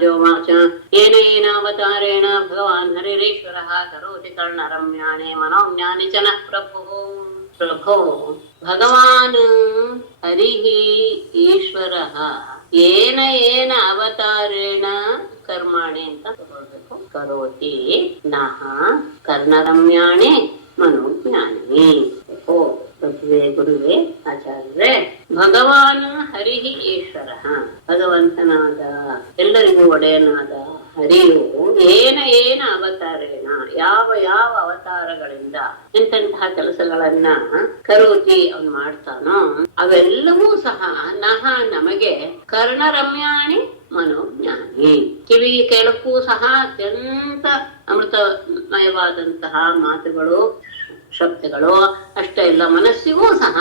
ಧರ್ಮರಾಜೋವಾಚ ಏನೇನಾವತಾರೇಣ ಭಗವಾನ್ ಹರಿರೇಶ್ವರಃ ಕರೋತಿ ಕರ್ಣರಮ್ಯಾಣಿ ಮನೋಜ್ಞಾನಿ ಚ ನಃ ಪ್ರಭೋ ಭಗವಾನ್ ಹರಿಃ ಈಶ್ವರಃ ಏನ ಏನ ಅವತಾರೇಣ ಕರ್ಮಾಣಿ ಅಂತ ತಗೊಳ್ಬೇಕು. ಕರೋತಿ ನಃ ಕರ್ಣರಮ್ಯಾಣಿ ಮನೋಜ್ಞಾನಿ. ಓ ಪ್ರಭುವೇ ಗುರುವೇ ಆಚಾರ್ಯರೇ, ಭಗವಾನ್ ಹರಿಃ ಈಶ್ವರ, ಭಗವಂತನಾದ ಎಲ್ಲರಿಗೂ ಒಡೆಯನಾದ ಹರಿಯು ಏನ ಏನ ಅವತಾರೇಣ ಯಾವ ಯಾವ ಅವತಾರಗಳಿಂದ ಎಂತೆಂತಹ ಕೆಲಸಗಳನ್ನ ಕರೋತಿ ಅವನು ಮಾಡ್ತಾನೋ ಅವೆಲ್ಲವೂ ಸಹ ನಹ ನಮಗೆ ಕರ್ಣರಮ್ಯಾಣಿ ಮನೋಜ್ಞಾನಿ, ಕಿವಿಗೆ ಕೇಳಕ್ಕೂ ಸಹ ಅತ್ಯಂತ ಅಮೃತಮಯವಾದಂತಹ ಮಾತುಗಳು ಶಬ್ದಗಳು ಅಷ್ಟೇ ಇಲ್ಲ, ಮನಸ್ಸಿಗೂ ಸಹ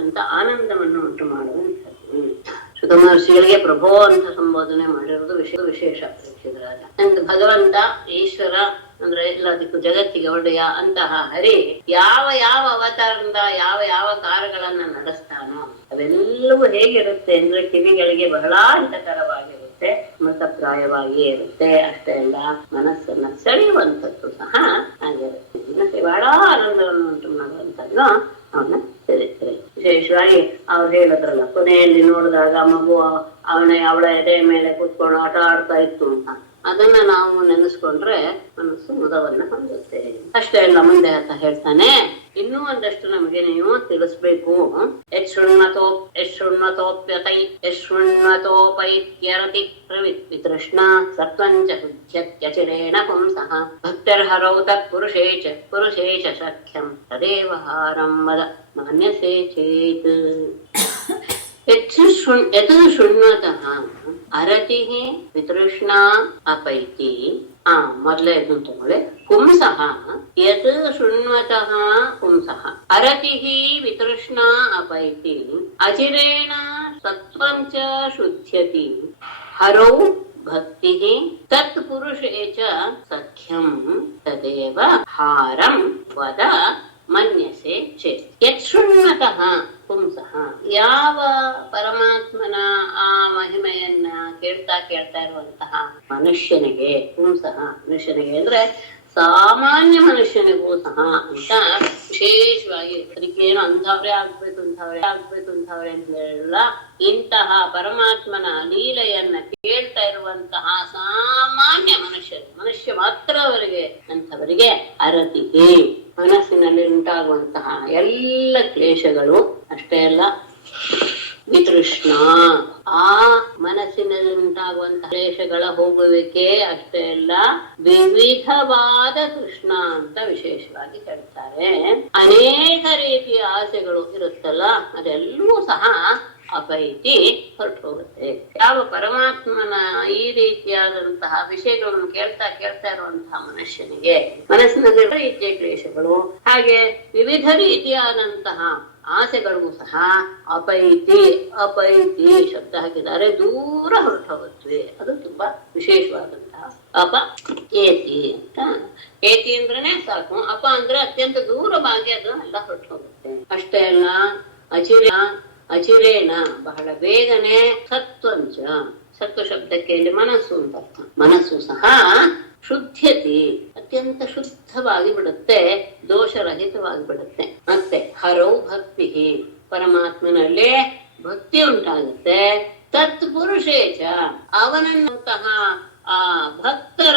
ಅಂತ ಆನಂದವನ್ನು ಉಂಟು ಮಾಡುವಂಥದ್ದು. ಶ್ರೀ ಮಹರ್ಷಿಗಳಿಗೆ ಪ್ರಭೋ ಅಂತ ಸಂಬೋಧನೆ ಮಾಡಿರೋದು ವಿಶೇಷ. ಭಗವಂತ ಈಶ್ವರ ಅಂದ್ರೆ ಎಲ್ಲದಕ್ಕೂ ಜಗತ್ತಿಗೆ ಒಡೆಯ ಅಂತಹ ಹರಿ ಯಾವ ಯಾವ ಅವತಾರದಿಂದ ಯಾವ ಯಾವ ಕಾರ್ಯಗಳನ್ನ ನಡೆಸ್ತಾನೋ ಅವೆಲ್ಲವೂ ಹೇಗಿರುತ್ತೆ ಅಂದ್ರೆ ಕಿವಿಗಳಿಗೆ ಬಹಳ ಹಿತಕರವಾಗಿರುತ್ತೆ, ಮೃತಪ್ರಾಯವಾಗಿಯೇ ಇರುತ್ತೆ. ಅಷ್ಟೇ ಅಲ್ಲ, ಮನಸ್ಸನ್ನ ಸೆಳೆಯುವಂಥದ್ದು ಸಹ ಆಗಿರುತ್ತೆ. ಮನಸ್ಸಿಗೆ ಬಹಳ ಆನಂದವನ್ನು ಉಂಟು ಮಾಡುವಂಥದ್ದು ಅವನ ಚರಿತ್ರೆ. ವಿಶೇಷವಾಗಿ ಅವ್ರು ಹೇಳಿದ್ರಲ್ಲ, ಕೊನೆಯಲ್ಲಿ ನೋಡಿದಾಗ ಮಗು ಅವಳ ಎದೆ ಮೇಲೆ ಕೂತ್ಕೊಂಡು ಆಟ ಆಡ್ತಾ ಇತ್ತು ಅಂತ, ಅದನ್ನ ನಾವು ನೆನೆಸ್ಕೊಂಡ್ರೆ ಮನಸ್ಸು ಮುದವನ್ನ ಹೊಂದುತ್ತೆ. ಅಷ್ಟೇ ಅಲ್ಲ, ಮುಂದೆ ಅಂತ ಹೇಳ್ತಾನೆ, ಇನ್ನೂ ಒಂದಷ್ಟು ನಮಗೆ ನೀವು ತಿಳಿಸ್ಬೇಕು. ಯಶೃಣ್ವತೋಪೈತ್ಯರತಿ ವಿತೃಷ್ಣ ಸತ್ವಂಚ ಶುದ್ಧ್ಯಚಿರೇಣ ಪುಂಸಃ ಭಕ್ತಿರ್ಹರೌ ತತ್ಪುರುಷೇ ಚ ಸಖ್ಯಂ ತದೇವ ಹಾರಂ ವದ ಮಾನ್ಯಸೇ ಚೇತ್. ಯತ್ ಶೃಣ್ವತಃ ಅರತಿಃ ವಿತೃಷ್ಣಾ ಅಪೈತಿ. ಮೊದಲೇ ಇದನ್ನು ತಗೊಳ್ಳಿ. ಪುಂಸಃ ಯತ್ ಶೃಣ್ವತಃ ಪುಂಸಃ ಅರತಿಃ ವಿತೃಷ್ಣಾ ಅಪೈತಿ ಅಚಿರೇಣ ಸತ್ವಂಚ ಶುದ್ಧ್ಯತಿ ಹರೌ ಭಕ್ತಿಃ ತತ್ಪುರುಷೇ ಚ ಸಖ್ಯಂ ತದೇವ ಹಾರಂ ವದ ಮನ್ಯಸೆ ಚೇತ್. ಯತ್ ಶೃಣ್ವತಃ ಪುಂಸಃ, ಯಾವ ಪರಮಾತ್ಮನ ಆ ಮಹಿಮೆಯನ್ನ ಕೇಳ್ತಾ ಇರುವಂತಹ ಮನುಷ್ಯನಿಗೆ, ಪುಂಸಃ ಮನುಷ್ಯನಿಗೆ ಅಂದ್ರೆ ಸಾಮಾನ್ಯ ಮನುಷ್ಯನಿಗೂ ಸಹ ಅಂತ ವಿಶೇಷವಾಗಿ ಅದಕ್ಕೇನು ಅಂಥವ್ರೇ ಆಗ್ಬೇಕು ಅಂಥವ್ರೆ ಅಂತ ಹೇಳಲ್ಲ. ಇಂತಹ ಪರಮಾತ್ಮನ ಲೀಲೆಯನ್ನ ಕೇಳ್ತಾ ಇರುವಂತಹ ಸಾಮಾನ್ಯ ಮನುಷ್ಯ ಮಾತ್ರ ಅವರಿಗೆ ಅಂಥವರಿಗೆ ಅರತಿಗೆ ಮನಸ್ಸಿನಲ್ಲಿ ಉಂಟಾಗುವಂತಹ ಎಲ್ಲ ಕ್ಲೇಶಗಳು, ಅಷ್ಟೇ ಅಲ್ಲ ವಿತೃಷ್ಣ, ಆ ಮನಸ್ಸಿನಲ್ಲಿ ಉಂಟಾಗುವಂತಹ ಕ್ಲೇಶಗಳ ಹೋಗುವಿಕೆ ಅಷ್ಟೇ ಅಲ್ಲ, ವಿವಿಧವಾದ ತೃಷ್ಣ ಅಂತ ವಿಶೇಷವಾಗಿ ಹೇಳ್ತಾರೆ. ಅನೇಕ ರೀತಿಯ ಆಸೆಗಳು ಇರುತ್ತಲ್ಲ, ಅದೆಲ್ಲವೂ ಸಹ ಅಪೈತಿ ಹೊರಟು ಹೋಗುತ್ತೆ. ಯಾವ ಪರಮಾತ್ಮನ ಈ ರೀತಿಯಾದಂತಹ ವಿಷಯಗಳನ್ನು ಕೇಳ್ತಾ ಇರುವಂತಹ ಮನುಷ್ಯನಿಗೆ ಮನಸ್ಸಿನಲ್ಲಿ ರೀತಿಯ ಕ್ಲೇಶಗಳು, ಹಾಗೆ ವಿವಿಧ ರೀತಿಯಾದಂತಹ ಆಸೆಗಳು ಸಹ ಅಪೈತಿ ಶಬ್ದ ಹಾಕಿದ್ದಾರೆ, ದೂರ ಹೊರಟು ಹೋಗುತ್ತವೆ. ಅದು ತುಂಬಾ ವಿಶೇಷವಾದಂತಹ ಅಪ ಏತಿ ಅಂತ. ಏತಿ ಅಂದ್ರೇನೆ ಸಾಕು, ಅಪ ಅಂದ್ರೆ ಅತ್ಯಂತ ದೂರವಾಗಿ ಅದು ಎಲ್ಲ ಹೊರಟು ಹೋಗುತ್ತೆ. ಅಷ್ಟೇ ಅಲ್ಲ, ಅಚಿರೇಣ ಬಹಳ ಬೇಗನೆ, ಸತ್ವಂಚ ಸತ್ವ ಶಬ್ದಕ್ಕೆ ಇಲ್ಲಿ ಮನಸ್ಸು ಅಂತ ಅರ್ಥ, ಮನಸ್ಸು ಸಹ ಶುದ್ಧತೆ ಅತ್ಯಂತ ಶುದ್ಧವಾಗಿ ಬಿಡುತ್ತೆ, ದೋಷರಹಿತವಾಗಿ ಬಿಡುತ್ತೆ. ಮತ್ತೆ ಹರೌ ಭಕ್ತಿ, ಪರಮಾತ್ಮನಲ್ಲೇ ಭಕ್ತಿ ಉಂಟಾಗುತ್ತೆ. ತತ್ಪುರುಷೇಚ, ಅವನಂತಹ ಆ ಭಕ್ತರ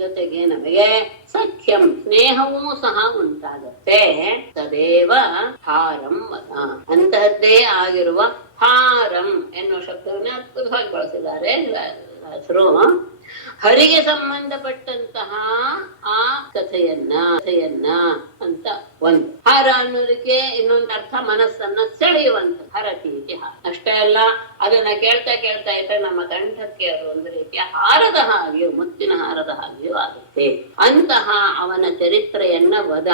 ಜೊತೆಗೆ ನಮಗೆ ಸಖ್ಯಂ ಸ್ನೇಹವೂ ಸಹ ಉಂಟಾಗತ್ತೆ. ತದೇವ ಹಾರಂ ವದ, ಅಂತಹದ್ದೇ ಆಗಿರುವ ಹಾರಂ ಎನ್ನುವ ಶಬ್ದವನ್ನ ಅದ್ಭುತವಾಗಿ ಬಳಸಿದ್ದಾರೆ ಹೆಸರು. ಹರಿಗೆ ಸಂಬಂಧಪಟ್ಟಂತಹ ಆ ಕಥೆಯನ್ನ ಅಂತ ಒಂದು. ಹಾರ ಅನ್ನೋದಕ್ಕೆ ಇನ್ನೊಂದು ಅರ್ಥ ಮನಸ್ಸನ್ನ ಸೆಳೆಯುವಂತ ಹರತಿ ಹಾರ. ಅಷ್ಟೇ ಅಲ್ಲ, ಅದನ್ನ ಕೇಳ್ತಾ ಇದ್ರೆ ನಮ್ಮ ಕಂಠಕ್ಕೆ ಅದು ಒಂದು ರೀತಿಯ ಹಾರದ ಹಾಗೆಯೂ, ಮುತ್ತಿನ ಹಾರದ ಹಾಗೆಯೂ ಆಗುತ್ತೆ. ಅಂತಹ ಅವನ ಚರಿತ್ರೆಯನ್ನ ವದ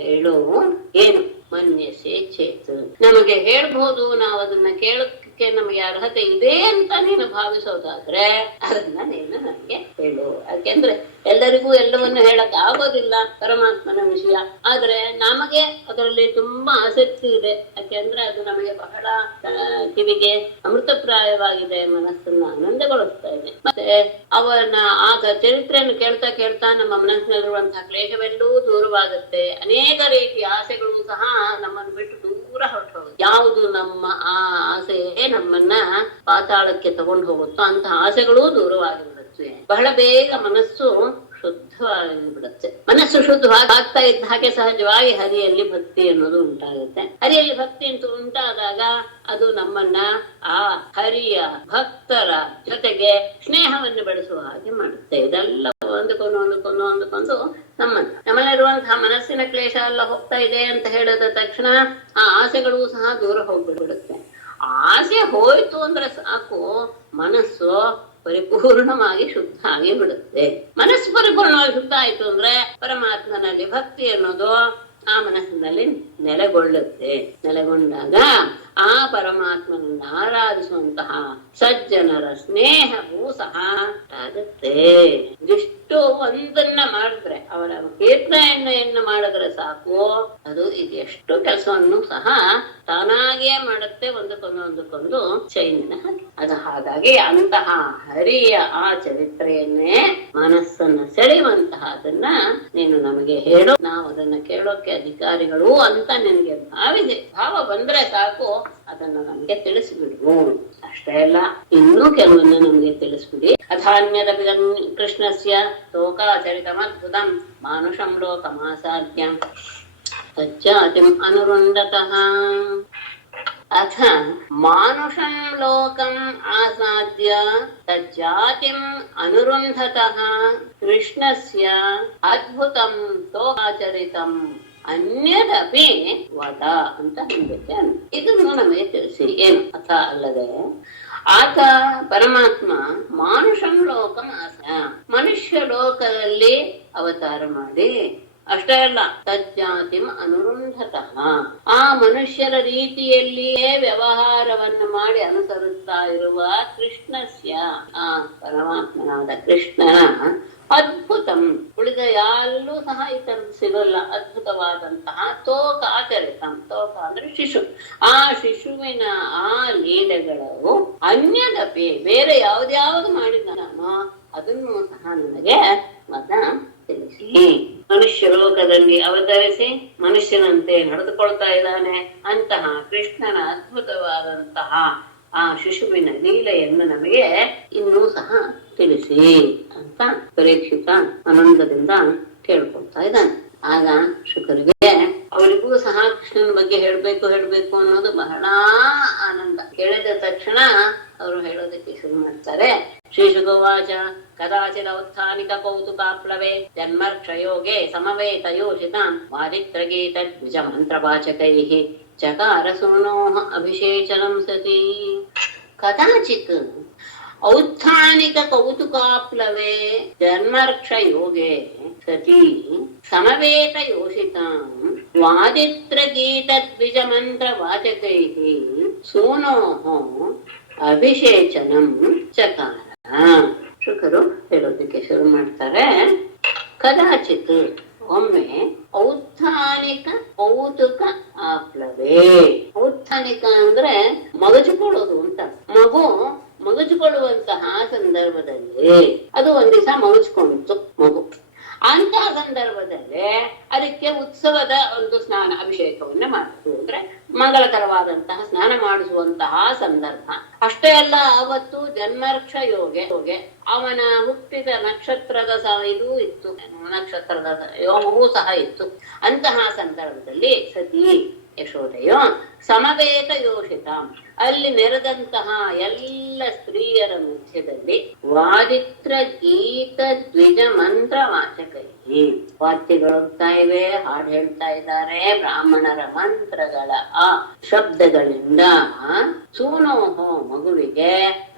ಹೇಳು. ಏನು ಮನ್ಯಸೆ ಚೇತ್, ನಮಗೆ ಹೇಳ್ಬಹುದು, ನಾವು ಅದನ್ನ ಕೇಳಕ್ಕೆ ನಮಗೆ ಅರ್ಹತೆ ಇದೆ ಅಂತ ನೀನು ಭಾವಿಸೋದಾದ್ರೆ ಅದನ್ನ ನೀನು ನನಗೆ ಹೇಳು. ಯಾಕೆಂದ್ರೆ ಎಲ್ಲರಿಗೂ ಎಲ್ಲವನ್ನು ಹೇಳಕ್ ಆಗೋದಿಲ್ಲ ಪರಮಾತ್ಮನ ವಿಷಯ. ಆದ್ರೆ ನಮಗೆ ಅದರಲ್ಲಿ ತುಂಬಾ ಆಸಕ್ತಿ ಇದೆ. ಯಾಕೆಂದ್ರೆ ಅದು ನಮಗೆ ಬಹಳ ಕಿವಿಗೆ ಅಮೃತಪ್ರಾಯವಾಗಿದೆ, ಮನಸ್ಸನ್ನ ಆನಂದಗೊಳಿಸ್ತಾ ಇದೆ. ಮತ್ತೆ ಅವನ ಆಗ ಚರಿತ್ರೆಯನ್ನು ಕೇಳ್ತಾ ಕೇಳ್ತಾ ನಮ್ಮ ಮನಸ್ಸಿನಲ್ಲಿರುವಂತಹ ಕ್ಲೇಶವೆಲ್ಲೂ ದೂರವಾಗುತ್ತೆ. ಅನೇಕ ರೀತಿಯ ಆಸೆಗಳು ಸಹ ನಮ್ಮನ್ನು ಬಿಟ್ಟು ದೂರ ಹೊರಟು ಹೋಗುತ್ತೆ. ಯಾವುದು ನಮ್ಮ ಆ ಆಸೆಯೇ ನಮ್ಮನ್ನ ಪಾತಾಳಕ್ಕೆ ತಗೊಂಡು ಹೋಗುತ್ತೋ ಅಂತಹ ಆಸೆಗಳೂ ದೂರವಾಗಿ ಬಿಡುತ್ತೆ. ಬಹಳ ಬೇಗ ಮನಸ್ಸು ಶುದ್ಧವಾಗಿ ಬಿಡುತ್ತೆ. ಮನಸ್ಸು ಶುದ್ಧವಾಗ್ತಾ ಇದ್ದ ಹಾಗೆ ಸಹಜವಾಗಿ ಹರಿಯಲ್ಲಿ ಭಕ್ತಿ ಅನ್ನೋದು ಉಂಟಾಗುತ್ತೆ. ಹರಿಯಲ್ಲಿ ಭಕ್ತಿ ಅಂತ ಉಂಟಾದಾಗ ಅದು ನಮ್ಮನ್ನ ಆ ಹರಿಯ ಭಕ್ತರ ಜೊತೆಗೆ ಸ್ನೇಹವನ್ನು ಬೆಳೆಸುವ ಹಾಗೆ ಮಾಡುತ್ತೆ. ಇದೆಲ್ಲ ಒಂದಕ್ಕೊಂದು ನಮ್ಮಲ್ಲಿರುವಂತಹ ಮನಸ್ಸಿನ ಕ್ಲೇಶ ಎಲ್ಲ ಹೋಗ್ತಾ ಇದೆ ಅಂತ ಹೇಳಿದ ತಕ್ಷಣ ಆ ಆಸೆಗಳು ಸಹ ದೂರ ಹೋಗ್ಬಿಡ್ಬಿಡುತ್ತೆ. ಆಸೆ ಹೋಯ್ತು ಅಂದ್ರೆ ಸಾಕು, ಮನಸ್ಸು ಪರಿಪೂರ್ಣವಾಗಿ ಶುದ್ಧ ಆಗಿ ಬಿಡುತ್ತೆ. ಮನಸ್ಸು ಪರಿಪೂರ್ಣವಾಗಿ ಶುದ್ಧ ಆಯ್ತು ಅಂದ್ರೆ ಪರಮಾತ್ಮನಲ್ಲಿ ಭಕ್ತಿ ಅನ್ನೋದು ಆ ಮನಸ್ಸಿನಲ್ಲಿ ನೆಲೆಗೊಳ್ಳುತ್ತೆ. ನೆಲೆಗೊಂಡಾಗ ಆ ಪರಮಾತ್ಮನನ್ನು ಆರಾಧಿಸುವಂತಹ ಸಜ್ಜನರ ಸ್ನೇಹವೂ ಸಹ ಆಗುತ್ತೆ. ಇದಿಷ್ಟು ಒಂದನ್ನ ಮಾಡಿದ್ರೆ, ಅವರ ಕೀರ್ತನೆಯನ್ನು ಮಾಡಿದ್ರೆ ಸಾಕು, ಅದು ಇದೆಷ್ಟು ಕೆಲಸವನ್ನು ಸಹ ತಾನಾಗಿಯೇ ಮಾಡುತ್ತೆ. ಒಂದಕ್ಕೊಂದು ಚೈನಿನ ಹಾಗೆ. ಅದು ಹಾಗಾಗಿ ಅಂತಹ ಹರಿಯ ಆ ಚರಿತ್ರೆಯನ್ನೇ ಮನಸ್ಸನ್ನ ಸೆಳೆಯುವಂತಹದನ್ನ ನೀನು ನಮಗೆ ಹೇಳೋ, ನಾವು ಅದನ್ನ ಕೇಳೋಕೆ ಅಧಿಕಾರಿಗಳು ಅಂತ ನಿನಗೆ ಭಾವ ಬಂದ್ರೆ ಸಾಕು, ಅದನ್ನು ನಮ್ಗೆ ತಿಳಿಸ್ಬಿಡು. ಅಷ್ಟೇ ಅಲ್ಲ, ಇನ್ನೂ ಕೆಲವನ್ನ ನಮ್ಗೆ ತಿಳಿಸ್ಬಿಡಿ. ಅಧಾನ್ಯದ ಕೃಷ್ಣಸ್ಯ ಲೋಕಾಚರಿತಮದ್ಭುತಂ ಮಾನುಷಂ ಲೋಕಮಾಸಾದ್ಯಂ ತಜ್ಜಾತಿಂ ಅನುರುಂಧತಃ. ಅಥ ಮಾನುಷಂ ಲೋಕಂ ಆಸಾದ್ಯ ತಜ್ಜಾತಿಂ ಅನುರುಂಧತಃ ಕೃಷ್ಣಸ್ಯ ಅದ್ಭುತಂ ಲೋಕಾಚರಿತಂ ಅನ್ಯದಪಿ ವದ ಅಂತ ಹೇಳ್ಬೇಕು. ಇದನ್ನು ನಮಗೆ ತಿಳಿಸಿ. ಏನು ಅಥ ಅಲ್ಲದೆ, ಆತ ಪರಮಾತ್ಮ ಮಾನುಷಂ ಲೋಕಂ ಆಸ, ಮನುಷ್ಯ ಲೋಕದಲ್ಲಿ ಅವತಾರ ಮಾಡಿ, ಅಷ್ಟೇ ಅಲ್ಲ ತಜ್ಜಾತಿಂ ಅನುರುಂಧತಃ, ಆ ಮನುಷ್ಯರ ರೀತಿಯಲ್ಲಿಯೇ ವ್ಯವಹಾರವನ್ನು ಮಾಡಿ ಅನುಸರಿಸ್ತಾ ಇರುವ ಕೃಷ್ಣಸ್ಯ, ಆ ಪರಮಾತ್ಮನಾದ ಕೃಷ್ಣನ ಅದ್ಭುತಂ, ಉಳಿದ ಯಾರಲ್ಲೂ ಸಹ ಈ ತರದ್ದು ಸಿಗಲ್ಲ, ಅದ್ಭುತವಾದಂತಹ ತೋಕ ಆಚರಿತಂ, ತೋಕ ಅಂದ್ರೆ ಶಿಶು, ಆ ಶಿಶುವಿನ ಆ ಲೀಲೆಗಳು ಅನ್ಯದಪಿ, ಬೇರೆ ಯಾವ್ದ್ಯಾವ್ದು ಮಾಡಿದಾನೋ ಅದನ್ನು ಸಹ ನನಗೆ ಮತ ತಿಳಿಸಿ. ಮನುಷ್ಯ ಲೋಕದಲ್ಲಿ ಅವತರಿಸಿ ಮನುಷ್ಯನಂತೆ ನಡೆದುಕೊಳ್ತಾ ಇದ್ದಾನೆ ಅಂತಹ ಕೃಷ್ಣನ ಅದ್ಭುತವಾದಂತಹ ಆ ಶಿಶುವಿನ ಲೀಲೆಯನ್ನು ನಮಗೆ ಇನ್ನೂ ಸಹ ತಿಳಿಸಿ ಅಂತ ಪರೀಕ್ಷಿತ ಆನಂದದಿಂದ ಕೇಳ್ಕೊಳ್ತಾ ಇದ್ದಾನೆ. ಆಗ ಶುಕರಿಗೆ ಅವರಿಗೂ ಸಹ ಕೃಷ್ಣನ ಬಗ್ಗೆ ಹೇಳ್ಬೇಕು ಅನ್ನೋದು ಬಹಳ ಆನಂದ. ಕೇಳಿದ ತಕ್ಷಣ ಅವರು ಹೇಳೋದಕ್ಕೆ ಶುರು ಮಾಡ್ತಾರೆ. ಶ್ರೀ ಶುಕವಾಚ ಕದಾಚಿದ ಉತ್ಥಾನಿಕ ಕೌತುಕಾಪ್ಲವೇ ಜನ್ಮಕ್ಷಯೋಗೆ ಸಮವೇತ ಯೋಷಿತಾಂ ವಾದಿತ್ರಗೀತ ದ್ವಿಜ ಮಂತ್ರವಾಚಕೈಃ ಚಕಾರ ಸೂನೋಃ ಅಭಿಷೇಚನಂ ಸತಿ. ಕದಾಚಿತ್ ಔತ್ಥಾನಿಕ ಕೌತುಕಾಪ್ಲವೇ ಜನ್ಮರ್ಕ್ಷ ಯೋಗೆ ಸತಿ ಸಮವೇತ ಯೋಷಿತಾಂ ವಾದಿತ್ರ ಗೀತ ದ್ವಿಜ ಮಂತ್ರ ವಾಚಕೈಃ ಸೂನೋಃ ಅಭಿಷೇಚನಂ ಚಕಾರ. ಶುಕರು ಹೇಳೋದಕ್ಕೆ ಶುರು ಮಾಡ್ತಾರೆ. ಕದಾಚಿತ್ ಒಮ್ಮೆ ಔತ್ಥಾನಿಕ ಕೌತುಕ ಆಪ್ಲವೇ. ಔತ್ಥಾನಿಕ ಅಂದ್ರೆ ಮಗಚಿಕೊಳ್ಳೋದು ಅಂತ. ಮಗುಚಿಕೊಳ್ಳುವಂತಹ ಸಂದರ್ಭದಲ್ಲಿ ಅದು ಒಂದ್ ದಿವಸ ಮಗುಚ್ಕೊಂಡಿತ್ತು ಮಗು. ಅಂತಹ ಸಂದರ್ಭದಲ್ಲಿ ಅದಕ್ಕೆ ಉತ್ಸವದ ಒಂದು ಸ್ನಾನ ಅಭಿಷೇಕವನ್ನ ಮಾಡುದು ಅಂದ್ರೆ ಮಂಗಳಕರವಾದಂತಹ ಸ್ನಾನ ಮಾಡಿಸುವಂತಹ ಸಂದರ್ಭ. ಅಷ್ಟೇ ಅಲ್ಲ, ಅವತ್ತು ಜನ್ಮರ್ಕ್ಷ ಯೋಗೆ ಅವನ ಹುಟ್ಟಿದ ನಕ್ಷತ್ರದ ಇದು ಇತ್ತು, ನಕ್ಷತ್ರದ ಯೋಗವೂ ಸಹ ಇತ್ತು. ಅಂತಹ ಸಂದರ್ಭದಲ್ಲಿ ಸತಿ ಯಶೋದೆಯೋ ಸಮವೇತ ಯೋಷಿತ, ಅಲ್ಲಿ ನೆರೆದಂತಹ ಎಲ್ಲ ಸ್ತ್ರೀಯರ ಮಧ್ಯದಲ್ಲಿ ವಾದಿತ್ರ ಗೀತ ದ್ವಿಜ ಮಂತ್ರ ವಾಚಕೈ, ವಾದ್ಯಗಳು ಹೋಗ್ತಾ ಇವೆ, ಹಾಡು ಹೇಳ್ತಾ ಇದ್ದಾರೆ, ಬ್ರಾಹ್ಮಣರ ಮಂತ್ರಗಳ ಆ ಶಬ್ದಗಳಿಂದ ಸೂನೋಹೋ ಮಗುವಿಗೆ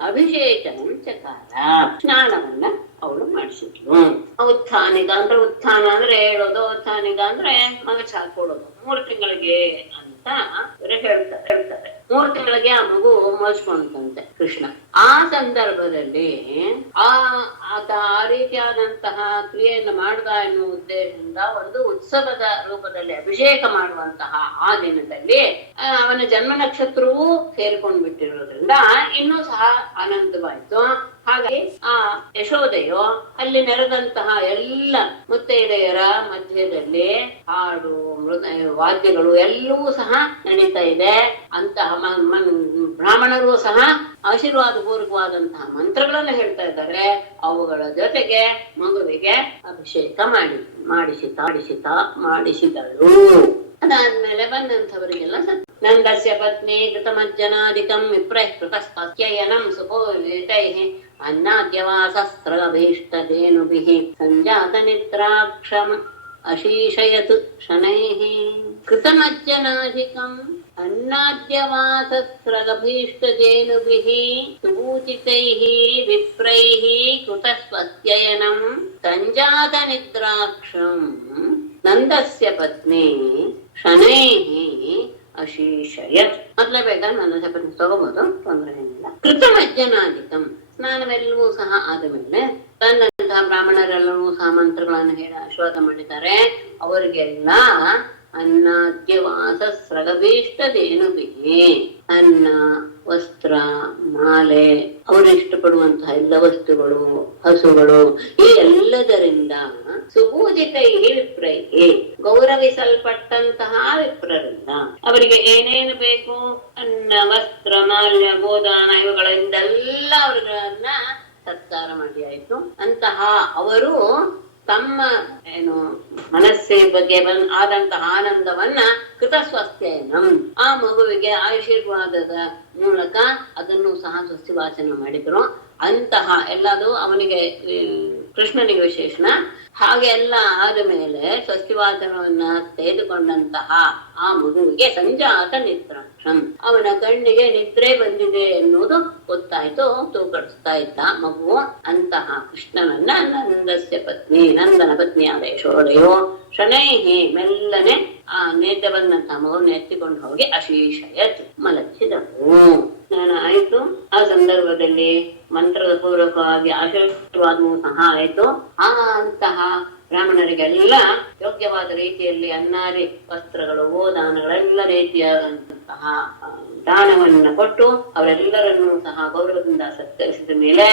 ಅಭಿಷೇಚನ ಚಕಾರ, ಸ್ನಾನವನ್ನ ಅವಳು ಮಾಡಿಸಿದ್ಲು. ಉತ್ಥಾನಿಕ ಅಂದ್ರೆ ಉತ್ಥಾನ ಅಂದ್ರೆ ಹೇಳೋದು, ಉತ್ಥಾನಿಕ ಅಂದ್ರೆ ಮಗಚ ಹಾಕೊಳ್ಳೋದು, 3 ತಿಂಗಳಿಗೆ ಅಂತ ಹೇಳ್ತಾರೆ. 3 ತಿಂಗಳಿಗೆ ಆ ಮಗು ಮೋಸ್ಕೊಂಡಂತೆ ಕೃಷ್ಣ. ಆ ಸಂದರ್ಭದಲ್ಲಿ ಆತ ಆ ರೀತಿಯಾದಂತಹ ಕ್ರಿಯೆಯನ್ನು ಮಾಡ್ದ ಎನ್ನುವ ಉದ್ದೇಶದಿಂದ ಒಂದು ಉತ್ಸವದ ರೂಪದಲ್ಲಿ ಅಭಿಷೇಕ ಮಾಡುವಂತಹ ಆ ದಿನದಲ್ಲಿ ಅವನ ಜನ್ಮ ನಕ್ಷತ್ರವೂ ಸೇರಿಕೊಂಡು ಬಿಟ್ಟಿರೋದ್ರಿಂದ ಇನ್ನೂ ಸಹ ಆನಂದವಾಯ್ತು. ಹಾಗಾಗಿ ಆ ಯಶೋದೆಯು ಅಲ್ಲಿ ನೆರೆದಂತಹ ಎಲ್ಲ ಮುತ್ತೈದೆಯರ ಮಧ್ಯದಲ್ಲಿ ಹಾಡು ವಾದ್ಯಗಳು ಎಲ್ಲವೂ ಸಹ ನಡೀತಾ ಇದೆ. ಅಂತಹ ಬ್ರಾಹ್ಮಣರು ಸಹ ಆಶೀರ್ವಾದ ಪೂರ್ವಕವಾದಂತಹ ಮಂತ್ರಗಳನ್ನು ಹೇಳ್ತಾ ಇದ್ದಾರೆ. ಅವುಗಳ ಜೊತೆಗೆ ಮಗುವಿಗೆ ಅಭಿಷೇಕ ಮಾಡಿಸಿದಳು. ಅದಾದ್ಮೇಲೆ ಬಂದಂಥವರಿಗೆಲ್ಲ ನಂದಸ್ಯ ಪತ್ನಿ ಕೃತಮಜ್ಜನಾದಿಕಂ ವಿಪ್ರೈ ಕೃತಸ್ತಸ್ಯಯನಂ ಸುಪೋವಿತೈಃ ಅನ್ನಾದ್ಯವಾಸಸ್ತ್ರಭೀಷ್ಟಧೇನುಭಿಃ ಸಂಜಾತ ನಿದ್ರಾಕ್ಷಂ ಅಶೀಷಯತ್ ಶನೈಃ. ಕೃತಮಜ್ಜನಾದಿಕಂ ಅನ್ನಾದ್ಯವಾಸಸ್ತ್ರಭೀಷ್ಟಧೇನುಭಿಃ ಸುಪೂಜಿತೈಃ ವಿಪ್ರೈಃ ಕೃತಸ್ವಸ್ಯಯನಂ ಸಂಜಾತ ನಿದ್ರಾಕ್ಷಂ ನಂದಸ್ಯ ಪತ್ನಿ ಶನೈಃ ಅಶೀಷಯತ್. ಮೊದಲೇ ಬೇಕಾದ್ರೆ ನನ್ನ ಪತ್ನಿ ತಗೋಬಹುದು, ತೊಂದರೆ ಏನಿಲ್ಲ. ಕೃತಮಜ್ಜನಾದಿಕಂ ಸ್ನಾನವೆಲ್ಲವೂ ಸಹ ಆದ ಮೇಲೆ ತಂದಂತಹ ಬ್ರಾಹ್ಮಣರೆಲ್ಲರೂ ಸಹ ಮಂತ್ರಗಳನ್ನು ಹೇಳಿ ಆಶೀರ್ವಾದ ಮಾಡಿದ್ದಾರೆ. ಅವರಿಗೆಲ್ಲ ಅನ್ನಾದ್ಯವಾಸಸ್ರಗಭೀಷ್ಟಧೇನುಭಿಃ ಅನ್ನ, ವಸ್ತ್ರ, ಮಾಲೆ, ಅವರು ಇಷ್ಟಪಡುವಂತಹ ಎಲ್ಲ ವಸ್ತುಗಳು, ಹಸುಗಳು, ಈ ಎಲ್ಲದರಿಂದ ಸುಪೂಜಿತೈಃ ವಿಪ್ರೈಃ ಗೌರವಿಸಲ್ಪಟ್ಟಂತಹ ವಿಪ್ರರಿಂದ ಅವರಿಗೆ ಏನೇನು ಬೇಕು ಅನ್ನ, ವಸ್ತ್ರ, ಮಾಲ್ಯ, ಗೋದಾನ ಇವುಗಳಿಂದೆಲ್ಲ ಅವರುಗಳನ್ನ ಸತ್ಕಾರ ಮಾಡಿ ಆಯ್ತು. ಅಂತಹ ಅವರು ತಮ್ಮ ಮನಸ್ಸಿನ ಬಗ್ಗೆ ಆದಂತಹ ಆನಂದವನ್ನ ಕೃತಸ್ವಸ್ಯಯನಂ ಆ ಮಗುವಿಗೆ ಆಶೀರ್ವಾದದ ಮೂಲಕ ಅದನ್ನು ಸಹ ಸ್ವಸ್ತಿವಾಚನ ಮಾಡಿದ್ರು. ಅಂತಹ ಎಲ್ಲದು ಅವನಿಗೆ ಕೃಷ್ಣನಿಗೆ ವಿಶೇಷಣ. ಹಾಗೆ ಎಲ್ಲ ಆದ ಮೇಲೆ ಸ್ವಸ್ತಿವಾಚನವನ್ನ ತೆಗೆದುಕೊಂಡಂತಹ ಆ ಮಗುವಿಗೆ ಸಂಜಾತ ನಿದ್ರಾಕ್ಷಂ ಅವನ ಕಣ್ಣಿಗೆ ನಿದ್ರೆ ಬಂದಿದೆ ಎನ್ನುವುದು ಗೊತ್ತಾಯ್ತು. ತೂಕಡಿಸ್ತಾ ಇದ್ದ ಮಗು. ಅಂತಹ ಕೃಷ್ಣನನ್ನ ನಂದಸ್ಯ ಪತ್ನಿ ನಂದನ ಪತ್ನಿಯಾದ ಯಶೋದೆಯು ಶನೈಹಿ ಮೆಲ್ಲನೆ ಆ ನೇತ್ರ ಬಂದಂತಹ ಮಗುವನ್ನು ಎತ್ತಿಕೊಂಡು ಹೋಗಿ ಅಶೀಷಯತ್ ಮಲಗಿಸಿದಳು. ಸ್ನಾನ ಆಯ್ತು. ಆ ಸಂದರ್ಭದಲ್ಲಿ ಮಂತ್ರದ ಪೂರ್ವಕವಾಗಿ ಆಶೀರ್ವಾದವೂ ಸಹ ಆಯ್ತು. ಅಂತಹ ಬ್ರಾಹ್ಮಣರಿಗೆಲ್ಲ ಯೋಗ್ಯವಾದ ರೀತಿಯಲ್ಲಿ ಅನ್ನಾದಿ ವಸ್ತ್ರಗಳು, ಗೋದಾನಗಳೆಲ್ಲ ರೀತಿಯಾದಂತಹ ದಾನವನ್ನ ಕೊಟ್ಟು ಅವರೆಲ್ಲರನ್ನೂ ಸಹ ಗೌರವದಿಂದ ಸತ್ಕರಿಸಿದ ಮೇಲೆ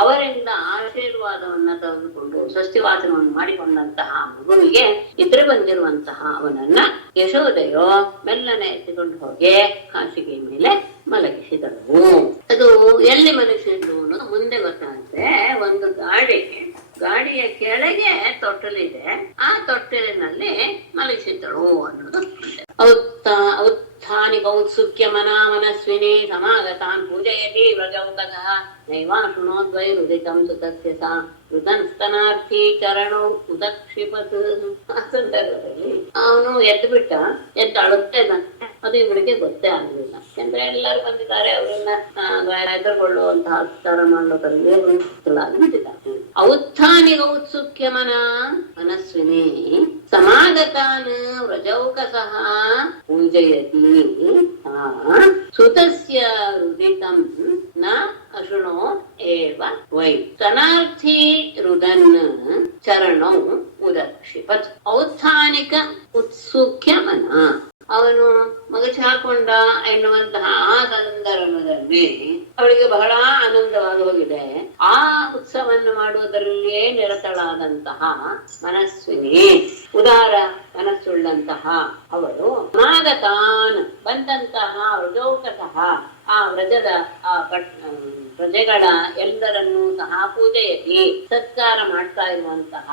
ಅವರಿಂದ ಆಶೀರ್ವಾದವನ್ನ ತೆಗೆದುಕೊಂಡು ಸ್ವಸ್ತಿವಾಚನವನ್ನು ಮಾಡಿಕೊಂಡಂತಹ ಮಗುವಿಗೆ ಇದ್ರೆ ಬಂದಿರುವಂತಹ ಅವನನ್ನ ಯಶೋದೆಯೋ ಮೆಲ್ಲನೆ ಎತ್ತಿಕೊಂಡು ಹೋಗಿ ಹಾಸಿಗೆ ಮೇಲೆ ಮಲಗಿಸಿದಳು. ಅದು ಎಲ್ಲಿ ಮಲಗಿಸಿದ್ಲು ಅನ್ನೋದು ಮುಂದೆ ಗೊತ್ತಾಗುತ್ತೆ. ಒಂದು ಗಾಡಿಯ ಕೆಳಗೆ ತೊಟ್ಟಲಿದೆ. ಆ ತೊಟ್ಟಲಿನಲ್ಲಿ ಮಲಗಿಸಿದ್ದಳು ಅನ್ನೋದು ಔತ್ಥಾನಿ ಕೌತ್ಸುಕ್ಯ ಮನಸ್ವಿನಿ ಸಮಾಗತಾನ್ ಪೂಜಯತಿ ವ್ರಜೌಕಃ ನೈವಾಶೃಣೋದ್ವೈರುದಿತಂ ಸುತಸ್ಯ ಸಾ ಋತನ್ ಸ್ತನಾರ್ಥಿ ಚರಣೌ ಉದಕ್ಷಿಪತ್. ಆ ಸಂದರ್ಭದಲ್ಲಿ ಅವನು ಎದ್ದು ಅಳುತ್ತಾ ಇದ್ದಾನೆ. ಅದು ಇವಳಿಗೆ ಗೊತ್ತೇ ಆಗಲಿಲ್ಲ. ಯಾಕಂದ್ರೆ ಎಲ್ಲರೂ ಬಂದಿದ್ದಾರೆ, ಅವರನ್ನ ಎದುರುಗೊಳ್ಳುವಂತಹ ಅಸ್ಕಾರ ಮಾಡಲು ಬಿಟ್ಟಿದ್ದಾರೆ. ಔತ್ಥಾನಿ ಔತ್ಸುಕ್ಯ ಮನಸ್ವಿನಿ ಸಮಾಗತಾನ್ ವ್ರಜೌಕಸಃ ಪೂಜಯತಿ ಸುತಸ್ಯ ರುದಿತಂ ನ ಅಶೃಣೋ ಏವ ವೈ ಸ್ತನಾರ್ಥಿ ರುದನ್ ಚರಣೌ ಉದಕ್ಷಿಪತ್. ಔತ್ಥಾನಿಕ ಉತ್ಸುಕ್ಯ ಮನ ಅವನು ಮಗಚ ಹಾಕೊಂಡ ಎನ್ನುವಂತಹ ಆ ಸಂದರ್ಭದಲ್ಲಿ ಅವಳಿಗೆ ಬಹಳ ಆನಂದವಾಗಿ ಹೋಗಿದೆ. ಆ ಉತ್ಸವವನ್ನು ಮಾಡುವುದರಲ್ಲಿಯೇ ನಿರತಳಾದಂತಹ ಮನಸ್ವಿನಿ, ಉದಾರ ಮನಸ್ಸುಳ್ಳಂತಹ ಅವಳು ಮಾಗತಾನ್ ಬಂದಂತಹ ವ್ರಜೌಕಸಃ ಆ ವ್ರಜದ ಪ್ರಜೆಗಳ ಎಲ್ಲರನ್ನೂ ಸಹ ಪೂಜೆಯತಿ ಸತ್ಕಾರ ಮಾಡ್ತಾ ಇರುವಂತಹ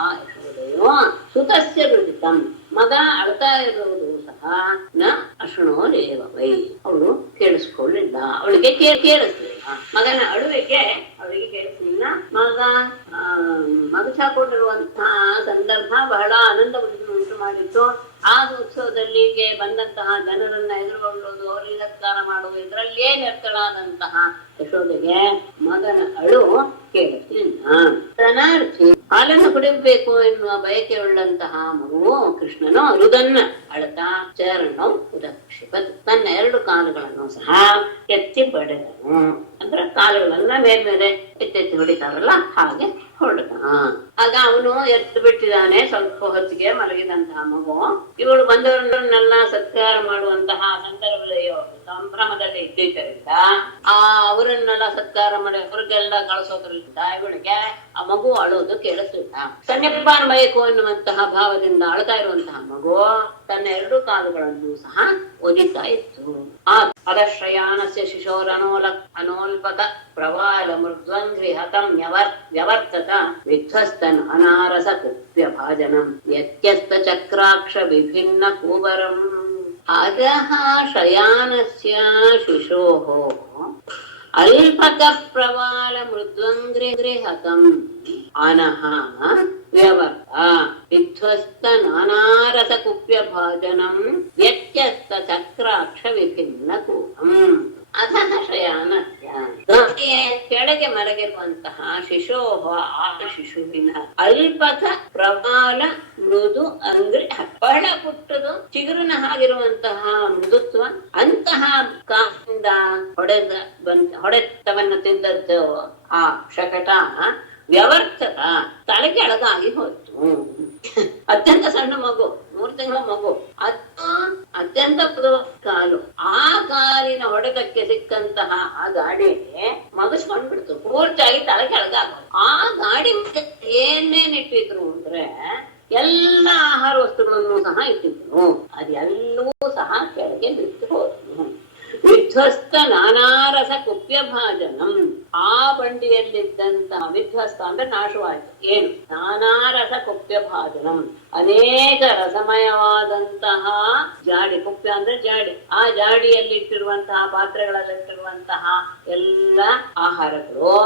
ಆ ಯಶೋದೆಯು ಸುತಸ್ಯ ರುದಿತಂ ಮಗ ಅಳ್ತಾ ಇರುವುದು ಸಹ ನ ಅಶೃಣೋದೇವ ವೈ ಅವಳು ಕೇಳಿಸ್ಕೊಳ್ಳಿಲ್ಲ. ಅವಳಿಗೆ ಕೇಳಿಸ್ಲಿಲ್ಲ. ಮಗನ ಅಳುವಿಕೆ ಅವಳಿಗೆ ಕೇಳಿಸ್ಲಿಲ್ಲ. ಮಗು ಚಾಕೊಂಡಿರುವಂತಹ ಸಂದರ್ಭ ಬಹಳ ಆನಂದವನ್ನು ಉಂಟು ಮಾಡಿತ್ತು. ಆ ಉತ್ಸವದಲ್ಲಿ ಬಂದಂತಹ ಜನರನ್ನ ಎದುರುಗೊಳ್ಳುವುದು, ಅವರಿಗೆ ಸತ್ಕಾರ ಮಾಡುವುದು, ಇದರಲ್ಲಿಯೇ ನಿರ್ತಳಾದಂತಹ ಯಶೋದೆಗೆ ಮಗನ ಅಳು ಕೇಳಿಸ್ಲಿಲ್ಲ. ಸ್ತನಾರ್ಥಿ ಹಾಲನ್ನು ಕುಡಿಯಬೇಕು ಎನ್ನುವ ಬಯಕೆ ಉಳ್ಳಂತಹ ಮಗುವು ಕೃಷ್ಣನು ರುದನ್ನ ಅಳತಾ ಚರಣವು ಉದಕ್ಷಿಪತ್ ತನ್ನ 2 ಕಾಲುಗಳನ್ನು ಸಹ ಎತ್ತಿ ಬಡೆದನು. ಅಂದ್ರೆ ಕಾಲುಗಳನ್ನ ಮೇಲ್ಮೇಲೆ ಎತ್ತೆತ್ತಿ ಹೊಡಿತಾರಲ್ಲ ಹಾಗೆ ಹೊಡೆದ. ಆಗ ಅವನು ಎತ್ತು ಬಿಟ್ಟಿದ್ದಾನೆ. ಸ್ವಲ್ಪ ಹೊತ್ತಿಗೆ ಮಲಗಿದಂತಹ ಮಗು ಇವಳು ಬಂದವರನ್ನೆಲ್ಲ ಸತ್ಕಾರ ಮಾಡುವಂತಹ ಸಂದರ್ಭದಲ್ಲಿ ಸಂಭ್ರಮದಲ್ಲಿ ಇದ್ದಿದ್ದರಿಂದ ಅವರನ್ನೆಲ್ಲ ಸತ್ಕಾರ ಮಾಡಿ ಅವ್ರಿಗೆಲ್ಲ ಕಳಿಸೋದ್ರಿಂದ ಇವಳಿಗೆ ಆ ಮಗು ಅಳೋದು ಕೇಳಿಸ್ಲಿಲ್ಲ. ಸನ್ಯಪಾನ್ಮಯಕು ಎನ್ನುವಂತಹ ಭಾವದಿಂದ ಅಳ್ತಾ ಇರುವಂತಹ ಮಗು ತನ್ನ 2 ಕಾಲುಗಳನ್ನು ಸಹ ಒದಿತಾ ಇತ್ತು. ಅದಶ್ರಯಾನಸ್ಯ ಶಿಶೋರನೋಲ್ಪಕ ಪ್ರವಾಲ ಮೃದ್ವಂಧ್ರಿ ಹತಂ ವ್ಯವರ್ತತ ವಿಧ್ವಸ್ತನ್ ಅನಾರಸ ಕುಪ್ಯ ಭಾಜನಂ ಯತ್ಯಸ್ತ ಚಕ್ರಾಕ್ಷ ವಿಭಿನ್ನ ಕೂಬರಂ. ಅಧಃ ಶಯಾನಸ್ಯ ಶಿಶೋಃ ಅಲ್ಪಕ ಪ್ರವಾಲ ಮೃದ್ವಂಧ್ರಿ ಹತಂ ಅನಃ ವ್ಯವರ್ತ ವಿಧ್ವಸ್ತ ನಾನಾರಸ ಕುಪ್ಯ ಭಾಜನಂ ವ್ಯತ್ಯಸ್ತ ಚಕ್ರಾಕ್ಷ ವಿಭಿನ್ನ ಕೂಪಂ. ಅಧಃ ಶಯಾನಸ್ಯ ಕೆಳಗೆ ಮಲಗಿರುವಂತಹ ಶಿಶೋಹ ಆ ಶಿಶುವಿನ ಅಲ್ಪಕ ಪ್ರಬಲ ಮೃದು ಅಂದ್ರೆ ಬಹಳ ಪುಟ್ಟದು ಚಿಗುರಿನ ಹಾಗಿರುವಂತಹ ಮೃದುತ್ವ ಅಂತಹ ಕಾಲಿಂದ ಹೊಡೆತವನ್ನು ತಿಂದದ್ದು ಆ ಶಕಟ ವ್ಯವರ್ಥಕ ತಲೆ ಕೆಳಗಾಗಿ ಹೋಯ್ತು. ಅತ್ಯಂತ ಸಣ್ಣ ಮಗು, 3 ತಿಂಗಳ ಮಗು, ಅದು ಅತ್ಯಂತ ಕಾಲು. ಆ ಕಾಲಿನ ಹೊಡೆತಕ್ಕೆ ಸಿಕ್ಕಂತಹ ಆ ಗಾಡಿಗೆ ಮಗಸ್ಕೊಂಡ್ಬಿಡ್ತು, ಪೂರ್ತಿಯಾಗಿ ತಲೆ ಕೆಳಗಾಗೋದು. ಆ ಗಾಡಿ ಏನೇನಿಟ್ಟಿದ್ರು ಅಂದ್ರೆ ಎಲ್ಲ ಆಹಾರ ವಸ್ತುಗಳನ್ನು ಸಹ ಇಟ್ಟಿದ್ರು, ಅದೆಲ್ಲವೂ ಸಹ ಕೆಳಗೆ ಬಿಟ್ಟು ಹೋದ್ರು. ವಿಧ್ವಸ್ತ ನಾನಾರಸ ಕುಪ್ಯ ಭಾಜನಂ. ಆ ಬಂಡಿಯಲ್ಲಿದ್ದಂತಹ ವಿಧ್ವಸ್ತ ಅಂದ್ರೆ ನಾಶವಾಯಿತು. ಏನು? ನಾನಾರಸ ಕುಪ್ಯ ಭಾಜನಂ, ಅನೇಕ ರಸಮಯವಾದಂತಹ ಜಾಡಿ. ಕುಪ್ಯ ಅಂದ್ರೆ ಜಾಡಿ. ಆ ಜಾಡಿಯಲ್ಲಿಟ್ಟಿರುವಂತಹ ಪಾತ್ರೆಗಳಲ್ಲಿಟ್ಟಿರುವಂತಹ ಎಲ್ಲ ಆಹಾರಗಳು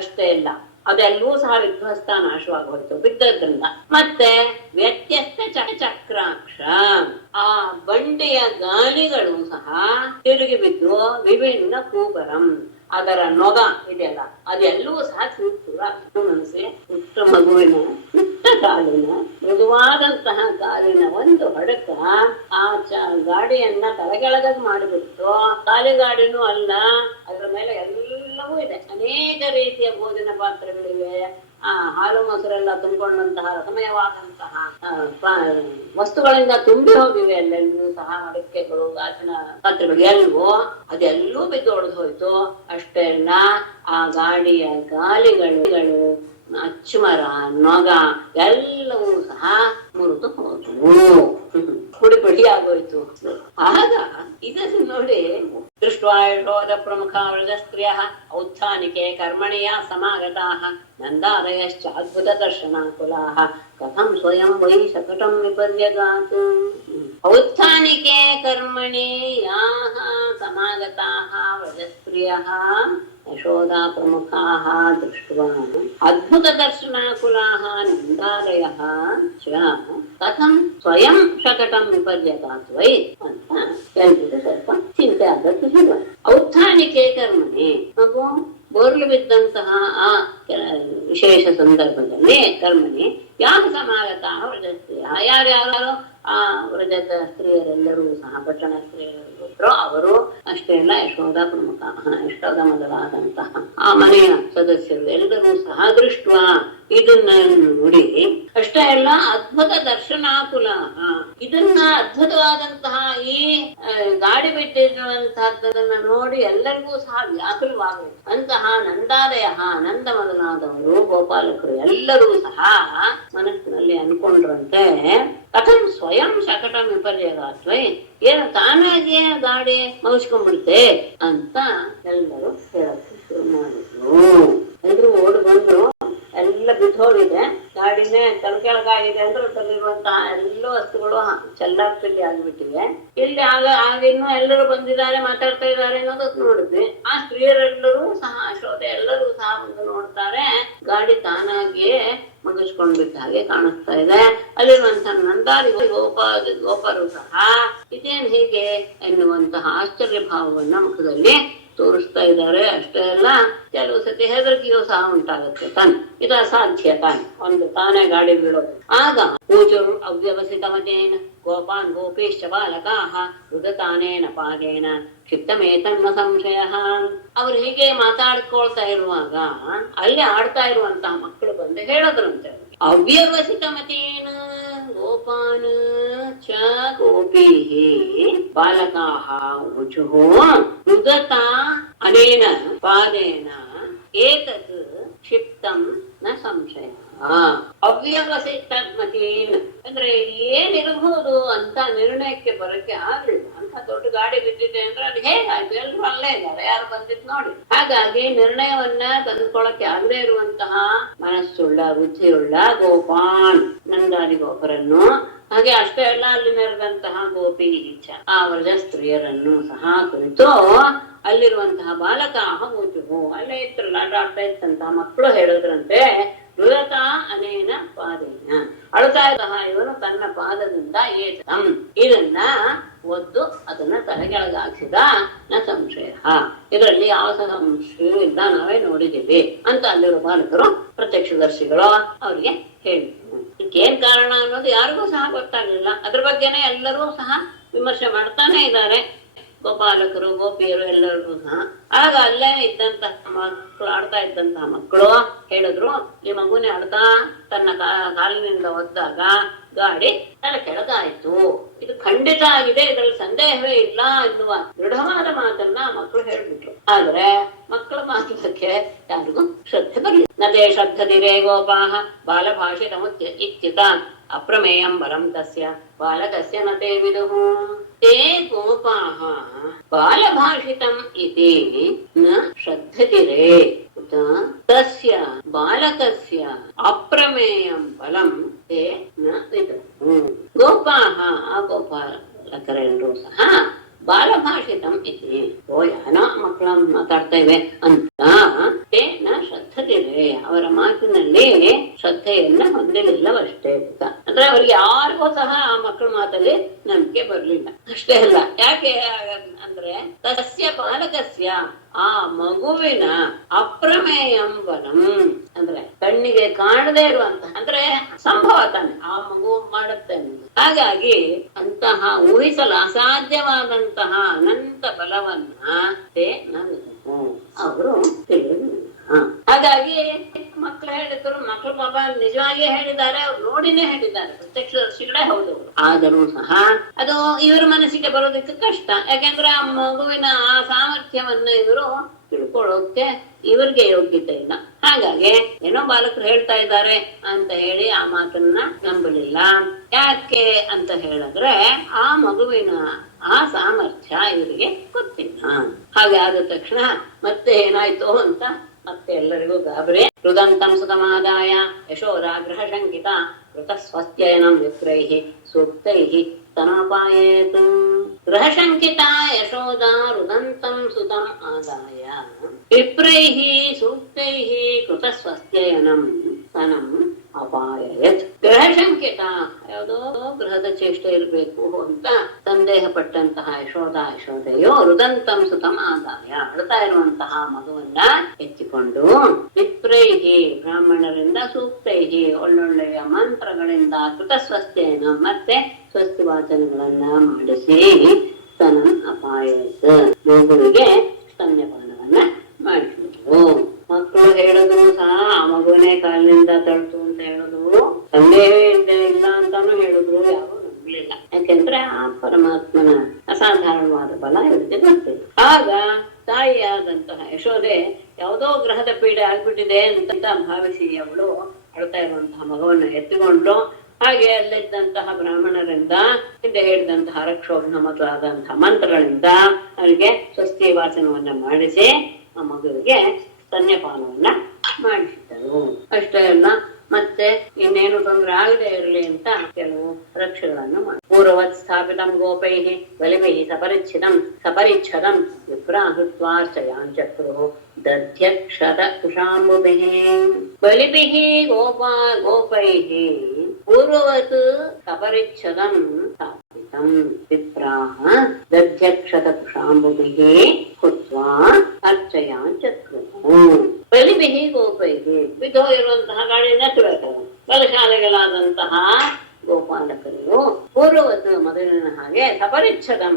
ಅಷ್ಟೇ ಇಲ್ಲ, ಅದೆಲ್ಲವೂ ಸಹ ವಿಧ್ವಸ್ತ ನಾಶವಾಗಿ ಹೋಯ್ತು ಬಿದ್ದದ್ರಿಂದ. ಮತ್ತೆ ವ್ಯತ್ಯಸ್ತ ಚಕ್ರಾಕ್ಷ, ಆ ಬಂಡೆಯ ಗಾಲಿಗಳು ಸಹ ತಿರುಗಿ ಬಿದ್ದು ವಿಭಿನ್ನ ಕೂಬರಂ, ಅದರ ನೊಗ ಇದೆಯಲ್ಲ ಅದೆಲ್ಲವೂ ಸಹ ಮನಸ್ಸೆ ಪುಟ್ಟ ಮಗುವಿನ ಪುಟ್ಟ ಕಾಲಿನ ಮೃದುವಾದಂತಹ ಕಾಲಿನ ಒಂದು ಹೊಡೆತ ಆ ಗಾಡಿಯನ್ನ ತಲೆಗೆಳಗಾಗಿ ಮಾಡಿಬಿಟ್ಟು. ಕಾಲಿಗಾಡಿನೂ ಅಲ್ಲ, ಅದರ ಮೇಲೆ ಎಲ್ಲವೂ ಇದೆ, ಅನೇಕ ರೀತಿಯ ಭೋಜನ ಪಾತ್ರೆಗಳಿವೆ, ಹಾಲು ಮೊಸರೆಲ್ಲ ತುಂಬಿಕೊಂಡಂತಹ ರಸಮಯವಾದಂತಹ ವಸ್ತುಗಳಿಂದ ತುಂಬಿ ಹೋಗಿವೆ. ಅಲ್ಲೆಲ್ಲೂ ಸಹ ಮಡಿಕೆಗಳು, ಗಾಜಿನ ಪಾತ್ರೆಗಳು ಎಲ್ಲವೂ ಅದೆಲ್ಲೂ ಬಿದ್ದು ಹೊಡೆದು ಹೋಯ್ತು. ಅಷ್ಟೇ ಅಲ್ಲ, ಆ ಗಾಡಿಯ ಗಾಲಿಗಳು, ಅಚ್ಚುಮರ, ನೊಗ ಎಲ್ಲವೂ ಸಹ ಮುರಿದು ಹೋದವು, ಪುಡಿ ಪುಡಿ ಆಗೋಯ್ತು. ಆಗ ಇದನ್ನು ನೋಡಿ ದೃಷ್ಟ್ವಾಯೋಧ ಪ್ರಮುಖ ವ್ರಜಸ್ತ್ರೀಯ ಔತ್ಥಾನಿಕೆ ಕರ್ಮಣಿಯ ಸಮಾಗತಾಃ ನಂದಾದಯಶ್ಚ ಅದ್ಭುತ ದರ್ಶನಾಕುಲಾಃ ಕಥಂ ಸ್ವಯಂ ವೈ ಶಕಟಂ ವಿಪರ್ಯಗಾತ್. ಔತ್ಥಾನಿಕೆ ಕರ್ಮಣಿ ಯಾಃ ಸಮಾಗತಾಃ ವ್ರಜಸ್ತ್ರೀಯಃ ಯಶೋದಾ ಪ್ರಮುಖಾಃ ದೃಷ್ಟ್ವಾ ಅದ್ಭುತ ದರ್ಶನಾಕುಲಾಃ ನಂದಾದಯಃ ಚ ಕಥಂ ಸ್ವಯಂ ಶಕಟಂ ವಿಪರ್ಯಗಾತ್ ವೈ ಅಂತ ಎಲ್ರಿಗೂ ಸ್ವಲ್ಪ ಚಿಂತೆ ಆದದ್ದು ಹೇಳುವ. ಔತ್ಥಾನಿಕೆ ಕರ್ಮಣಿ, ಮಗು ಬೋರ್ಲು ಬಿದ್ದಂತಹ ಆ ವಿಶೇಷ ಸಂದರ್ಭದಲ್ಲಿ ಕರ್ಮಣಿ ಯಾವ ಸಮಾಗತ ವ್ರಜಸ್ತ್ರೀಯ, ಯಾರ್ಯಾರು ಆ ವ್ರಜದ ಸ್ತ್ರೀಯರೆಲ್ಲರೂ ಸಹ ಪಟ್ಟಣ ಸ್ತ್ರೀಯರು ಅವರು ಅಷ್ಟೇ ಅಲ್ಲ, ಯಶೋಧ ಪ್ರಮುಖ, ಯಶೋಧ ಮೊದಲಾದಂತಹ ಆ ಮನೆಯ ಸದಸ್ಯರು ಎಲ್ಲರೂ ಸಹ ದೃಷ್ಟ ಇದನ್ನ ನೋಡಿ ಅಷ್ಟೇ ಅಲ್ಲ ಅದ್ಭುತ ದರ್ಶನಾಕುಲ, ಇದನ್ನ ಅದ್ಭುತವಾದಂತಹ ಈ ಗಾಡಿ ಬಿಟ್ಟಿರುವಂತಹದ್ದನ್ನ ನೋಡಿ ಎಲ್ಲರಿಗೂ ಸಹ ವ್ಯಾಕುಲವಾಗಬೇಕು. ಅಂತಹ ನಂದಾದಯ, ನಂದ ಮೊದಲಾದವರು ಗೋಪಾಲಕರು ಎಲ್ಲರೂ ಸಹ ಮನಸ್ಸಿನಲ್ಲಿ ಅನ್ಕೊಂಡ್ರಂತೆ ಕಥಂ ಸ್ವಯಂ ಶಕಟ ವಿಪರ್ಯಗಾತ್ವೈ, ಏನು ತಾನಾಗಿಯೇ ಗಾಡಿ ಮಗಿಸ್ಕೊಂಡ್ಬಿಡುತ್ತೆ ಅಂತ ಎಲ್ಲರೂ ಹೇಳಕ್ಕೆ ಶುರು ಮಾಡಿದ್ರು. ಎಲ್ರು ಓಡಿ ಬಂದ್ರು, ಎಲ್ಲ ಬಿದ್ದೋಗಿದೆ, ಗಾಡಿನೇ ತಲೆಕೆಳಗಾಗಿದೆ ಅಂದ್ರೆ ಅದರಲ್ಲಿರುವಂತಹ ಎಲ್ಲ ವಸ್ತುಗಳು ಚೆಲ್ಲಾಪಿಲ್ಲಿ ಆಗ್ಬಿಟ್ಟಿವೆ. ಇಲ್ಲಿ ಆಗ ಇನ್ನೂ ಎಲ್ಲರೂ ಬಂದಿದ್ದಾರೆ, ಮಾತಾಡ್ತಾ ಇದ್ದಾರೆ ಅನ್ನೋದು ನೋಡಿದ್ವಿ. ಆ ಸ್ತ್ರೀಯರೆಲ್ಲರೂ ಸಹ ಯಶೋದೆ ಎಲ್ಲರೂ ಸಹ ಬಂದು ನೋಡ್ತಾರೆ, ಗಾಡಿ ತಾನಾಗಿಯೇ ಮಗಿಸ್ಕೊಂಡ್ ಬಿಟ್ಟ ಹಾಗೆ ಕಾಣಿಸ್ತಾ ಇದೆ. ಅಲ್ಲಿರುವಂತಹ ನಂದಾದಿ ಗೋಪರು ಸಹ ಇದೇನ್ ಹೀಗೆ ಎನ್ನುವಂತಹ ಆಶ್ಚರ್ಯ ಭಾವವನ್ನ ಮುಖದಲ್ಲಿ ತೋರಿಸ್ತಾ ಇದ್ದಾರೆ. ಅಷ್ಟೇ ಅಲ್ಲ, ಕೆಲವು ಸತಿ ಹೆದರಿಕೆಯೂ ಸಹ ಉಂಟಾಗುತ್ತೆ. ತಾನೆ ಇದು ಅಸಾಧ್ಯ, ತಾನೆ ಒಂದು ತಾನೇ ಗಾಡಿ ಬೀಳೋದು. ಆಗ ಊಚರು ಅವ್ಯವಸ್ಥಿತ ಮತೇನ ಗೋಪಾನ್ ಗೋಪೇಶ್ಚ ಬಾಲಕಾಹ ರುದತಾನೇನ ಪಾದೇನ ಕ್ಷಿಪ್ತಮೇತನ್ನ ಸಂಶಯ. ಅವ್ರು ಹೀಗೆ ಮಾತಾಡ್ಕೊಳ್ತಾ ಇರುವಾಗ ಅಲ್ಲಿ ಆಡ್ತಾ ಇರುವಂತಹ ಮಕ್ಕಳು ಬಂದು ಹೇಳದ್ರಂತೆ, ಅವ್ಯವಸ್ಥಿತ ಮತೇನ ಗೋಪಾನ್ ಚ ಗೋಪೀಃ ಬಾಲಕಾಃ ಊಚುಃ ರುದತಾ ಅನೇನ ಪಾದೇನ ಏತತ್ ಕ್ಷಿಪ್ತಂ ನ ಸಂಶಯ. ಅವ್ಯವಸ್ಥಿತ ಮತೇನ ಅಂದ್ರೆ ಏನಿರಬಹುದು ಅಂತ ನಿರ್ಣಯಕ್ಕೆ ಬರಕ್ಕೆ ಆಗ್ಲಿಲ್ಲ. ಅಂತ ದೊಡ್ಡ ಗಾಡಿ ಬಿದ್ದಿದೆ ಅಂದ್ರೆ ಅದು ಹೇಗಾಯ್ತು, ಎಲ್ರು ಅಲ್ಲೇ ಇದ್ದಾರೆ, ಯಾರು ಬಂದಿದ್ ನೋಡಿ. ಹಾಗಾಗಿ ನಿರ್ಣಯವನ್ನ ತಂದುಕೊಳ್ಳಕ್ಕೆ ಆಗದೆ ಇರುವಂತಹ ಮನಸ್ಸುಳ್ಳ ಬುದ್ಧಿಯುಳ್ಳ ಗೋಪಾನ್ ನಂದಾದಿ ಗೋಪರನ್ನು, ಹಾಗೆ ಅಷ್ಟೇ ಅಲ್ಲ ಅಲ್ಲಿ ನೆರೆದಂತಹ ಗೋಪಿ ಇಚ್ಛ ಆ ವ್ರಜ ಸ್ತ್ರೀಯರನ್ನು ಸಹ ಕುರಿತು ಅಲ್ಲಿರುವಂತಹ ಬಾಲಕಾಹ ಊಚುಹು ಅಲ್ಲೇ ಇತ್ರಲ್ಲ ಆಡ್ತಾ ಇತ್ತಂತಹ ಮಕ್ಕಳು ಹೇಳಿದ್ರಂತೆ, ರುದತಾ ಅನೇನ ಪಾದೇನ ಅಳ್ತಾ ಇದ್ದ ಇವನು ತನ್ನ ಪಾದದಿಂದ ಏತಂ ಇದನ್ನ ಒದ್ದು ಅದನ್ನ ತಲೆಗೆಳಗಾಕ್ಸಿದ ನ ಸಂಶಯ. ಇದರಲ್ಲಿ ಯಾವ ಸಂಶಯವೂ ಇಲ್ಲ, ನಾವೇ ನೋಡಿದ್ದೀವಿ ಅಂತ ಅಲ್ಲಿರುವ ಬಾಲಕರು ಪ್ರತ್ಯಕ್ಷದರ್ಶಿಗಳು ಅವ್ರಿಗೆ ಹೇಳಿದ್ರು. ಇದಕ್ಕೇನ್ ಕಾರಣ ಅನ್ನೋದು ಯಾರಿಗೂ ಸಹ ಗೊತ್ತಾಗ್ಲಿಲ್ಲ. ಅದ್ರ ಬಗ್ಗೆನೆ ಎಲ್ಲರೂ ಸಹ ವಿಮರ್ಶೆ ಮಾಡ್ತಾನೆ ಇದ್ದಾರೆ, ಗೋಪಾಲಕರು ಗೋಪಿಯರು ಎಲ್ಲರಿಗೂ ಸಹ. ಆಗ ಅಲ್ಲೇ ಇದ್ದಂತಹ ಮಕ್ಕಳು ಆಡ್ತಾ ಇದ್ದಂತಹ ಮಕ್ಕಳು ಹೇಳಿದ್ರು, ಈ ಮಗುನೇ ಆಡ್ತಾ ತನ್ನ ಕಾಲಿನಿಂದ ಒದ್ದಾಗ ಗಾಡಿ ತಲೆ ಕೆಳಗಾಯ್ತು, ಇದು ಖಂಡಿತ ಆಗಿದೆ, ಇದರಲ್ಲಿ ಸಂದೇಹವೇ ಇಲ್ಲ ಎನ್ನುವ ದೃಢವಾದ ಮಾತನ್ನ ಮಕ್ಕಳು ಹೇಳ್ಬಿಟ್ರು. ಆದ್ರೆ ಮಕ್ಕಳ ಮಾತುಕಕ್ಕೆ ಯಾರಿಗೂ ಶ್ರದ್ಧೆ ಬರಲಿಲ್ಲ. ನದೇ ಶ್ರದ್ಧದಿರೇ ಗೋಪಾಃ ಬಾಲಭಾಷಿತಮುಚ್ಯ ಇತ್ಯುತ ಅಪ್ರಮೇಯಂ ಬಲಂ ತಸ್ಯ ಬಾಲಕಸ್ಯ ನ ತೇ ವಿದುಃ. ತೇ ಗೋಪಾಃ ಬಾಲಭಾಷಿತಂ ಇತಿ ನ ಶ್ರದ್ಧತಿರೇ ಉತ ತಸ್ಯ ಬಾಲಕಸ್ಯ ಅಪ್ರಮೇಯಂ ಬಲಂ ತೇ ನ ವಿದುಃ. ಗೋಪಾಃ ಆ ಗೋಪಾಲಕರೆಲ್ಲರೂ ಸಹ ಬಾಲಭಾಷಿತಂ ಇತಿ ಏನೋ ಮಕ್ಕಳ ಮಾತಾಡ್ತಾ ಇವೆ ಅಂತ ತೇ ನ ಶ್ರದ್ಧತಿರೇ ಅವರ ಮಾತಿನಲ್ಲಿ ಶ್ರದ್ಧೆಯನ್ನ ಹೊಂದಿಲಿಲ್ಲವಷ್ಟೇ. ಅಂದ್ರೆ ಅವ್ರಿಗೆ ಯಾರಿಗೂ ಸಹ ಆ ಮಕ್ಕಳ ಮಾತಲ್ಲಿ ನಂಬಿಕೆ ಬರ್ಲಿಲ್ಲ. ಅಷ್ಟೇ ಅಲ್ಲ, ಯಾಕೆ ಅಂದ್ರೆ ತಸ್ಯ ಬಾಲಕಸ್ಯ ಆ ಮಗುವಿನ ಅಪ್ರಮೇಯಂ ಬಲಂ ಅಂದ್ರೆ ಕಣ್ಣಿಗೆ ಕಾಣದೇ ಇರುವಂತಹ ಅಂದ್ರೆ ಸಂಭವ ತಾನೆ ಆ ಮಗು ಮಾಡುತ್ತೆ. ಹಾಗಾಗಿ ಅಂತಹ ಊಹಿಸಲು ಅಸಾಧ್ಯವಾದಂತಹ ಅನಂತ ಬಲವನ್ನ ಅವರು ತಿಳಿಯಲಿಲ್ಲ. ಹಾಗಾಗಿ ಮಕ್ಕಳು ಹೇಳಿದ್ರು, ಮಕ್ಕಳು ಬಾಬಾ ನಿಜವಾಗಿಯೇ ಹೇಳಿದ್ದಾರೆ, ಅವ್ರು ನೋಡಿನೇ ಹೇಳಿದ್ದಾರೆ, ಪ್ರತ್ಯಕ್ಷದರ್ಶಿಗಳೇ ಹೌದು. ಆದರೂ ಸಹ ಅದು ಇವರ ಮನಸ್ಸಿಗೆ ಬರೋದಕ್ಕೆ ಕಷ್ಟ. ಯಾಕೆಂದ್ರೆ ಆ ಮಗುವಿನ ಆ ಸಾಮರ್ಥ್ಯವನ್ನ ಇವರು ತಿಳ್ಕೊಳ್ಳೋಕೆ ಇವರಿಗೆ ಯೋಗ್ಯತೆ ಇಲ್ಲ. ಹಾಗಾಗಿ ಏನೋ ಬಾಲಕರು ಹೇಳ್ತಾ ಇದ್ದಾರೆ ಅಂತ ಹೇಳಿ ಆ ಮಾತನ್ನ ನಂಬಲಿಲ್ಲ. ಯಾಕೆ ಅಂತ ಹೇಳಿದ್ರೆ ಆ ಮಗುವಿನ ಆ ಸಾಮರ್ಥ್ಯ ಇವರಿಗೆ ಗೊತ್ತಿಲ್ಲ. ಹಾಗೆ ಆದ ತಕ್ಷಣ ಮತ್ತೆ ಏನಾಯ್ತು ಅಂತ ಮತ್ತೆ ಎಲ್ಲರಿಗೂ ಗಾಬರಿ. ರುದಂತಂ ಸುತಮಾದಾಯ ಯಶೋದಾ ಗೃಹ ಶಂಕಿತ ಕೃತ ಸ್ವಸ್ತ್ಯಯನಂ ವಿಪ್ರೈಃ ಸೂಕ್ತೈಃ ತನಪಾಯೇತ್. ಗೃಹ ಶಂಕಿತ ಯಶೋದಾ ರುದಂತಂ ಸುತಂ ಆದಾಯ ವಿಪ್ರೈಃ ಸೂಕ್ತೈಃ ಕೃತ ಸ್ವಸ್ತ್ಯಯನಂ ತನಂ ಅಪಾಯಯತ್. ಗೃಹ ಶಂಕಿತ ಯಾವುದೋ ಗೃಹದ ಚೇಷ್ಟೆ ಇರಬೇಕು ಅಂತ ಸಂದೇಹ ಪಟ್ಟಂತಹ ಯಶೋದೆಯು ರುದಂತಂ ಸುತಂ ಆದಾಯ ಅಳ್ತಾ ಇರುವಂತಹ ಮಗುವನ್ನ ಎತ್ತಿಕೊಂಡು ವಿಪ್ರೈಹಿ ಬ್ರಾಹ್ಮಣರಿಂದ ಸೂಕ್ತೈಹಿ ಒಳ್ಳೊಳ್ಳೆಯ ಮಂತ್ರಗಳಿಂದ ಕೃತ ಸ್ವಸ್ತಿಯನ್ನ ಮತ್ತೆ ಸ್ವಸ್ತಿ ವಾಚನಗಳನ್ನ ಮಾಡಿಸಿ ತನ್ನ ಅಪಾಯಯತ್ ಮಗುವಿಗೆ ಸ್ತನ್ಯಪಾನವನ್ನ ಮಾಡಿಸಿದ್ರು. ಮಕ್ಕಳು ಹೇಳಿದ್ರು ಸಹ ಆ ಮಗುವನೇ ಕಾಲಿನಿಂದ ತಳ್ತು ಅಂತ ಹೇಳಿದ್ರು, ಸಂದೇಹವೇ ಇಲ್ಲ ಅಂತಾನು ಹೇಳಿದ್ರು, ಯಾರು ನಂಬಲಿಲ್ಲ. ಯಾಕೆಂದ್ರೆ ಆ ಪರಮಾತ್ಮನ ಅಸಾಧಾರಣವಾದ ಬಲ ಇವರಿಗೆ ಗೊತ್ತಿದೆ. ಆಗ ತಾಯಿಯಾದಂತಹ ಯಶೋದೆ ಯಾವುದೋ ಗ್ರಹದ ಪೀಡೆ ಆಗ್ಬಿಟ್ಟಿದೆ ಅಂತ ಭಾವಿಸಿ ಅವಳು ಅಳ್ತಾ ಇರುವಂತಹ ಮಗುವನ್ನ ಎತ್ತಿಕೊಂಡ್ರು. ಹಾಗೆ ಅಲ್ಲಿದ್ದಂತಹ ಬ್ರಾಹ್ಮಣರಿಂದ ಹಿಂದೆ ಹೇಳಿದಂತಹ ರಕ್ಷೋಘ್ನ ಮೊದಲಾದಂತಹ ಮಂತ್ರಗಳಿಂದ ಅವರಿಗೆ ಸ್ವಸ್ತಿ ವಾಚನವನ್ನ ಮಾಡಿಸಿ ಆ ಮಗುವಿಗೆ ಸ್ತನ್ಯಪಾನವನ್ನ ಮಾಡಿಸಿದರು. ಅಷ್ಟೇ ಅಲ್ಲ, ಮತ್ತೆ ಇನ್ನೇನು ತೊಂದರೆ ಆಗದೆ ಇರಲಿ ಅಂತ ಕೆಲವು ರಕ್ಷೆಗಳನ್ನು ಮಾಡಿ ಪೂರ್ವವತ್ ಸ್ಥಾಪಿತಂ ಗೋಪೈಃ ಬಲಿಭಿಃ ಸಪರಿಚ್ಛದಂ ವಿಪ್ರಾಹುತ್ವಾರ್ಚಯಾಂಚಕ್ರುಃ ದಧ್ಯಕ್ಷತ ಕುಶಾಂಬುಭಿಃ. ಬಲಿಭಿಃ ಗೋಪೈಃ ಪೂರ್ವವತ್ ಸಪರಿಚ್ಛದಂ ಸ್ಥಾಪಿತಂ ವಿಪ್ರಾಃ ದಧ್ಯಕ್ಷತ ಕುಶಾಂಬುಭಿಃ ಹುತ್ವಾ ಕೃತ್ವಾ ಅರ್ಚಯಾಂಚಕ್ರು ಬಲಿಬಿಹಿ ಗೋಪೈಹಿ ಬಿದ್ದು ಇರುವಂತಹ ಗಾಡಿ ನೆಟ್ಟಬೇಕು. ಬಲಶಾಲೆಗಳಾದಂತಹ ಗೋಪಾಲಕರು ಪೂರ್ವವತ್ತು ಮೊದಲಿನ ಹಾಗೆ ಸಪರಿಚ್ಛದಂ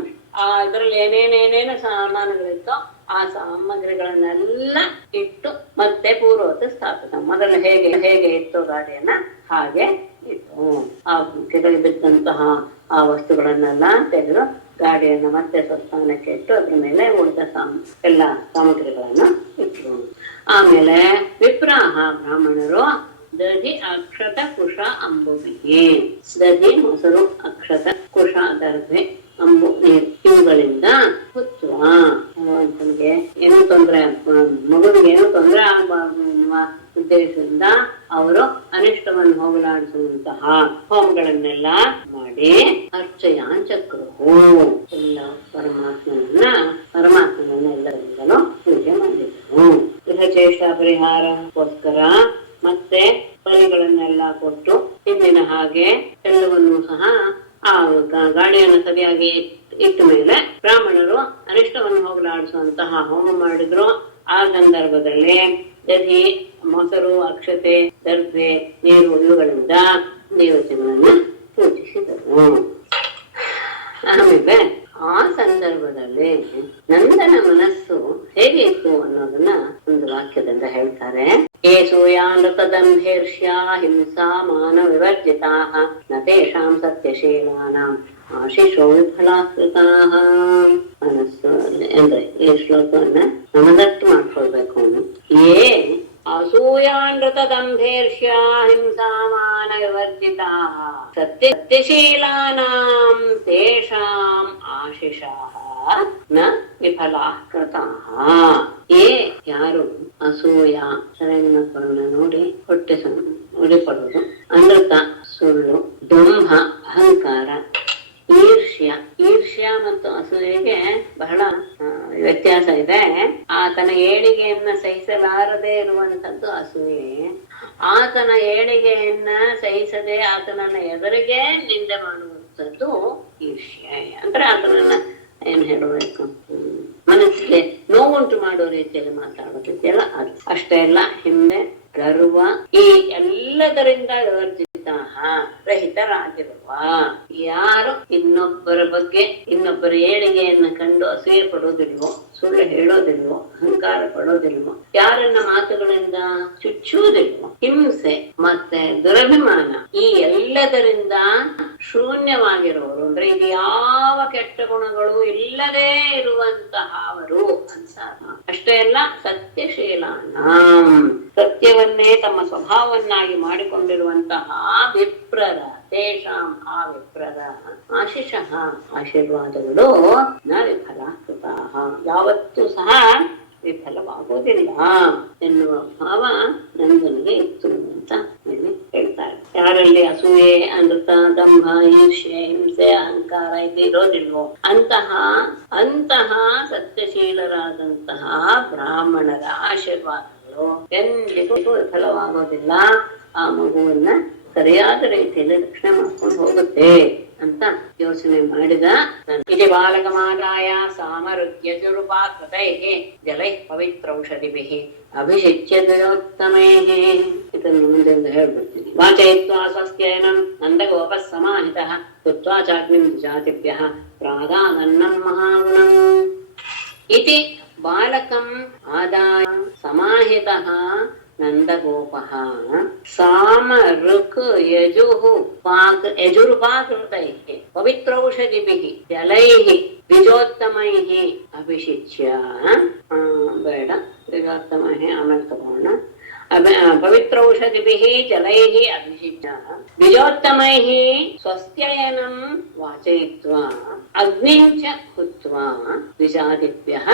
ಇದರಲ್ಲಿ ಏನೇನೇನೇನು ಸಾಮಾನುಗಳಿತ್ತೋ ಆ ಸಾಮಗ್ರಿಗಳನ್ನೆಲ್ಲ ಇಟ್ಟು ಮತ್ತೆ ಪೂರ್ವವತ್ತು ಸ್ಥಾಪಿತ. ಮೊದಲು ಹೇಗೆ ಇತ್ತು ಗಾಡಿಯನ್ನ ಹಾಗೆ ಇಟ್ಟು ಆ ಕೆಳಗೆ ಬಿದ್ದಂತಹ ಆ ವಸ್ತುಗಳನ್ನೆಲ್ಲ ತೆಗೆದು ಗಾಡಿಯನ್ನ ಮತ್ತೆ ಸ್ವಸ್ಥಾನಕ್ಕೆ ಇಟ್ಟು ಅದ್ರ ಮೇಲೆ ಉಳಿದ ಎಲ್ಲ ಸಾಮಗ್ರಿಗಳನ್ನ ಇಟ್ಟರು. ಆಮೇಲೆ ವಿಪ್ರಾಹ ಬ್ರಾಹ್ಮಣರು ದಧಿ ಅಕ್ಷತ ಕುಶ ಅಂಬುವಿಗೆ ದಧಿ ಮೊಸರು ಅಕ್ಷತ ಕುಶ ದರ್ಭೆ ಅಂಬು ನೀರು ಇವುಗಳಿಂದ ಹುತ್ತುವ ಭಗವಂತನಿಗೆ ಏನು ತೊಂದರೆ ಮಗುವಿಗೆ ಏನು ತೊಂದರೆ ಆಗಬಾರ್ದು ಎನ್ನುವ ಉದ್ದೇಶದಿಂದ ಅವರು ಅನಿಷ್ಟವನ್ನು ಹೋಗಲಾಡಿಸುವಂತಹ ಹೋಮಗಳನ್ನೆಲ್ಲ ಮಾಡಿ ಅರ್ಚಯಾಂಚಕ್ರು ಎಲ್ಲ ಪರಮಾತ್ಮನನ್ನ ಎಲ್ಲರಿಂದಲೂ ಪೂಜೆ ಮಾಡಿದ್ರು. ಗೃಹಚೇಷ್ಟ ಪರಿಹಾರಕ್ಕೋಸ್ಕರ ಮತ್ತೆ ಬಲಿಗಳನ್ನೆಲ್ಲ ಕೊಟ್ಟು ಹಿಂದಿನ ಹಾಗೆ ಎಲ್ಲವನ್ನೂ ಸಹ ಆ ಗಾಡಿಯನ್ನು ಸರಿಯಾಗಿ ಇಟ್ಟ ಮೇಲೆ ಬ್ರಾಹ್ಮಣರು ಅನಿಷ್ಟವನ್ನು ಹೋಗಲಾಡಿಸುವಂತಹ ಹೋಮ ಮಾಡಿದ್ರು. ಆ ಸಂದರ್ಭದಲ್ಲಿ ದಧಿ ಮೊಸರು ಅಕ್ಷತೆ ದರ್ಭೆ ನೀರು ಇವುಗಳಿಂದ ದೇವತೆಗಳನ್ನ ಪೂಜಿಸಿದರು. ಆಮೇಲೆ ಆ ಸಂದರ್ಭದಲ್ಲಿ ನಂದನ ಮನಸ್ಸು ಹೇಗೆ ಇತ್ತು ಅನ್ನೋದನ್ನ ಒಂದು ವಾಕ್ಯದಿಂದ ಹೇಳ್ತಾರೆ. ಯೇ ಸೂಯಾನೃತದಂಭೇರ್ಷ್ಯ ಹಿಂಸಾ ಮಾನ ವಿವರ್ಜಿತಾ ನ ತೇಷಾಂ ಸತ್ಯಶೀಲಾನಾಂ ಆಶಿಷೋ ವಿಫಲಾಕೃತಾಃ. ಮನಸ್ಸು ಅಂದ್ರೆ ಈ ಶ್ಲೋಕವನ್ನ ನಮದಟ್ಟು ಮಾಡ್ಕೊಳ್ಬೇಕು. ಯೇ ಅಸೂಯಾನೃತದಂಭೇರ್ಷ್ಯ ಹಿಂಸಾ ಮಾನ ವಿವರ್ಜಿತಾಃ ಸತ್ಯಶೀಲಾನಾಂ ತೇಷಾಂ ಆಶಿಷಾಃ ನ ವಿಫಲಾಃ ಕೃತಾಃ. ಏ ಯಾರು ಅಸೂಯ ಶರಣ್ಯಪರನ್ನ ನೋಡಿ ಹೊಟ್ಟೆ ಉಡಿಪಡುವುದು, ಅನೃತ ಸುಳ್ಳು, ದಂಭ ಅಹಂಕಾರ, ಈರ್ಷ್ಯ ಮತ್ತು ಅಸೂಯೆಗೆ ಬಹಳ ವ್ಯತ್ಯಾಸ ಇದೆ. ಆತನ ಏಳಿಗೆಯನ್ನ ಸಹಿಸಲಾರದೆ ಇರುವಂತದ್ದು ಅಸೂಯೆ. ಆತನ ಏಳಿಗೆಯನ್ನ ಸಹಿಸದೆ ಆತನನ್ನ ಎದುರಿಗೆ ನಿಂದೆ ಮಾಡುವಂಥದ್ದು ಈರ್ಷ್ಯ. ಅಂದ್ರೆ ಆತನನ್ನ ಏನ್ ಹೇಳಬೇಕು, ಮನಸ್ಸಿಗೆ ನೋವುಂಟು ಮಾಡೋ ರೀತಿಯಲ್ಲಿ ಮಾತಾಡೋದಿದೆಯಲ್ಲ ಅದು. ಅಷ್ಟೇ ಅಲ್ಲ, ಹಿಂದೆ ಗರ್ವ ಈ ಎಲ್ಲದರಿಂದ ವಿವರ್ಜಿತ ರಹಿತರಾಗಿರುವ ಯಾರು ಇನ್ನೊಬ್ಬರ ಬಗ್ಗೆ ಇನ್ನೊಬ್ಬರ ಏಳಿಗೆಯನ್ನ ಕಂಡು ಅಸೂಯೆ ಪಡೋದಿಲ್ವೋ, ಸುಳ್ಳು ಹೇಳೋದಿಲ್ವೋ, ಅಹಂಕಾರ ಪಡೋದಿಲ್ವೋ, ಯಾರನ್ನ ಮಾತುಗಳಿಂದ ಚುಚ್ಚುವುದಿಲ್ವೋ, ಹಿಂಸೆ ಮತ್ತೆ ದುರಭಿಮಾನ ಈ ಎಲ್ಲದರಿಂದ ಶೂನ್ಯವಾಗಿರುವವರು ಅಂದ್ರೆ ಇದು ಯಾವ ಕೆಟ್ಟ ಗುಣಗಳು ಇಲ್ಲದೇ ಇರುವಂತಹ ಅವರು ಅಂತ. ಅಷ್ಟೇ ಅಲ್ಲ, ಸತ್ಯಶೀಲಾನ ಸತ್ಯವನ್ನೇ ತಮ್ಮ ಸ್ವಭಾವವನ್ನಾಗಿ ಮಾಡಿಕೊಂಡಿರುವಂತಹ ವಿಪ್ರರ ತೇಷಾಂ ಆ ವಿಪ್ರರ ಆಶಿಷಃ ಆಶೀರ್ವಾದಗಳು ನ ವಿಫಲಾಕೃತಾಃ ಯಾವತ್ತೂ ಸಹ ವಿಫಲವಾಗುವುದಿಲ್ಲ ಎನ್ನುವ ಭಾವ ನಂದನಿಗೆ ಇತ್ತು ಅಂತ ಹೇಳ್ತಾರೆ. ಯಾರಲ್ಲಿ ಅಸೂಯೆ ಅನೃತ ದಂಭ ಈರ್ಷ್ಯೆ ಹಿಂಸೆ ಅಹಂಕಾರ ಇದು ಇರೋದಿಲ್ವೋ ಅಂತಹ ಸತ್ಯಶೀಲರಾದಂತಹ ಬ್ರಾಹ್ಮಣರ ಆಶೀರ್ವಾದಗಳು ಎಂದಿಗೂ ವಿಫಲವಾಗೋದಿಲ್ಲ. ಆ ಮಗುವನ್ನ ಸರಿಯಾದ ರೀತಿಯಲ್ಲಿ ರಕ್ಷಣೆ ಮಾಡ್ಕೊಂಡು ಹೋಗುತ್ತೆ ಅಂತ ಯೋಚನೆ ಮಾಡಿದ. ಇತಿ ಬಾಲಕಮಾದಾಯ ಸಾಮರುದ್ಯಜುರುಪಾಕೃತೈಃ ಜಲೈಃ ಪವಿತ್ರೌಷಧಿಭಿಃ ಅಭಿಷಿಚ್ಯ ದ್ವಿಜೋತ್ತಮೈಃ. ಇದನ್ನು ಮುಂದೆ ಹೇಳ್ಬಿಡ್ತೀನಿ. ವಾಚಯಿತ್ವಾ ಸ್ವಸ್ತ್ಯಯನಂ ನಂದಗೋಪಃ ಸಮಾಹಿತಃ ಕೃತ್ವಾ ಚಾಗ್ನಿಂ ಜಾತಿಭ್ಯಃ ಪ್ರಾದಾನನ್ನಂ ಮಹಾಗುಣಂ. ಇತಿ ಬಾಲಕಂ ಆದಾಯ ಸಮಾಹಿತಃ ನಂದಗೋಪಃ ಸಾಮ ಋಕ್ ಯಜುಃ ಯಜುರುಪಾಕೃತೈಃ ಪವಿತ್ರೌಷಧಿಭಿಃ ಜಲೈಃ ದ್ವಿಜೋತ್ತಮೈಃ ಅಭಿಷಿಚ್ಯ. ಬೇಡ, ದ್ವಿಜೋತ್ತಮೈಃ ಆಮೇಲೆ ತಗೋಣ. ಪವಿತ್ರೌಷಧಿಭಿಃ ಜಲೈಃ ಅಭಿಷಿಚ್ಯ ದ್ವಿಜೋತ್ತಮೈಃ ಸ್ವಸ್ತ್ಯಯನಂ ವಾಚಯಿತ್ವಾ ಅಗ್ನಿಂಚ ಹುತ್ವಾ ದ್ವಿಜಾದಿಭ್ಯಃ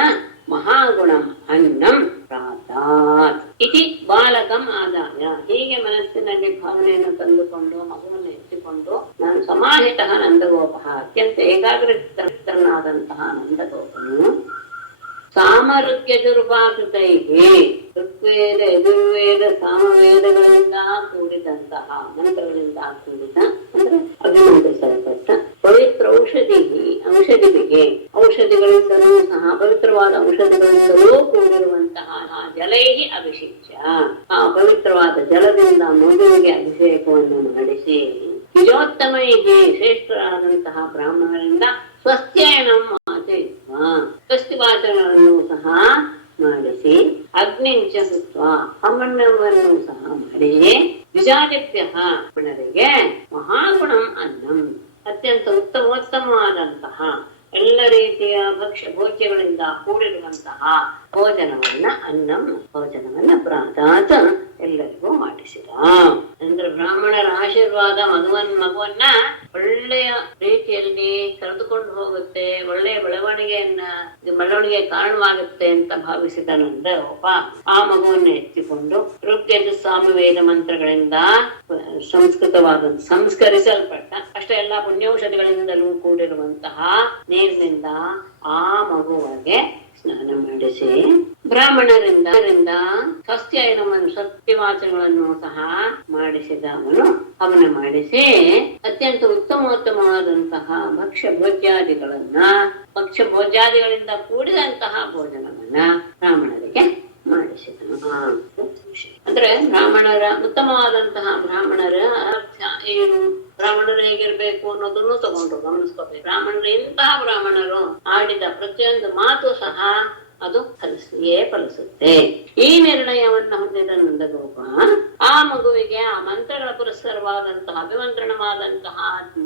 ಮಹಾಗುಣಂ ಅನ್ನಂ ಪ್ರಾದಾತ್. ಇತಿ ಬಾಲಕಂ ಆದಾಯ. ಹೀಗೆ ಮನಸ್ಸಿನಲ್ಲಿ ಭಾವನೆಯನ್ನು ತಂದುಕೊಂಡು ಮಗುವನ್ನು ಎತ್ತಿಕೊಂಡು ನಾನು ಸಮಾಹಿತ ನಂದಗೋಪ ಅತ್ಯಂತ ಏಕಾಗ್ರಚಿತ್ತನಾದಂತಹ ನಂದಗೋಪನು ಸಾಮರುದ್ಯಜುರ್ಪಾಕೃತೈಹಿ ಋಗ್ವೇದ ಯಜುರ್ವೇದ ಸಾಮವೇದಗಳಿಂದ ಕೂಡಿದಂತಹ ಮಂತ್ರಗಳಿಂದ ಕೂಡಿದ ಅಂದ್ರೆ ಅಭಿನಂದಿಸಲ್ಪಟ್ಟ ಪವಿತ್ರ ಔಷಧಿಗಳಿಗೆ ಔಷಧಿಗಳಿಂದಲೂ ಸಹ ಪವಿತ್ರವಾದ ಔಷಧಿಗಳಿಂದಲೂ ಕೂಡಿರುವಂತಹ ಜಲೈಹಿ ಅಭಿಷೇಕ್ಯ, ಆ ಪವಿತ್ರವಾದ ಜಲದಿಂದ ಮಗುವಿಗೆ ಅಭಿಷೇಕವನ್ನು ಮಾಡಿಸಿ, ನಿಜೋತ್ತಮೈಹಿ ಶ್ರೇಷ್ಠರಾದಂತಹ ಬ್ರಾಹ್ಮಣರಿಂದ ಸ್ವಸ್ತ್ಯಯನಂ ಆಚಯಿಸುವ, ಸ್ವಸ್ತಿ ವಾಚನಗಳನ್ನು ಸಹ ಮಾಡಿಸಿ, ಅಗ್ನಿಂಚ ಹುತ್ವ ಹವನವನ್ನು ಸಹ ಮಾಡಿ, ದ್ವಿಜಾದಿಭ್ಯ ಬ್ರಾಹ್ಮಣರಿಗೆ ಮಹಾಗುಣಂ ಅನ್ನಂ ಅತ್ಯಂತ ಉತ್ತಮೋತ್ತಮವಾದಂತಹ ಎಲ್ಲ ರೀತಿಯ ಭೋಜ್ಯಗಳಿಂದ ಕೂಡಿರುವಂತಹ ಭೋಜನವನ್ನ ಪ್ರಾತಾತ್ ಎಲ್ಲರಿಗೂ ಮಾಡಿಸಿದ. ಅಂದ್ರೆ ಬ್ರಾಹ್ಮಣರ ಆಶೀರ್ವಾದ ಮಗುವನ್ನ ಒಳ್ಳೆಯ ರೀತಿಯಲ್ಲಿ ಕರೆದುಕೊಂಡು ಹೋಗುತ್ತೆ, ಒಳ್ಳೆಯ ಬೆಳವಣಿಗೆ ಕಾರಣವಾಗುತ್ತೆ ಅಂತ ಭಾವಿಸಿದನಂದ್ರೆ ಒಬ್ಬ ಆ ಮಗುವನ್ನು ಎತ್ತಿಕೊಂಡು ಋಗ್ಯಜ ಸಾಮವೇದ ಮಂತ್ರಗಳಿಂದ ಸಂಸ್ಕರಿಸಲ್ಪಟ್ಟ ಅಷ್ಟೇ ಎಲ್ಲ ಪುಣ್ಯೌಷಧಿಗಳಿಂದಲೂ ಕೂಡಿರುವಂತಹ ನೀರಿನಿಂದ ಆ ಮಗುವಿಗೆ ಸ್ನಾನ ಮಾಡಿಸಿ, ಬ್ರಾಹ್ಮಣರಿಂದ ಸಸ್ತ್ಯಯನವನ್ನು ಸತ್ಯವಾಚನಗಳನ್ನು ಸಹ ಮಾಡಿಸಿದ ಅವನ ಮಾಡಿಸಿ, ಅತ್ಯಂತ ಉತ್ತಮೋತ್ತಮವಾದಂತಹ ಭಕ್ಷ್ಯ ಭೋಜ್ಯಾದಿಗಳಿಂದ ಕೂಡಿದಂತಹ ಭೋಜನವನ್ನ ಬ್ರಾಹ್ಮಣರಿಗೆ ಮಾಡಿಸಿದನು. ಅಂದ್ರೆ ಉತ್ತಮವಾದಂತಹ ಬ್ರಾಹ್ಮಣರ ಅರ್ಥ ಏನು, ಬ್ರಾಹ್ಮಣರು ಹೇಗಿರ್ಬೇಕು ಅನ್ನೋದನ್ನು ತಗೊಂಡು ಗಮನಿಸ್ಕೋಬೇಕು. ಇಂತಹ ಬ್ರಾಹ್ಮಣರು ಆಡಿದ ಪ್ರತಿಯೊಂದು ಮಾತು ಸಹ ಅದು ಫಲಿಸುತ್ತೆ. ಈ ನಿರ್ಣಯವನ್ನು ಹೊಂದಿದ ನಂದಗೋಪ ಆ ಮಗುವಿಗೆ ಆ ಮಂತ್ರಗಳ ಪುರಸ್ಕರವಾದಂತಹ ಅಭಿಮಂತ್ರಣವಾದಂತಹ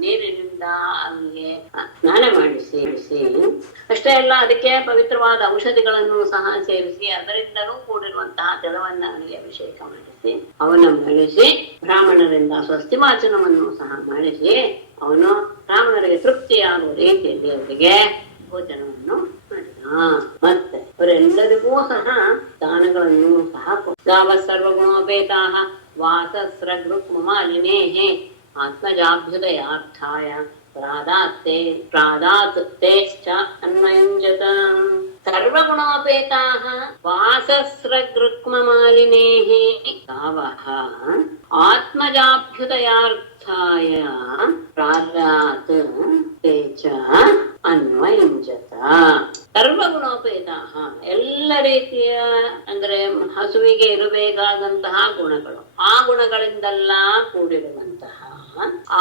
ನೀರಿನಿಂದ ಅಲ್ಲಿಗೆ ಸ್ನಾನ ಮಾಡಿಸಿ, ಅಷ್ಟೇ ಅಲ್ಲ ಅದಕ್ಕೆ ಪವಿತ್ರವಾದ ಔಷಧಿಗಳನ್ನು ಸಹ ಸೇರಿಸಿ ಅದರಿಂದಲೂ ಕೂಡಿರುವಂತಹ ಜಲವನ್ನ ಅವನಿಗೆ ಅಭಿಷೇಕ ಮಾಡಿಸಿ, ಅವನ ಮಾಡಿಸಿ ಬ್ರಾಹ್ಮಣರಿಂದ ಸ್ವಸ್ತಿ ವಾಚನವನ್ನು ಸಹ ಮಾಡಿಸಿ, ಅವನು ಬ್ರಾಹ್ಮಣರಿಗೆ ತೃಪ್ತಿಯಾಗುವ ರೀತಿಯಲ್ಲಿ ಅವರಿಗೆ ಭೋಜನವನ್ನು ಮಾಡಿದ. ಮತ್ತೆ ಅವರೆಲ್ಲರಿಗೂ ಸಹ ದಾನಗಳನ್ನು ಸಹ ಗಾವ ಸರ್ವಗುಣೋಪೇತಾ ವಾಸಸ್ರಗೃಕ್ಮಾಲಿನೇ ಆತ್ಮಜಾಭ್ಯುದಯಾರ್ಥಾಯ ಪ್ರಾದಾತ್ ತೇ ಚ ಅನ್ವಯುಂಜತ. ಸರ್ವಗುಣೋಪೇತಾಃ ವಾಸಸ್ರಗೃಕ್ಮಾಲಿನೇ ಗಾವಃ ಆತ್ಮಜಾಭ್ಯುದಯಾರ್ಥಾಯ ಪ್ರಾದಾತ್ ತೇ ಚ ಅನ್ವಯುಂಜತ. ಸರ್ವಗುಣೋಪೇತಾಃ ಎಲ್ಲ ರೀತಿಯ ಅಂದ್ರೆ ಹಸುವಿಗೆ ಇರಬೇಕಾದಂತಹ ಗುಣಗಳು, ಆ ಗುಣಗಳಿಂದೆಲ್ಲ ಕೂಡಿರುವಂತಹ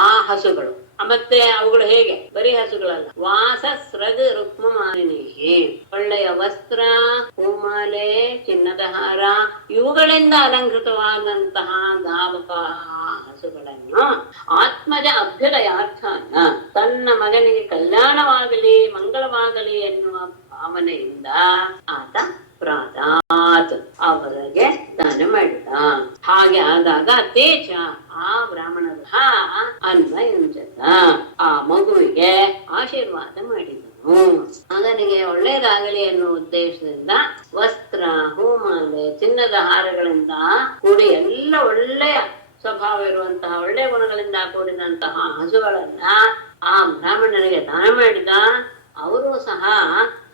ಆ ಹಸುಗಳು. ಮತ್ತೆ ಅವುಗಳು ಹೇಗೆ ಬರೀ ಹಸುಗಳಲ್ಲ, ವಾಸಸ್ರಗ ರುಕ್ಮಾಲಿನೇ ಒಳ್ಳೆಯ ವಸ್ತ್ರ, ಹೂಮಾಲೆ, ಚಿನ್ನದ ಹಾರ ಇವುಗಳಿಂದ ಅಲಂಕೃತವಾದಂತಹ ಹಸುಗಳನ್ನು ಆತ್ಮಜ ಅಭ್ಯುದಯಾರ್ಥಾನ ತನ್ನ ಮಗನಿಗೆ ಕಲ್ಯಾಣವಾಗಲಿ ಮಂಗಳವಾಗಲಿ ಎನ್ನುವ ಭಾವನೆಯಿಂದ ಆತ ಪ್ರಾದಾತ್ ಅವರಿಗೆ ದಾನ ಮಾಡಿದ. ಹಾಗೆ ಆದಾಗ ತೇಜ ಆ ಬ್ರಾಹ್ಮಣರು ಅನ್ವಯುಂಜತ ಆ ಮಗುವಿಗೆ ಆಶೀರ್ವಾದ ಮಾಡಿದನು. ಮಗನಿಗೆ ಒಳ್ಳೇದಾಗಲಿ ಎನ್ನುವ ಉದ್ದೇಶದಿಂದ ವಸ್ತ್ರ, ಹೂಮಾಲೆ, ಚಿನ್ನದ ಹಾರಗಳಿಂದ ಕೂಡಿ ಎಲ್ಲ ಒಳ್ಳೆಯ ಸ್ವಭಾವ ಇರುವಂತಹ ಒಳ್ಳೆಯ ಗುಣಗಳಿಂದ ಕೂಡಿದಂತಹ ಹಸುಗಳನ್ನ ಆ ಬ್ರಾಹ್ಮಣನಿಗೆ ದಾನ ಮಾಡಿದ. ಅವರು ಸಹ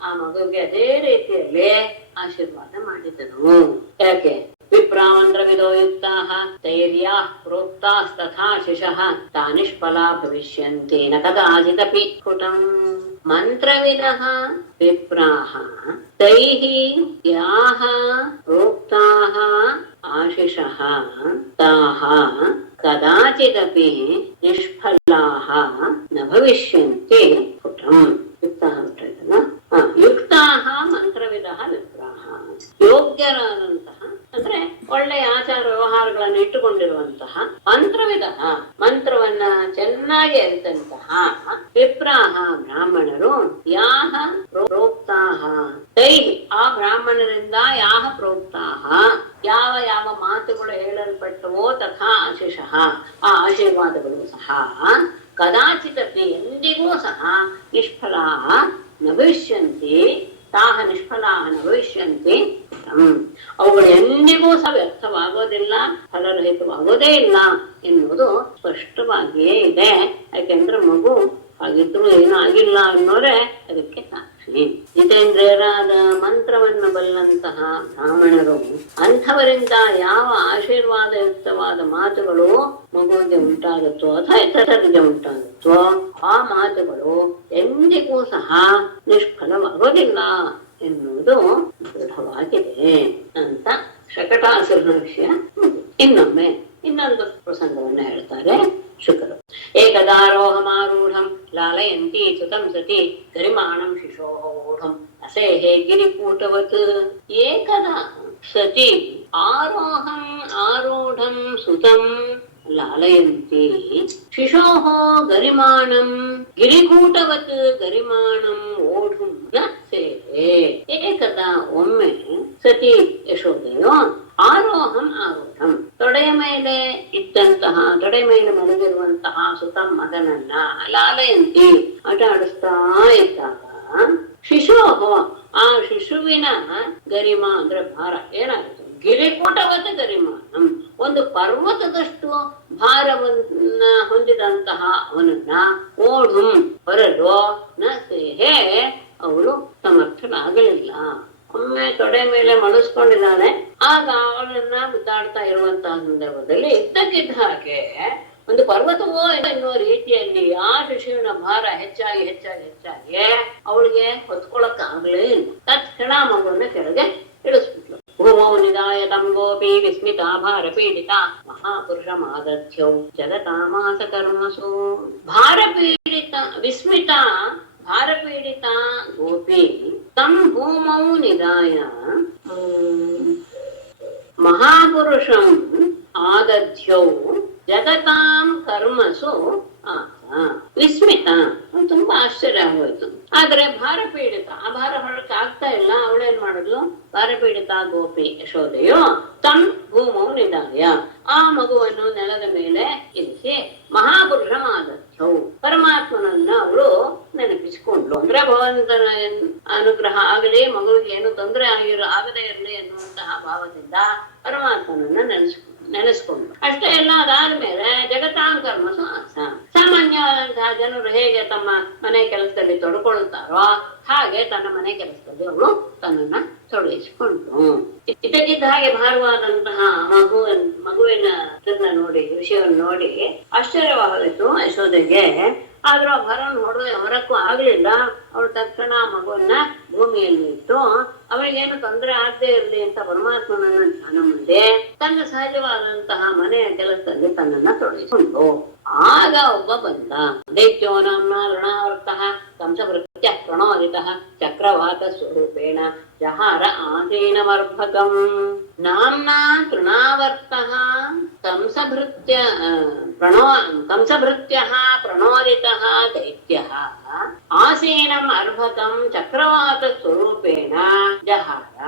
ಆ ಮಗುವಿಗೆ ಅದೇ ರೀತಿಯಲ್ಲಿ ಆಶೀರ್ವಾದ ಮಾಡಿದರು. ಯಾಕೆ ವಿಪ್ರಾಮಂತ್ರವಿದೋ ಯುಕ್ತಾಃ ತೈರ್ಯಾಃ ಪ್ರೋಕ್ತಾಸ್ತಥಾ ಶಿಶಃ ತಾನಿಷ್ಫಲಾ ಭವಿಷ್ಯಂತಿ ನ ಕದಾಚಿದಪಿ ಸ್ಫುಟಂ. ಮಂತ್ರವಿದಃ ವಿಪ್ರಾಃ ತೈಃ ಯಾಃ ಪ್ರೋಕ್ತಾಃ ಆಶಿಷಃ ತಾಃ ಕದಾಚಿದಪಿ ನಿಷ್ಫಲಾಃ ನ ಭವಿಷ್ಯಂತಿ ಸ್ಫುಟಂ. ಯುಕ್ತಾಃ ಮಂತ್ರವಿದಃ ವಿಪ್ರಾಃ ಯೋಗ್ಯರಾದಂತಹ ಅಂದ್ರೆ ಒಳ್ಳೆಯ ಆಚಾರ ವ್ಯವಹಾರಗಳನ್ನು ಇಟ್ಟುಕೊಂಡಿರುವಂತಹ ಮಂತ್ರವಿದಃ ಮಂತ್ರವನ್ನ ಚೆನ್ನಾಗಿ ಅರಿತಂತಹ ವಿಪ್ರಾಹ ಬ್ರಾಹ್ಮಣರು ಯಾಹ ಪ್ರೋಕ್ತಾಹ ತೈಹಿ ಆ ಬ್ರಾಹ್ಮಣರಿಂದ ಯಾಹ ಪ್ರೋಕ್ತಾಹ ಯಾವ ಯಾವ ಮಾತುಗಳು ಹೇಳಲ್ಪಟ್ಟವೋ ತಥಾ ಆಶಿಷಃ ಆ ಆಶೀರ್ವಾದಗಳು ಸಹ ಕದಾಚಿತಪಿ ಎಂದಿಗೂ ಸಹ ನಿಷ್ಫಲಾಹ ನ ಭವಿಷ್ಯಂತಿ ತಾಹ ನಿಷ್ಫಲಾಹ ನ ಭವಿಷ್ಯಂತಿ. ಅವುಗಳು ಎಂದಿಗೂ ಸಹ ವ್ಯರ್ಥವಾಗೋದಿಲ್ಲ, ಫಲರಹಿತವಾಗೋದೇ ಇಲ್ಲ ಎನ್ನುವುದು ಸ್ಪಷ್ಟವಾಗಿಯೇ ಇದೆ. ಯಾಕೆಂದ್ರೆ ಮಗು ಹಾಗಿದ್ರು ಏನೂ ಆಗಿಲ್ಲ ಅನ್ನೋರೆ ಅದಕ್ಕೆ ಸಾಕ್ಷಿ. ಜಿತೇಂದ್ರಿಯರಾದ ಮಂತ್ರವನ್ನು ಬಲ್ಲಂತಹ ಬ್ರಾಹ್ಮಣರು ಅಂಥವರಿಂದ ಯಾವ ಆಶೀರ್ವಾದಯುಕ್ತವಾದ ಮಾತುಗಳು ಮಗುವಿಗೆ ಉಂಟಾಗುತ್ತೋ ಅಥವಾ ಇತರರಿಗೆ ಉಂಟಾಗುತ್ತೋ ಆ ಮಾತುಗಳು ಎಂದಿಗೂ ಸಹ ನಿಷ್ಫಲವಾಗೋದಿಲ್ಲ ಎನ್ನುವುದು ದೃಢವಾಗಿದೆ ಅಂತ ಶಕಟಾಸುರನ ವಿಷಯ. ಇನ್ನೊಮ್ಮೆ ಇನ್ನೊಂದು ಪ್ರಸಂಗವನ್ನ ಹೇಳ್ತಾರೆ ಶುಕರು. ಏಕದಾರೋಹಮಾರೂಢಂ ಲಾಲಯಂತಿ ಸುತಂ ಸತಿ ಗರಿಮಾಣಂ ಶಿಶೋಹಂ ಅಸೇಹೇ ಗಿರಿಕೂಟವತ್. ಏಕದಾ ಸತಿ ಆರೋಹಂ ಆರೂಢಂ ಸುತಂ ಲಾಲಯಂತಿ ಶಿಶೋಃ ಗರಿಮಾಣಂ ಗಿರಿಕೂಟವತ್ ಗರಿಮಾಣಂ ಓಢುಂ ನ ಸೇಹೆ. ಏಕದಾ ಒಮ್ಮೆ ಸತಿ ಯಶೋದೆಯೋ ಆರೋಹಂ ಆರೋಹಂ ತೊಡೆಯ ಮೇಲೆ ಇದ್ದಂತಹ ತೊಡೆ ಮೇಲೆ ಮಲಗಿರುವಂತಹ ಸುತಂ ಮಗನನ್ನ ಲಾಲಯಂತಿ ಆಟ ಆಡಿಸ್ತಾ ಇದ್ದಾಗ ಶಿಶೋಹ ಆ ಶಿಶುವಿನ ಗರಿಮ ಅಂದ್ರೆ ಭಾರ ಏನಾಯಿತು? ಗಿರಿಕೂಟವತ ಗರಿಮಾನಂ ಒಂದು ಪರ್ವತದಷ್ಟು ಭಾರವನ್ನ ಹೊಂದಿದಂತಹ ಅವನನ್ನ ಓಢುಂ ಹೊರಲು ನ ಸೇಹೆ ಅವಳು ಸಮರ್ಥನಾಗಲಿಲ್ಲ. ಒಮ್ಮೆ ತೊಡೆ ಮೇಲೆ ಮಳಿಸ್ಕೊಂಡಿದ್ದಾನೆ. ಆಗ ಅವಳನ್ನ ಮುದ್ದಾಡ್ತಾ ಇರುವಂತಹ ಸಂದರ್ಭದಲ್ಲಿ ಇದ್ದಕ್ಕಿದ್ದ ಹಾಗೆ ಒಂದು ಪರ್ವತವೋ ಎನ್ನುವ ರೀತಿಯಲ್ಲಿ ಆ ಶಿಶುವಿನ ಭಾರ ಹೆಚ್ಚಾಗಿ ಹೆಚ್ಚಾಗಿ ಹೆಚ್ಚಾಗಿ ಅವಳಿಗೆ ಹೊತ್ಕೊಳಕ್ ಆಗ್ಲೇ ಇಲ್ಲ. ತಕ್ಷಣ ಮಗುವನ್ನ ಕೆಳಗೆ ಇಳಿಸ್ಬಿಟ್ಲು. ಭೂಮೌ ನಿಧಾಯ ತಂ ಗೋಪಿ ವಿಸ್ಮಿತ ಭಾರ ಪೀಡಿತ ಮಹಾಪುರುಷ ಮಾದಧ್ಯೌ ಜಗತಾಮಾಸ ಕರ್ಮಸು. ಭಾರ ಪೀಡಿತ ವಿಸ್ಮಿತ ಭಾರ ಪೀಡಿತ ಗೋಪಿ ತಂ ಭೂಮೌ ನಿಧಾಯ ಮಹಾಪುರುಷಂ ಆದಧ್ಯೌ ಜಗತಾಂ ಕರ್ಮಸು ವಿಸ್ಮಿತ. ತುಂಬಾ ಆಶ್ಚರ್ಯ ಆಗೋಯ್ತು. ಆದ್ರೆ ಭಾರ ಪೀಡಿತ ಆ ಭಾರ ಹೊರಕ್ಕೆ ಆಗ್ತಾ ಇಲ್ಲ. ಅವಳೇನ್ ಮಾಡಿದ್ಲು? ಭಾರ ಪೀಡಿತ ಗೋಪಿ ಯಶೋದೆಯು ತಂ ಭೂಮೌ ನಿಧಾಯ ಆ ಮಗುವನ್ನು ನೆಲದ ಮೇಲೆ ಇರಿಸಿ ಮಹಾಪುರುಷ ಆದಧ್ಯೌ ಪರಮಾತ್ಮನನ್ನ ಅವಳು ನೆನಪಿಸಿಕೊಂಡ್ಲು. ಅಂದ್ರೆ ಭಗವಂತನ ಅನುಗ್ರಹ ಆಗಲಿ, ಮಗುವಿಗೆ ಏನು ತೊಂದರೆ ಆಗದೇ ಇರಲಿ ಎನ್ನುವಂತಹ ಭಾವದಿಂದ ಪರಮಾತ್ಮನನ್ನ ನೆನೆಸ್ಕೊಂಡು ಅಷ್ಟೇ ಎಲ್ಲ ಅದಾದ್ಮೇಲೆ ಜಗತಾಂಕರ್ಮಸು ಸಾಮಾನ್ಯವಾದಂತಹ ಜನರು ಹೇಗೆ ತಮ್ಮ ಮನೆ ಕೆಲಸದಲ್ಲಿ ತೊಡ್ಕೊಳ್ತಾರೋ ಹಾಗೆ ತನ್ನ ಮನೆ ಕೆಲಸದಲ್ಲಿ ಅವಳು ತನ್ನನ್ನ ತೊಡಗಿಸಿಕೊಂಡು ಇದ್ದಕ್ಕಿದ್ದ ಹಾಗೆ ಭಾರವಾದಂತಹ ಮಗುವಿನ ನೋಡಿ ವಿಷಯವನ್ನು ನೋಡಿ ಆಶ್ಚರ್ಯವಾಗೋಯ್ತು ಯಶೋದೆಗೆ. ಆದ್ರೂ ಆ ಭಾರವನ್ನು ಹೊರಕ್ಕೂ ಆಗ್ಲಿಲ್ಲ. ಅವಳು ತಕ್ಷಣ ಮಗುವನ್ನ ಭೂಮಿಯಲ್ಲಿ ಇಟ್ಟು ಅವಳಿಗೇನು ತೊಂದರೆ ಆಗದೆ ಇರಲಿ ಅಂತ ಪರಮಾತ್ಮನನ್ನ ಧ್ಯಾನ ಮಾಡಿ ತನ್ನ ಸಹಜವಾದಂತಹ ಮನೆಯ ಕೆಲಸದಲ್ಲಿ ತನ್ನನ್ನ ತೊಡಗಿಸಿಕೊಂಡು ಆಗ ಒಬ್ಬ ಬಂದ. ದೈತ್ಯೋ ನಾಮ್ನ ಋಣಾವರ್ತಃ ಕಂಸಭೃತ್ಯ ಪ್ರಣೋದಿತಃ ಚಕ್ರವಾತ ಸ್ವರೂಪೇಣ ಜಹಾರ ಆಸೀನಮರ್ಭಕಂ. ನಾಮ್ನ ತೃಣಾವರ್ತಃ ಕಂಸಭೃತ್ಯ ಪ್ರಣೋದಿತಃ ದೈತ್ಯಃ ಆಸೀನಂ ಅರ್ಭಕಂ ಚಕ್ರವಾತ ಸ್ವರೂಪೇಣ ಜಹಾರ.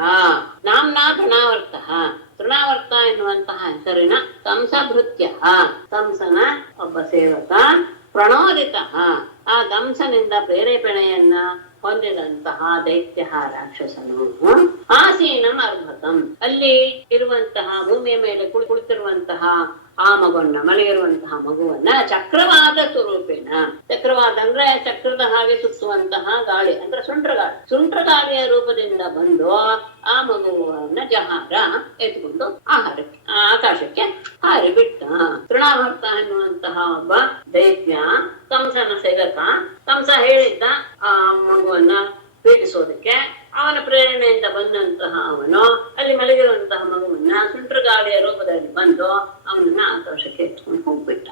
ನಾಮ್ನ ತೃಣಾವರ್ತಃ ತೃಣಾವರ್ತ ಎನ್ನುವಂತಹ ಹೆಸರಿನ ಕಂಸಭೃತ್ಯ ಕಂಸನ ಒಬ್ಬ ಸೇವಕ ಪ್ರಣೋದಿತ ಆ ಕಂಸನಿಂದ ಪ್ರೇರೇಪಣೆಯನ್ನ ಹೊಂದಿದಂತಹ ದೈತ್ಯ ರಾಕ್ಷಸನು ಆಸೀನಂ ಅರ್ಭಕಂ ಅಲ್ಲಿ ಇರುವಂತಹ ಭೂಮಿಯ ಮೇಲೆ ಕುಳಿತಿರುವಂತಹ ಆ ಮಗುವನ್ನ ಮಲಗಿರುವಂತಹ ಮಗುವನ್ನ ಚಕ್ರವಾತ ಸ್ವರೂಪೇಣ. ಚಕ್ರವಾತ ಅಂದ್ರೆ ಚಕ್ರದ ಹಾಗೆ ಸುತ್ತುವಂತಹ ಗಾಳಿ ಅಂದ್ರೆ ಸುಂಟ್ರಗಾಳಿಯ ರೂಪದಿಂದ ಬಂದು ಆ ಮಗುವನ್ನ ಜಹಾರ ಎತ್ಕೊಂಡು ಆಕಾಶಕ್ಕೆ ಹಾರಿಬಿಟ್ಟ. ತೃಣಾವರ್ತ ಎನ್ನುವಂತಹ ಒಬ್ಬ ದೈತ್ಯ ಕಂಸನ ಸೇವಕ. ಕಂಸ ಹೇಳಿದ್ದ ಆ ಮಗುವನ್ನ ಪೀಡಿಸೋದಕ್ಕೆ. ಅವನ ಪ್ರೇರಣೆಯಿಂದ ಬಂದಂತಹ ಅವನು ಅಲ್ಲಿ ಮಲಗಿರುವಂತಹ ಮಗುವನ್ನ ಸುಂಟ್ರಗಾಳಿಯ ರೂಪದಲ್ಲಿ ಬಂದು ಅವನನ್ನ ಆಕಾಶಕ್ಕೆ ಎತ್ಕೊಂಡು ಹೋಗ್ಬಿಟ್ಟ.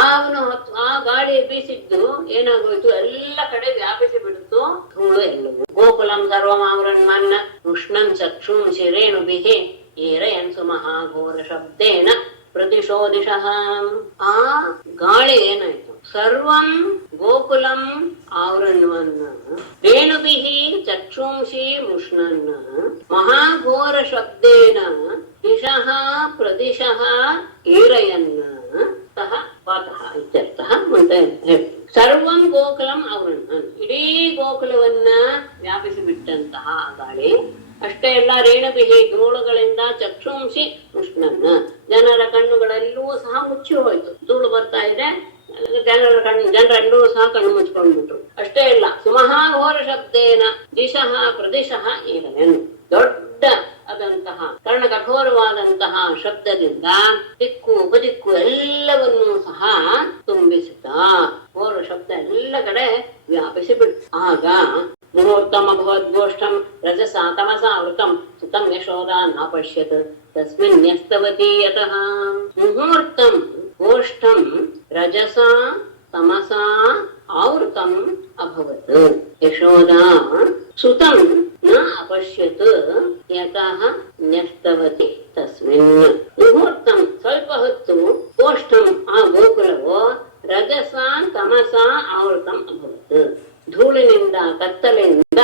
ಅವನು ಆ ಗಾಳಿ ಬೀಸಿದ್ದು ಏನಾಗೋಯ್ತು, ಎಲ್ಲ ಕಡೆ ವ್ಯಾಪಿಸಿ ಬಿಡ್ತು ಧೂಳು ಎಲ್ಲವೂ. ಗೋಕುಲಂ ಸರ್ವಮಾವರನ್ ಮನ್ನ ಉಷ್ಣಂ ಚಕ್ಷುಂ ಶಿರೇಣುಭಿಃ ಏರಯನ್ ಸುಮಹಾಘೋರ ಶಬ್ದೇನ ಪ್ರತಿಶೋದಿಶಃ. ಆ ಗಾಳಿ ಏನಾಯ್ತು, ಸರ್ವಂ ಗೋಕುಲಂ ಆವರಣವನ್ನ ರೇಣುಭಿಃ ಚಕ್ಷುಂಷಿ ಮುಷ್ಣನ್ನ ಮಹಾಘೋರ ಶಬ್ದೇನ ದಿಶಃ ಪ್ರದಿಶಃ ಈರಯನ್ನ ಸಹ ವಾತಃ ಇತ್ಯರ್ಥಃ ಅಂತ ಹೇಳಿ. ಸರ್ವಂ ಗೋಕುಲಂ ಆವರಣನ್ ಇಡೀ ಗೋಕುಲವನ್ನ ವ್ಯಾಪಿಸಿ ಬಿಟ್ಟಂತಹ ಗಾಳಿ. ಅಷ್ಟೇ ಎಲ್ಲ ರೇಣುಭಿಹಿ ಧೂಳುಗಳಿಂದ ಚಕ್ಷುಂಷಿ ಉಷ್ಣನ್ನ ಜನರ ಕಣ್ಣುಗಳೆಲ್ಲೂ ಸಹ ಮುಚ್ಚಿ ಹೋಯ್ತು. ಧೂಳು ಬರ್ತಾ ಇದೆ, ಜನರೆಲ್ಲೂ ಸಹ ಕಣ್ಣು ಮುಚ್ಕೊಂಡ್ಬಿಟ್ರು. ಅಷ್ಟೇ ಇಲ್ಲ, ಸುಮಹಾಘೋರ ಶಬ್ದೇನ ದಿಶಃ ಪ್ರದಿಶಃ ಈರಯನ್ ದೊಡ್ಡ ಆದಂತಹ ಕರ್ಣ ಕಠೋರವಾದಂತಹ ಶಬ್ದದಿಂದ ದಿಕ್ಕು ಉಪದಿಕ್ಕು ಎಲ್ಲವನ್ನೂ ಸಹ ತುಂಬಿಸಿದ. ಘೋರ ಶಬ್ದ ಎಲ್ಲ ಕಡೆ ವ್ಯಾಪಿಸಿ ಬಿಡ್ತು. ಆಗ ಮುಹೂರ್ತಂ ಅಭವದ್ಗೋಷ್ಠಂ ರಜಸಾ ತಮಸಾ ವೃತಂ ಸುತಂ ಯಶೋದಾ ನಾಪಶ್ಯತ್ ತಸ್ಮಿನ್ ನ್ಯಸ್ತವತಿ ಯತಃ. ಮುಹೂರ್ತಂ ಗೋಷ್ಠಂ ರಜಸಾ ತಮಸಾ ಆವೃತಂ ಅಭವತ್. ಯಶೋದಾ ಸುತಂ ನ ಅಪಶ್ಯತ್ ಯತಃ ನ್ಯಸ್ತವತಿ ತಸ್ಮಿನ್. ಮುಹೂರ್ತಂ ಸ್ವಲ್ಪ ಹೊತ್ತು ಗೋಷ್ಠಂ ಆ ಗೋಕುಲವು ರಜಸಾ ತಮಸಾ ಆವೃತಂ ಅಭವತ್. ಧೂಳಿನಿಂದ ಕತ್ತಲೆಯಿಂದ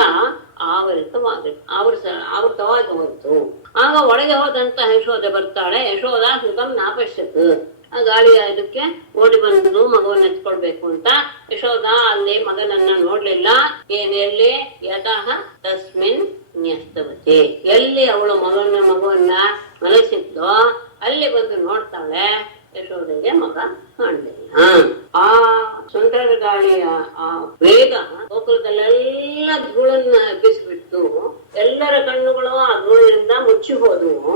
ಆವೃತವಾಗಿ ಹೋಯಿತು. ಆಗ ಒಳಗೆ ಹೋದಂತ ಯಶೋದೆ ಬರ್ತಾಳೆ. ಯಶೋದ ಸುತಂ ನಾಪಶ್ಯತ್. ಆ ಗಾಳಿ ಇದಕ್ಕೆ ಓಡಿ ಬಂದು ಮಗುವನ್ನ ಎತ್ಕೊಳ್ಬೇಕು ಅಂತ ಯಶೋದ ಅಲ್ಲಿ ಮಗನನ್ನ ನೋಡ್ಲಿಲ್ಲ. ಎಲ್ಲಿ ಯತಃ ತಸ್ಮಿನ್ ನ್ಯಸ್ತವತಿ. ಎಲ್ಲಿ ಅವಳು ಮಗುವನ್ನ ಮಲಗಿಸಿದ್ಲೋ ಅಲ್ಲಿ ಬಂದು ನೋಡ್ತಾಳೆ. ಯಶೋದೆಗೆ ಮಗ ಕಾಣಲಿಲ್ಲ. ಆ ಸುಂದರ ಗಾಳಿಯ ಆ ವೇಗ ಗೋಕುಲದಲ್ಲೆಲ್ಲ ಧೂಳನ್ನ ಹಬ್ಬಿಸಿಬಿಟ್ಟು ಎಲ್ಲರ ಕಣ್ಣುಗಳು ಆ ಧೂಳಿನಿಂದ ಮುಚ್ಚಿ ಹೋದವು.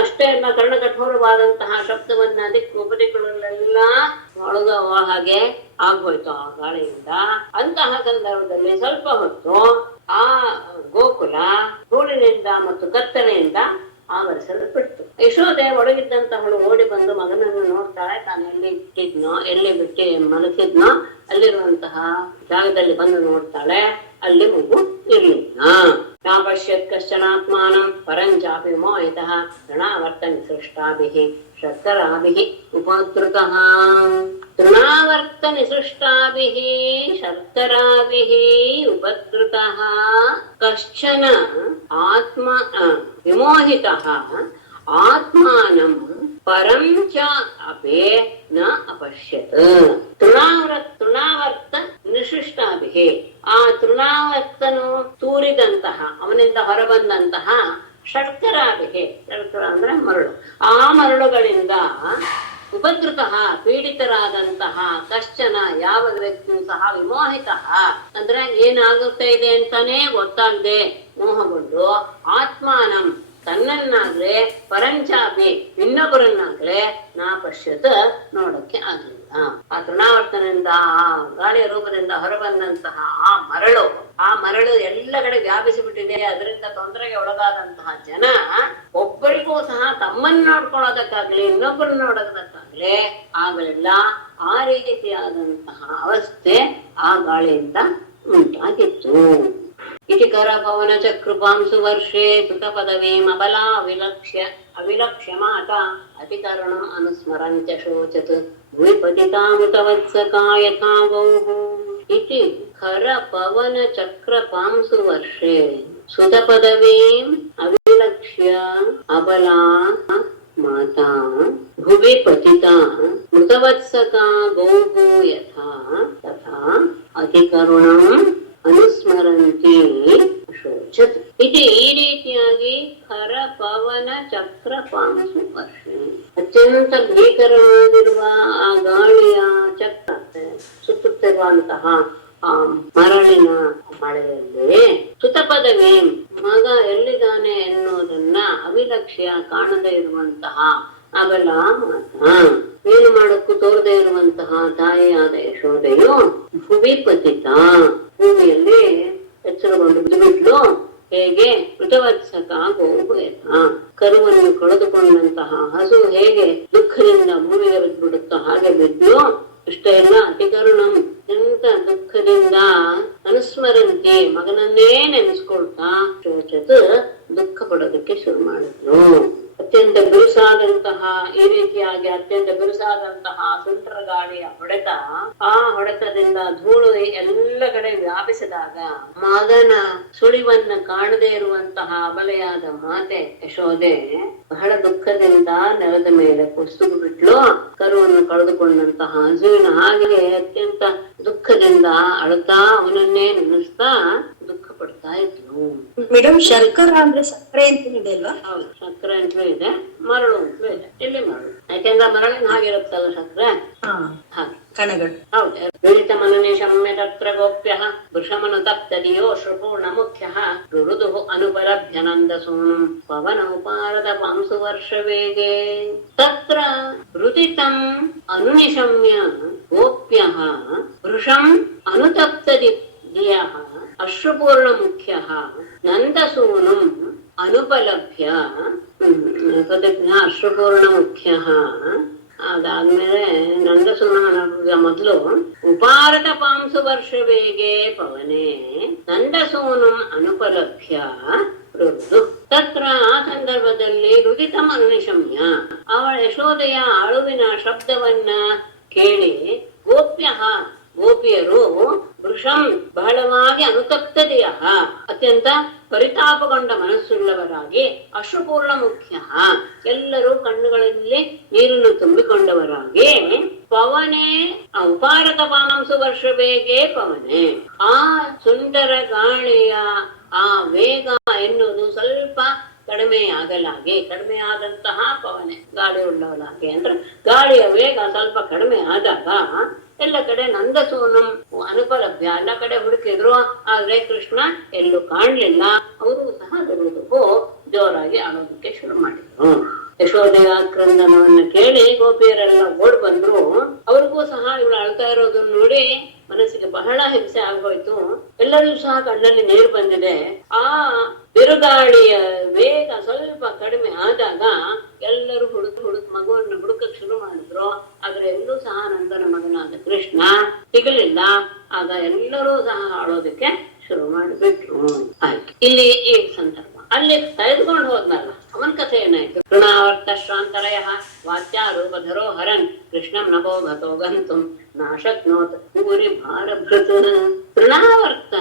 ಅಷ್ಟೇ ಅಲ್ಲ, ಕರ್ಣ ಕಠೋರವಾದಂತಹ ಶಬ್ದವನ್ನ ದಿಕ್ಕು ಉಪದಿಕ್ಕುಗಳಲ್ಲೆಲ್ಲ ಒಳಗುವ ಹಾಗೆ ಆಗೋಯ್ತು ಆ ಗಾಳಿಯಿಂದ. ಅಂತಹ ಸಂದರ್ಭದಲ್ಲಿ ಸ್ವಲ್ಪ ಹೊತ್ತು ಆ ಗೋಕುಲ ಧೂಳಿನಿಂದ ಮತ್ತು ಕತ್ತಲೆಯಿಂದ ಆವರಿಸಲ್ಪಟ್ಟು ಯಶೋದೆ ಒಳಗಿದ್ದಂತಹಳು ಓಡಿ ಬಂದು ಮಗನನ್ನು ನೋಡ್ತಾಳೆ. ತಾನು ಎಲ್ಲಿ ಬಿಟ್ಟು ಮಲಗಿದ್ನೋ ಅಲ್ಲಿರುವಂತಹ ಜಾಗದಲ್ಲಿ ಬಂದು ನೋಡ್ತಾಳೆ. ಅಲ್ಲಿ ಮಗು ಇರ್ಲಿಲ್ಲ. ನಾಪಶ್ಯತ್ ಕಶ್ಚನಾತ್ಮಾನಂ ಪರಂಚಾಪಿ ಮೋಹಿತಃ ತೃಣಾವರ್ತನ ಸೃಷ್ಟಾಭಿಃ ಶರ್ಕರಾಭಿಃ ಉಪದ್ರುತಃ. ತೃಣಾವರ್ತನ ಸೃಷ್ಟಾಭಿಃ ಶರ್ಕರಾಭಿಃ ಉಪದ್ರುತಃ ಕಶ್ಚನ ಆತ್ಮ ವಿಮೋಹಿತಃ ಆತ್ಮಾನಂ ಪರಂ ಚ ಅಪಿ ನ ಅಪಶ್ಯತ್. ತೃಣಾವರ್ತ ನಿಶಿಷ್ಟಾಭಿಃ. ಆ ತೃಣಾವರ್ತನು ತೂರಿದಂತಹ ಅವನಿಂದ ಹೊರಬಂದಂತಹ ಶರ್ಕರಾಭಿಃ. ಶರ್ಕರ ಅಂದ್ರೆ ಮರಳು. ಆ ಮರಳುಗಳಿಂದ ಉಪದ್ರುತಃ ಪೀಡಿತರಾದಂತಹ ಕಶ್ಚನ ಯಾವ ವ್ಯಕ್ತಿಯೂ ಸಹ ವಿಮೋಹಿತ ಅಂದ್ರೆ ಏನಾಗುತ್ತೆ ಇದೆ ಅಂತಾನೆ ಗೊತ್ತಾಗದೆ ಮೋಹಗೊಂಡು ಆತ್ಮಾನಂ ತನ್ನನ್ನಾಗ್ಲೆ ಪರಂಚಾಪಿ ಇನ್ನೊಬ್ಬರನ್ನಾಗ್ಲೆ ನಾ ಪಶ್ಯತ್ ನೋಡಕ್ಕೆ ಆಗಲಿಲ್ಲ. ಆ ತೃಣಾವರ್ತನದಿಂದ ಆ ಗಾಳಿಯ ರೂಪದಿಂದ ಹೊರಬಂದಂತಹ ಆ ಮರಳು ಎಲ್ಲ ಕಡೆ ವ್ಯಾಪಿಸಿ ಬಿಟ್ಟಿದೆ. ಅದರಿಂದ ತೊಂದರೆಗೆ ಒಳಗಾದಂತಹ ಜನ ಒಬ್ಬರಿಗೂ ಸಹ ತಮ್ಮನ್ನ ನೋಡ್ಕೊಳ್ಳೋದಕ್ಕಾಗ್ಲಿ ಇನ್ನೊಬ್ಬರನ್ನ ನೋಡೋದಕ್ಕಾಗ್ಲಿ ಆಗಲಿಲ್ಲ. ಆ ರೀತಿಯಾದಂತಹ ಅವಸ್ಥೆ ಆ ಗಾಳಿಯಿಂದ ಉಂಟಾಗಿತ್ತು. ಇತಿ ಕರ ಪವನ ಚಕ್ರಪಾಂಸು ವರ್ಷೆ ಸುತ ಪದವೀಂ ಅಬಲಾ ಅವಿಲಕ್ಷ್ಯ ಮಾತಾ ಅತಿಕರುಣಂ ಅನುಸ್ಮರಂತ್ಯ ಶೋಚತ್ ಭೂಯಿ ಪತಿತಾಮೃತವತ್ಸಕಾ ಯಥಾ ಗೌಃ. ಇತಿ ಖರ ಪವನ ಚಕ್ರಪಾಂಸು ವರ್ಷೆ ಸುತ ಪದವೀಂ ಅವಿಲಕ್ಷ್ಯ ಅಬಲಾ ಮಾತಾ ಭುವಿ ಪತಿತಾ ಮೃತವತ್ಸಕಾ ಗೌಃ ಯಥಾ ತಥಾ ಅತಿಕರುಣಂ ಅನುಸ್ಮರಂತಿ ಶೋಚತ್. ಈ ರೀತಿಯಾಗಿ ಖರ ಪವನ ಚಕ್ರ ಪಾಂಸು ವರ್ಷ ಅತ್ಯಂತ ಭೀಕರವಾಗಿರುವ ಆ ಗಾಳಿಯ ಚಕ್ರ ಸುತ್ತುತ್ತಿರುವಂತಹ ಆ ಮರಳಿನ ಮಳೆಯಲ್ಲಿ ಸುತಪದವೇ ಮಗ ಎಲ್ಲಿದ್ದಾನೆ ಎನ್ನುವುದನ್ನ ಅವಿಲಕ್ಷ್ಯ ಕಾಣದೇ ಇರುವಂತಹ ಅಬಲ ಏನು ಮಾಡಕ್ಕೂ ತೋರದೆ ಇರುವಂತಹ ತಾಯಿಯಾದ ಯಶೋದೆಯು ಭುವಿ ಪತಿತ ಭೂಮಿಯಲ್ಲಿ ಎಚ್ಚರಗೊಂಡು ಬಿದ್ದುಬಿಟ್ಲು. ಹೇಗೆ ಮೃತವತ್ಸಕ ಗೋವು ಕರುವನ್ನು ಕಳೆದುಕೊಂಡಂತಹ ಹಸು ಹೇಗೆ ದುಃಖದಿಂದ ಭೂಮಿಗೆ ಬಿದ್ದುಬಿಡುತ್ತೋ ಹಾಗೆ ಬಿದ್ಲು. ಇಷ್ಟೇ ಇಲ್ಲ, ಅತಿಕರುಣಂ ಅತ್ಯಂತ ದುಃಖದಿಂದ ಅನುಸ್ಮರಂತಿ ಮಗನನ್ನೇ ನೆನೆಸ್ಕೊಳ್ತಾ ಶೋಚತ್ ದುಃಖ ಪಡೋದಕ್ಕೆ ಶುರು ಮಾಡಿದ್ರು. ಅತ್ಯಂತ ಬಿರುಸಾದಂತಹ ಈ ರೀತಿಯಾಗಿ ಅತ್ಯಂತ ಬಿರುಸಾದಂತಹ ಸುಂಟರ ಗಾಳಿಯ ಹೊಡೆತ, ಆ ಹೊಡೆತದಿಂದ ಧೂಳು ಎಲ್ಲ ಕಡೆ ವ್ಯಾಪಿಸಿದಾಗ ಮಗನ ಸುಳಿವನ್ನ ಕಾಣದೇ ಇರುವಂತಹ ಅಬಲೆಯಾದ ಮಾತೆ ಯಶೋದೆ ಬಹಳ ದುಃಖದಿಂದ ನೆಲದ ಮೇಲೆ ಕುಸಿದು ಬಿಟ್ಲು. ಕರುವನ್ನು ಕಳೆದುಕೊಂಡಂತಹ ಹಸುವಿನ ಹಾಗೆ ಅತ್ಯಂತ ದುಃಖದಿಂದ ಅಳುತ್ತಾ ಅವನನ್ನೇ ನೆನೆಸ್ತಾ ದುಃಖ ಪಡ್ತಾ ಮಾಡ್ತಾ ಇದ್ರು. ಮೇಡಮ್ ಶರ್ಕರ ಅಂದ್ರೆ ಸಕ್ಕರೆ ಅಂತ ಇದೆ ಅಲ್ವಾ? ಹೌದು, ಸಕ್ಕರೆ ಅಂತಲೂ ಇದೆ, ಮರಳು ಅಂತಲೂ ಇದೆ. ಇಲ್ಲಿ ಮರಳು, ಯಾಕೆಂದ್ರೆ ಮರಳಿನ ಹಾಗಿರುತ್ತಲ್ಲ ಸಕ್ಕರೆ, ಹಾಗೆ ಕಣಗಳು. ಹೌದು. ದುರಿತ ಮನನೆ ಶಮ್ಯ ತತ್ರ ಗೋಪ್ಯ ವೃಷಮನು ತಪ್ತದಿಯೋ ಶ್ರುಪೂರ್ಣ ಮುಖ್ಯ ಋದು ಅನುಪಲಭ್ಯನಂದ ಸೂನು ಪವನ ಉಪಾರದ ಪಾಂಸು ವರ್ಷ ವೇಗೆ ತತ್ರ ಋತಿತಂ ಅನುನಿಶಮ್ಯ ಗೋಪ್ಯ ವೃಷಂ ಅನುತಪ್ತದಿ ದಿಯಃ ಅಶ್ರುಪೂರ್ಣ ಮುಖ್ಯ ನಂದಸೂನು ಅನುಪಲಭ್ಯ ಅಶ್ರುಪೂರ್ಣ ಮುಖ್ಯ. ಅದಾದ್ಮೇಲೆ ನಂದಸೂನ ಮೊದಲು ಉಪಾರತ ಪಾಂಸು ವರ್ಷ ವೇಗೆ ಪವನೆ ನಂದಸೂನು ಅನುಪಲಭ್ಯ ಋದು. ತತ್ರ ಆ ಸಂದರ್ಭದಲ್ಲಿ ರುದಿತಂ ಅನುನಿಶಮ್ಯ, ಅವಳ ಯಶೋದೆಯ ಅಳುವಿನ ಶಬ್ದವನ್ನ ಕೇಳಿ ಗೋಪ್ಯ ಗೋಪಿಯರು ವೃಷಂ ಬಹಳವಾಗಿ ಅನುತಪ್ತದೆಯ ಅತ್ಯಂತ ಪರಿತಾಪಗೊಂಡ ಮನಸ್ಸುಳ್ಳವರಾಗಿ ಅಶ್ರುಪೂರ್ಣ ಮುಖ್ಯ ಎಲ್ಲರೂ ಕಣ್ಣುಗಳಲ್ಲಿ ನೀರನ್ನು ತುಂಬಿಕೊಂಡವರಾಗಿ ಪವನೆ ಉಪಾರತ ಪಾಂಸು ವರ್ಷ ಬೇಗೆ ಪವನೆ, ಆ ಸುಂದರ ಗಾಳಿಯ ಆ ವೇಗ ಎನ್ನುವುದು ಸ್ವಲ್ಪ ಕಡಿಮೆ ಆದಂತಹ ಪವನೆ, ಗಾಳಿ ಉಳ್ಳವನಾಗಿ ಅಂದ್ರೆ ಗಾಳಿಯ ವೇಗ ಸ್ವಲ್ಪ ಕಡಿಮೆ ಆದಾಗ ಎಲ್ಲ ಕಡೆ ನಂದಸೂನು ಅನುಪಲಭ್ಯ, ಎಲ್ಲ ಕಡೆ ಹುಡುಕಿದ್ರು, ಆದ್ರೆ ಕೃಷ್ಣ ಎಲ್ಲೂ ಕಾಣ್ಲಿಲ್ಲ. ಅವರು ಸಹ ಬರುವುದು ಜೋರಾಗಿ ಆಡೋದಕ್ಕೆ ಶುರು ಮಾಡಿದ್ರು. ಯಶೋದೆಯ ಕ್ರಂದನವನ್ನ ಕೇಳಿ ಗೋಪಿಯರೆಲ್ಲ ಓಡ್ ಬಂದ್ರು. ಅವ್ರಿಗೂ ಸಹ ಇವಳು ಅಳ್ತಾ ಇರೋದನ್ನ ನೋಡಿ ಮನಸ್ಸಿಗೆ ಬಹಳ ಹಿಂಸೆ ಆಗೋಯ್ತು. ಎಲ್ಲರಿಗೂ ಸಹ ಕಣ್ಣಲ್ಲಿ ನೀರು ಬಂದಿದೆ. ಆ ಬಿರುಗಾಳಿಯ ವೇಗ ಸ್ವಲ್ಪ ಕಡಿಮೆ ಆದಾಗ ಎಲ್ಲರೂ ಹುಡುಕ್ ಮಗುವನ್ನು ಹುಡುಕಕ್ ಶುರು ಮಾಡಿದ್ರು. ಆದ್ರೆ ಎಲ್ಲೂ ಸಹ ನಂದನ ಮಗನಾದ ಕೃಷ್ಣ ಸಿಗಲಿಲ್ಲ. ಆಗ ಎಲ್ಲರೂ ಸಹ ಆಳೋದಕ್ಕೆ ಶುರು ಮಾಡಿಬಿಟ್ರು. ಆಯ್ತು, ಇಲ್ಲಿ ಈ ಸಂದರ್ಭ ಅಲ್ಲಿ ತೆಗೆದುಕೊಂಡು ಹೋದ್ನಲ್ಲ, ಅವನ್ ಕಥೆ ಏನಾಯ್ತು? ತೃಣಾವರ್ತ ಶ್ರಾಂತರಯ ವಾತ್ಯಾರೂಪಧರೋ ಹರನ್ ಕೃಷ್ಣಂ ನಭೋಗತೋ ಗಂತುಂ ನಾಶಕ್ನೋತ್ ಪೂರಿ ಭಾರಭೃತ್. ತೃಣಾವರ್ತ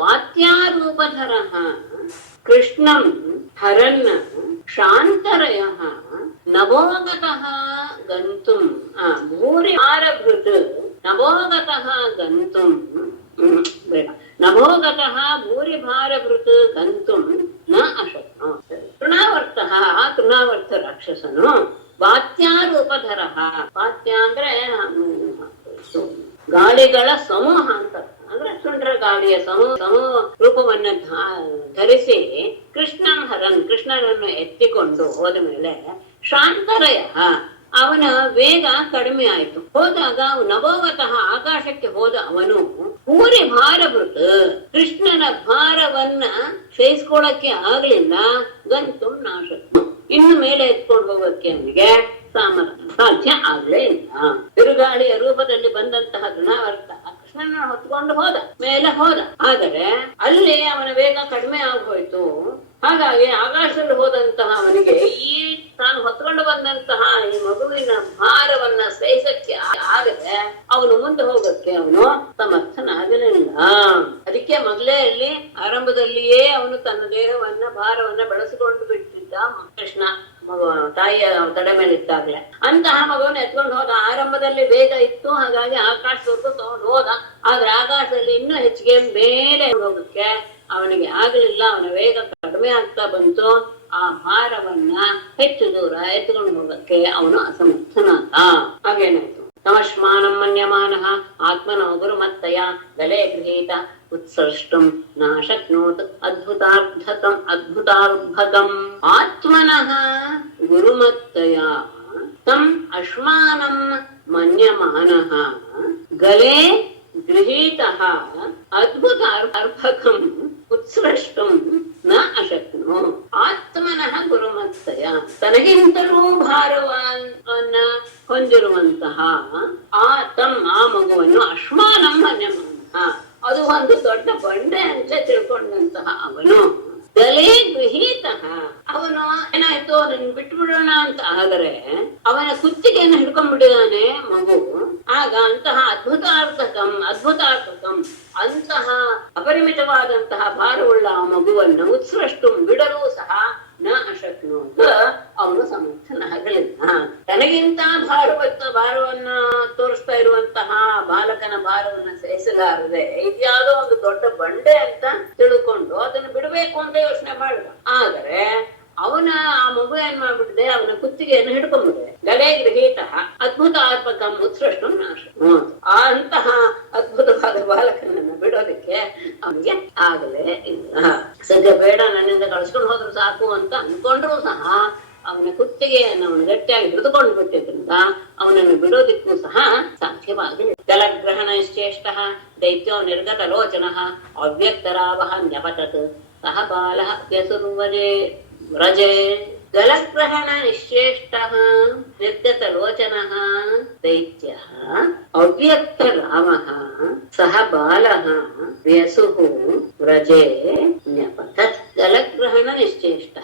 ವಾತ್ಯಾರೂಪಧರ ಕೃಷ್ಣಂ ಹರನ್ ಶಾಂತರಯ ನಭೋಗತಃ ಗಂತುಂ ಭೂರಿ ಭಾರಭೃತ್ ನಭೋಗತಃ ಗಂತುಂ ಬೇಡ ನಭೋಗತಃ ಭೂರಿ ಭಾರಭೃತ್ ಗಂತುಂ ನ ಅಶಕ್ನೋತ್. ತೃಣಾವರ್ತಃ ಆ ತೃಣಾವರ್ತ ರಾಕ್ಷಸನು ವಾತ್ಯಾರೂಪಧರ, ವಾತ್ಯ ಅಂದ್ರೆ ಗಾಳಿಗಳ ಸಮೂಹ ಅಂತ, ಅಂದ್ರೆ ಸುಂಡ್ರ ಗಾಳಿಯ ಸಮೂಹ ರೂಪವನ್ನ ಧರಿಸಿ ಕೃಷ್ಣಂ ಹರನ್ ಕೃಷ್ಣನನ್ನು ಎತ್ತಿಕೊಂಡು ಹೋದ ಮೇಲೆ ಶಾಂತರಯ ಅವನ ವೇಗ ಕಡಿಮೆ ಆಯ್ತು. ಹೋದಾಗ ನಭೋಗತಃ ಆಕಾಶಕ್ಕೆ ಹೋದ ಅವನು ಪೂರಿ ಭಾರಭೃತ್ ಕೃಷ್ಣನ ಭಾರವನ್ನ ಸಹಿಸ್ಕೊಳ್ಳಕ್ಕೆ ಆಗ್ಲಿಲ್ಲ. ಗಂತುಂ ನಾಶಕ್ನು ಇನ್ನು ಮೇಲೆ ಎತ್ಕೊಂಡು ಹೋಗೋಕ್ಕೆ ಅವನಿಗೆ ಸಾಧ್ಯ ಆಗ್ಲೇ ಇಲ್ಲ. ಬಿರುಗಾಳಿಯ ರೂಪದಲ್ಲಿ ಬಂದಂತಹ ತೃಣಾವರ್ತ ಕೃಷ್ಣನ ಹೊತ್ಕೊಂಡು ಮೇಲೆ ಹೋದ. ಆದರೆ ಅಲ್ಲಿ ಅವನ ವೇಗ ಕಡಿಮೆ ಆಗೋಯ್ತು. ಹಾಗಾಗಿ ಆಕಾಶದಲ್ಲಿ ಹೋದಂತಹ ಅವನಿಗೆ ಈ ತಾನು ಹೊತ್ಕೊಂಡು ಬಂದಂತಹ ಈ ಮಗುವಿನ ಭಾರವನ್ನ ಸಹಿಸಕ್ಕೆ ಆಗದೆ ಅವನು ಮುಂದೆ ಹೋಗಕ್ಕೆ ಅವನು ಸಮರ್ಥನಾಗಲಿಲ್ಲ. ಅದಕ್ಕೆ ಮೊದಲೇ ಅಲ್ಲಿ ಆರಂಭದಲ್ಲಿಯೇ ಅವನು ತನ್ನ ದೇಹವನ್ನ ಭಾರವನ್ನ ಬೆಳೆಸಿಕೊಂಡು ಬಿಟ್ಟಿದ್ದ ಕೃಷ್ಣ ಮಗು ತಾಯಿಯ ತಡೆ ಮೇಲೆ ಇದ್ದಾಗ್ಲೆ ಅಂತಹ ಮಗುವನ್ನ ಎತ್ಕೊಂಡು ಹೋದ. ಆರಂಭದಲ್ಲಿ ವೇಗ ಇತ್ತು, ಹಾಗಾಗಿ ಆಕಾಶದವರೆಗೂ ತಗೊಂಡು ಹೋದ. ಆದ್ರೆ ಆಕಾಶದಲ್ಲಿ ಇನ್ನೂ ಹೆಚ್ಚಿಗೆ ಮೇಲೆ ಹೋಗಕ್ಕೆ ಅವನಿಗೆ ಆಗಲಿಲ್ಲ. ಅವನ ವೇಗ ಕಡಿಮೆ ಆಗ್ತಾ ಬಂತು. ಆ ಭಾರವನ್ನ ಹೆಚ್ಚು ದೂರ ಎತ್ಕೊಂಡು ಹೋಗಕ್ಕೆ ಅವನು ಅಸಮರ್ಥನಾದ. ಹಾಗೇನಾಯ್ತು? ತಮಶ್ಮಾನಂ ಮನ್ಯಮಾನಃ ಆತ್ಮನೋ ಗುರುಮತ್ತಯ ಗಲೆ ಗೃಹೀತ ಉತ್ಸೃಷ್ಟಂ ನಾಶಕ್ನೋತ್ ಅದ್ಭುತಾರ್ಭಕಂ ಆತ್ಮನಃ ಗುರುಮತ್ತಯ ತಂ ಅಶ್ಮಾನಂ ಮನ್ಯಮಾನಃ ಗಲೆ ಗೃಹೀತಃ ಅದ್ಭುತಾರ್ಭಕಂ ಉತ್ಸೃಷ್ಟಂ ನ ಅಶಕ್ನೋ. ಆತ್ಮನಃ ಗುರುಮತ್ತಯ ತನಗಿಂತಲೂ ಭಾರವನ್ನ ಹೊಂದಿರುವಂತಹ ಆ ಮಗುವನ್ನು ಅಶ್ಮಾನಂ ಮನ್ಯಮಾನಃ ಅದು ಒಂದು ದೊಡ್ಡ ಬಂಡೆ ಅಂತ ತಿಳ್ಕೊಂಡಂತಹ ಅವನು ಗಲೆ ಗೃಹೀತ ಅವನು ಏನಾಯ್ತು, ಅದನ್ನ ಬಿಟ್ಬಿಡೋಣ ಅಂತ ಆದರೆ ಅವನ ಕುತ್ತಿಗೆಯನ್ನು ಹಿಡ್ಕೊಂಡ್ಬಿಟ್ಟಿದಾನೆ ಮಗು. ಆಗ ಅಂತಹ ಅದ್ಭುತಾರ್ಥಕಂ ಅಂತಹ ಅಪರಿಮಿತವಾದಂತಹ ಭಾರವುಳ್ಳ ಆ ಮಗುವನ್ನು ಉತ್ಸೃಷ್ಟು ಬಿಡಲು ಸಹ ನ ಅಶಕ್ನೋತ ಅವನು ಸಮರ್ಥನಾಗಲಿಲ್ಲ. ತನಗಿಂತ ಭಾರವನ್ನ ತೋರಿಸ್ತಾ ಇರುವಂತಹ ಬಾಲಕನ ಭಾರ ಭಾರವನ್ನ ಸಹಿಸಲಾರದೆ ಇದ್ಯಾವುದೋ ಒಂದು ದೊಡ್ಡ ಬಂಡೆ ಅಂತ ತಿಳ್ಕೊಂಡು ಅದನ್ನು ಬಿಡಬೇಕು ಅಂತ ಯೋಚನೆ ಮಾಡಿದ. ಆದರೆ ಅವನ ಆ ಮಗು ಏನ್ ಮಾಡ್ಬಿಟ್ಟಿದೆ, ಅವನ ಕುತ್ತಿಗೆಯನ್ನು ಹಿಡ್ಕೊಂಡ್ಬಿಟ್ಟಿದೆ. ಗಲೆ ಗೃಹೀತ ಅದ್ಭುತ ಆತ್ಮಕ ಉತ್ಸೃಷ್ಟು ನಾಶ. ಅಂತಹ ಅದ್ಭುತವಾದ ಬಾಲಕನನ್ನ ಬಿಡೋದಕ್ಕೆ ಅವನಿಗೆ ಆಗಲೇ ಇಲ್ಲ. ಸದ್ಯ ಬೇಡ, ನನ್ನಿಂದ ಕಳ್ಸ್ಕೊಂಡು ಹೋದ್ರು ಸಾಕು ಅಂತ ಅನ್ಕೊಂಡ್ರು ಸಹ ಅವನ ಕುತ್ತಿಗೆಯನ್ನು ಅವನು ಗಟ್ಟಿಯಾಗಿ ಹಿಡಿದುಕೊಂಡು ಬಿಟ್ಟಿದ್ರಿಂದ ಅವನನ್ನು ಬಿಡೋದಿಕ್ಕೂ ಸಹ ಸಾಧ್ಯವಾಗಲಿಲ್ಲ. ಜಲಗ್ರಹಣ ಶ್ರೇಷ್ಠ ದೈತ್ಯೋ ನಿರ್ಗತ ಲೋಚನ ಅವ್ಯಕ್ತರಾವ ನ್ಯಪತತ್ ಸಹ ಬಾಲ ವ್ಯಸುರ್ವಜೆ ವ್ರಜೆ. ಜಲಗ್ರಹಣ ನಿಶ್ಚೇಷ್ಟ ನಿರ್ಗತ ಲೋಚನ ದೈತ್ಯ ಅವ್ಯಕ್ತ ರಾಮ ಸಹ ಬಾಲ ವ್ಯಸು ವ್ರಜೆ ನ್ಯಪತತ್. ಜಲಗ್ರಹಣ ನಿಶ್ಚೇಷ್ಟ,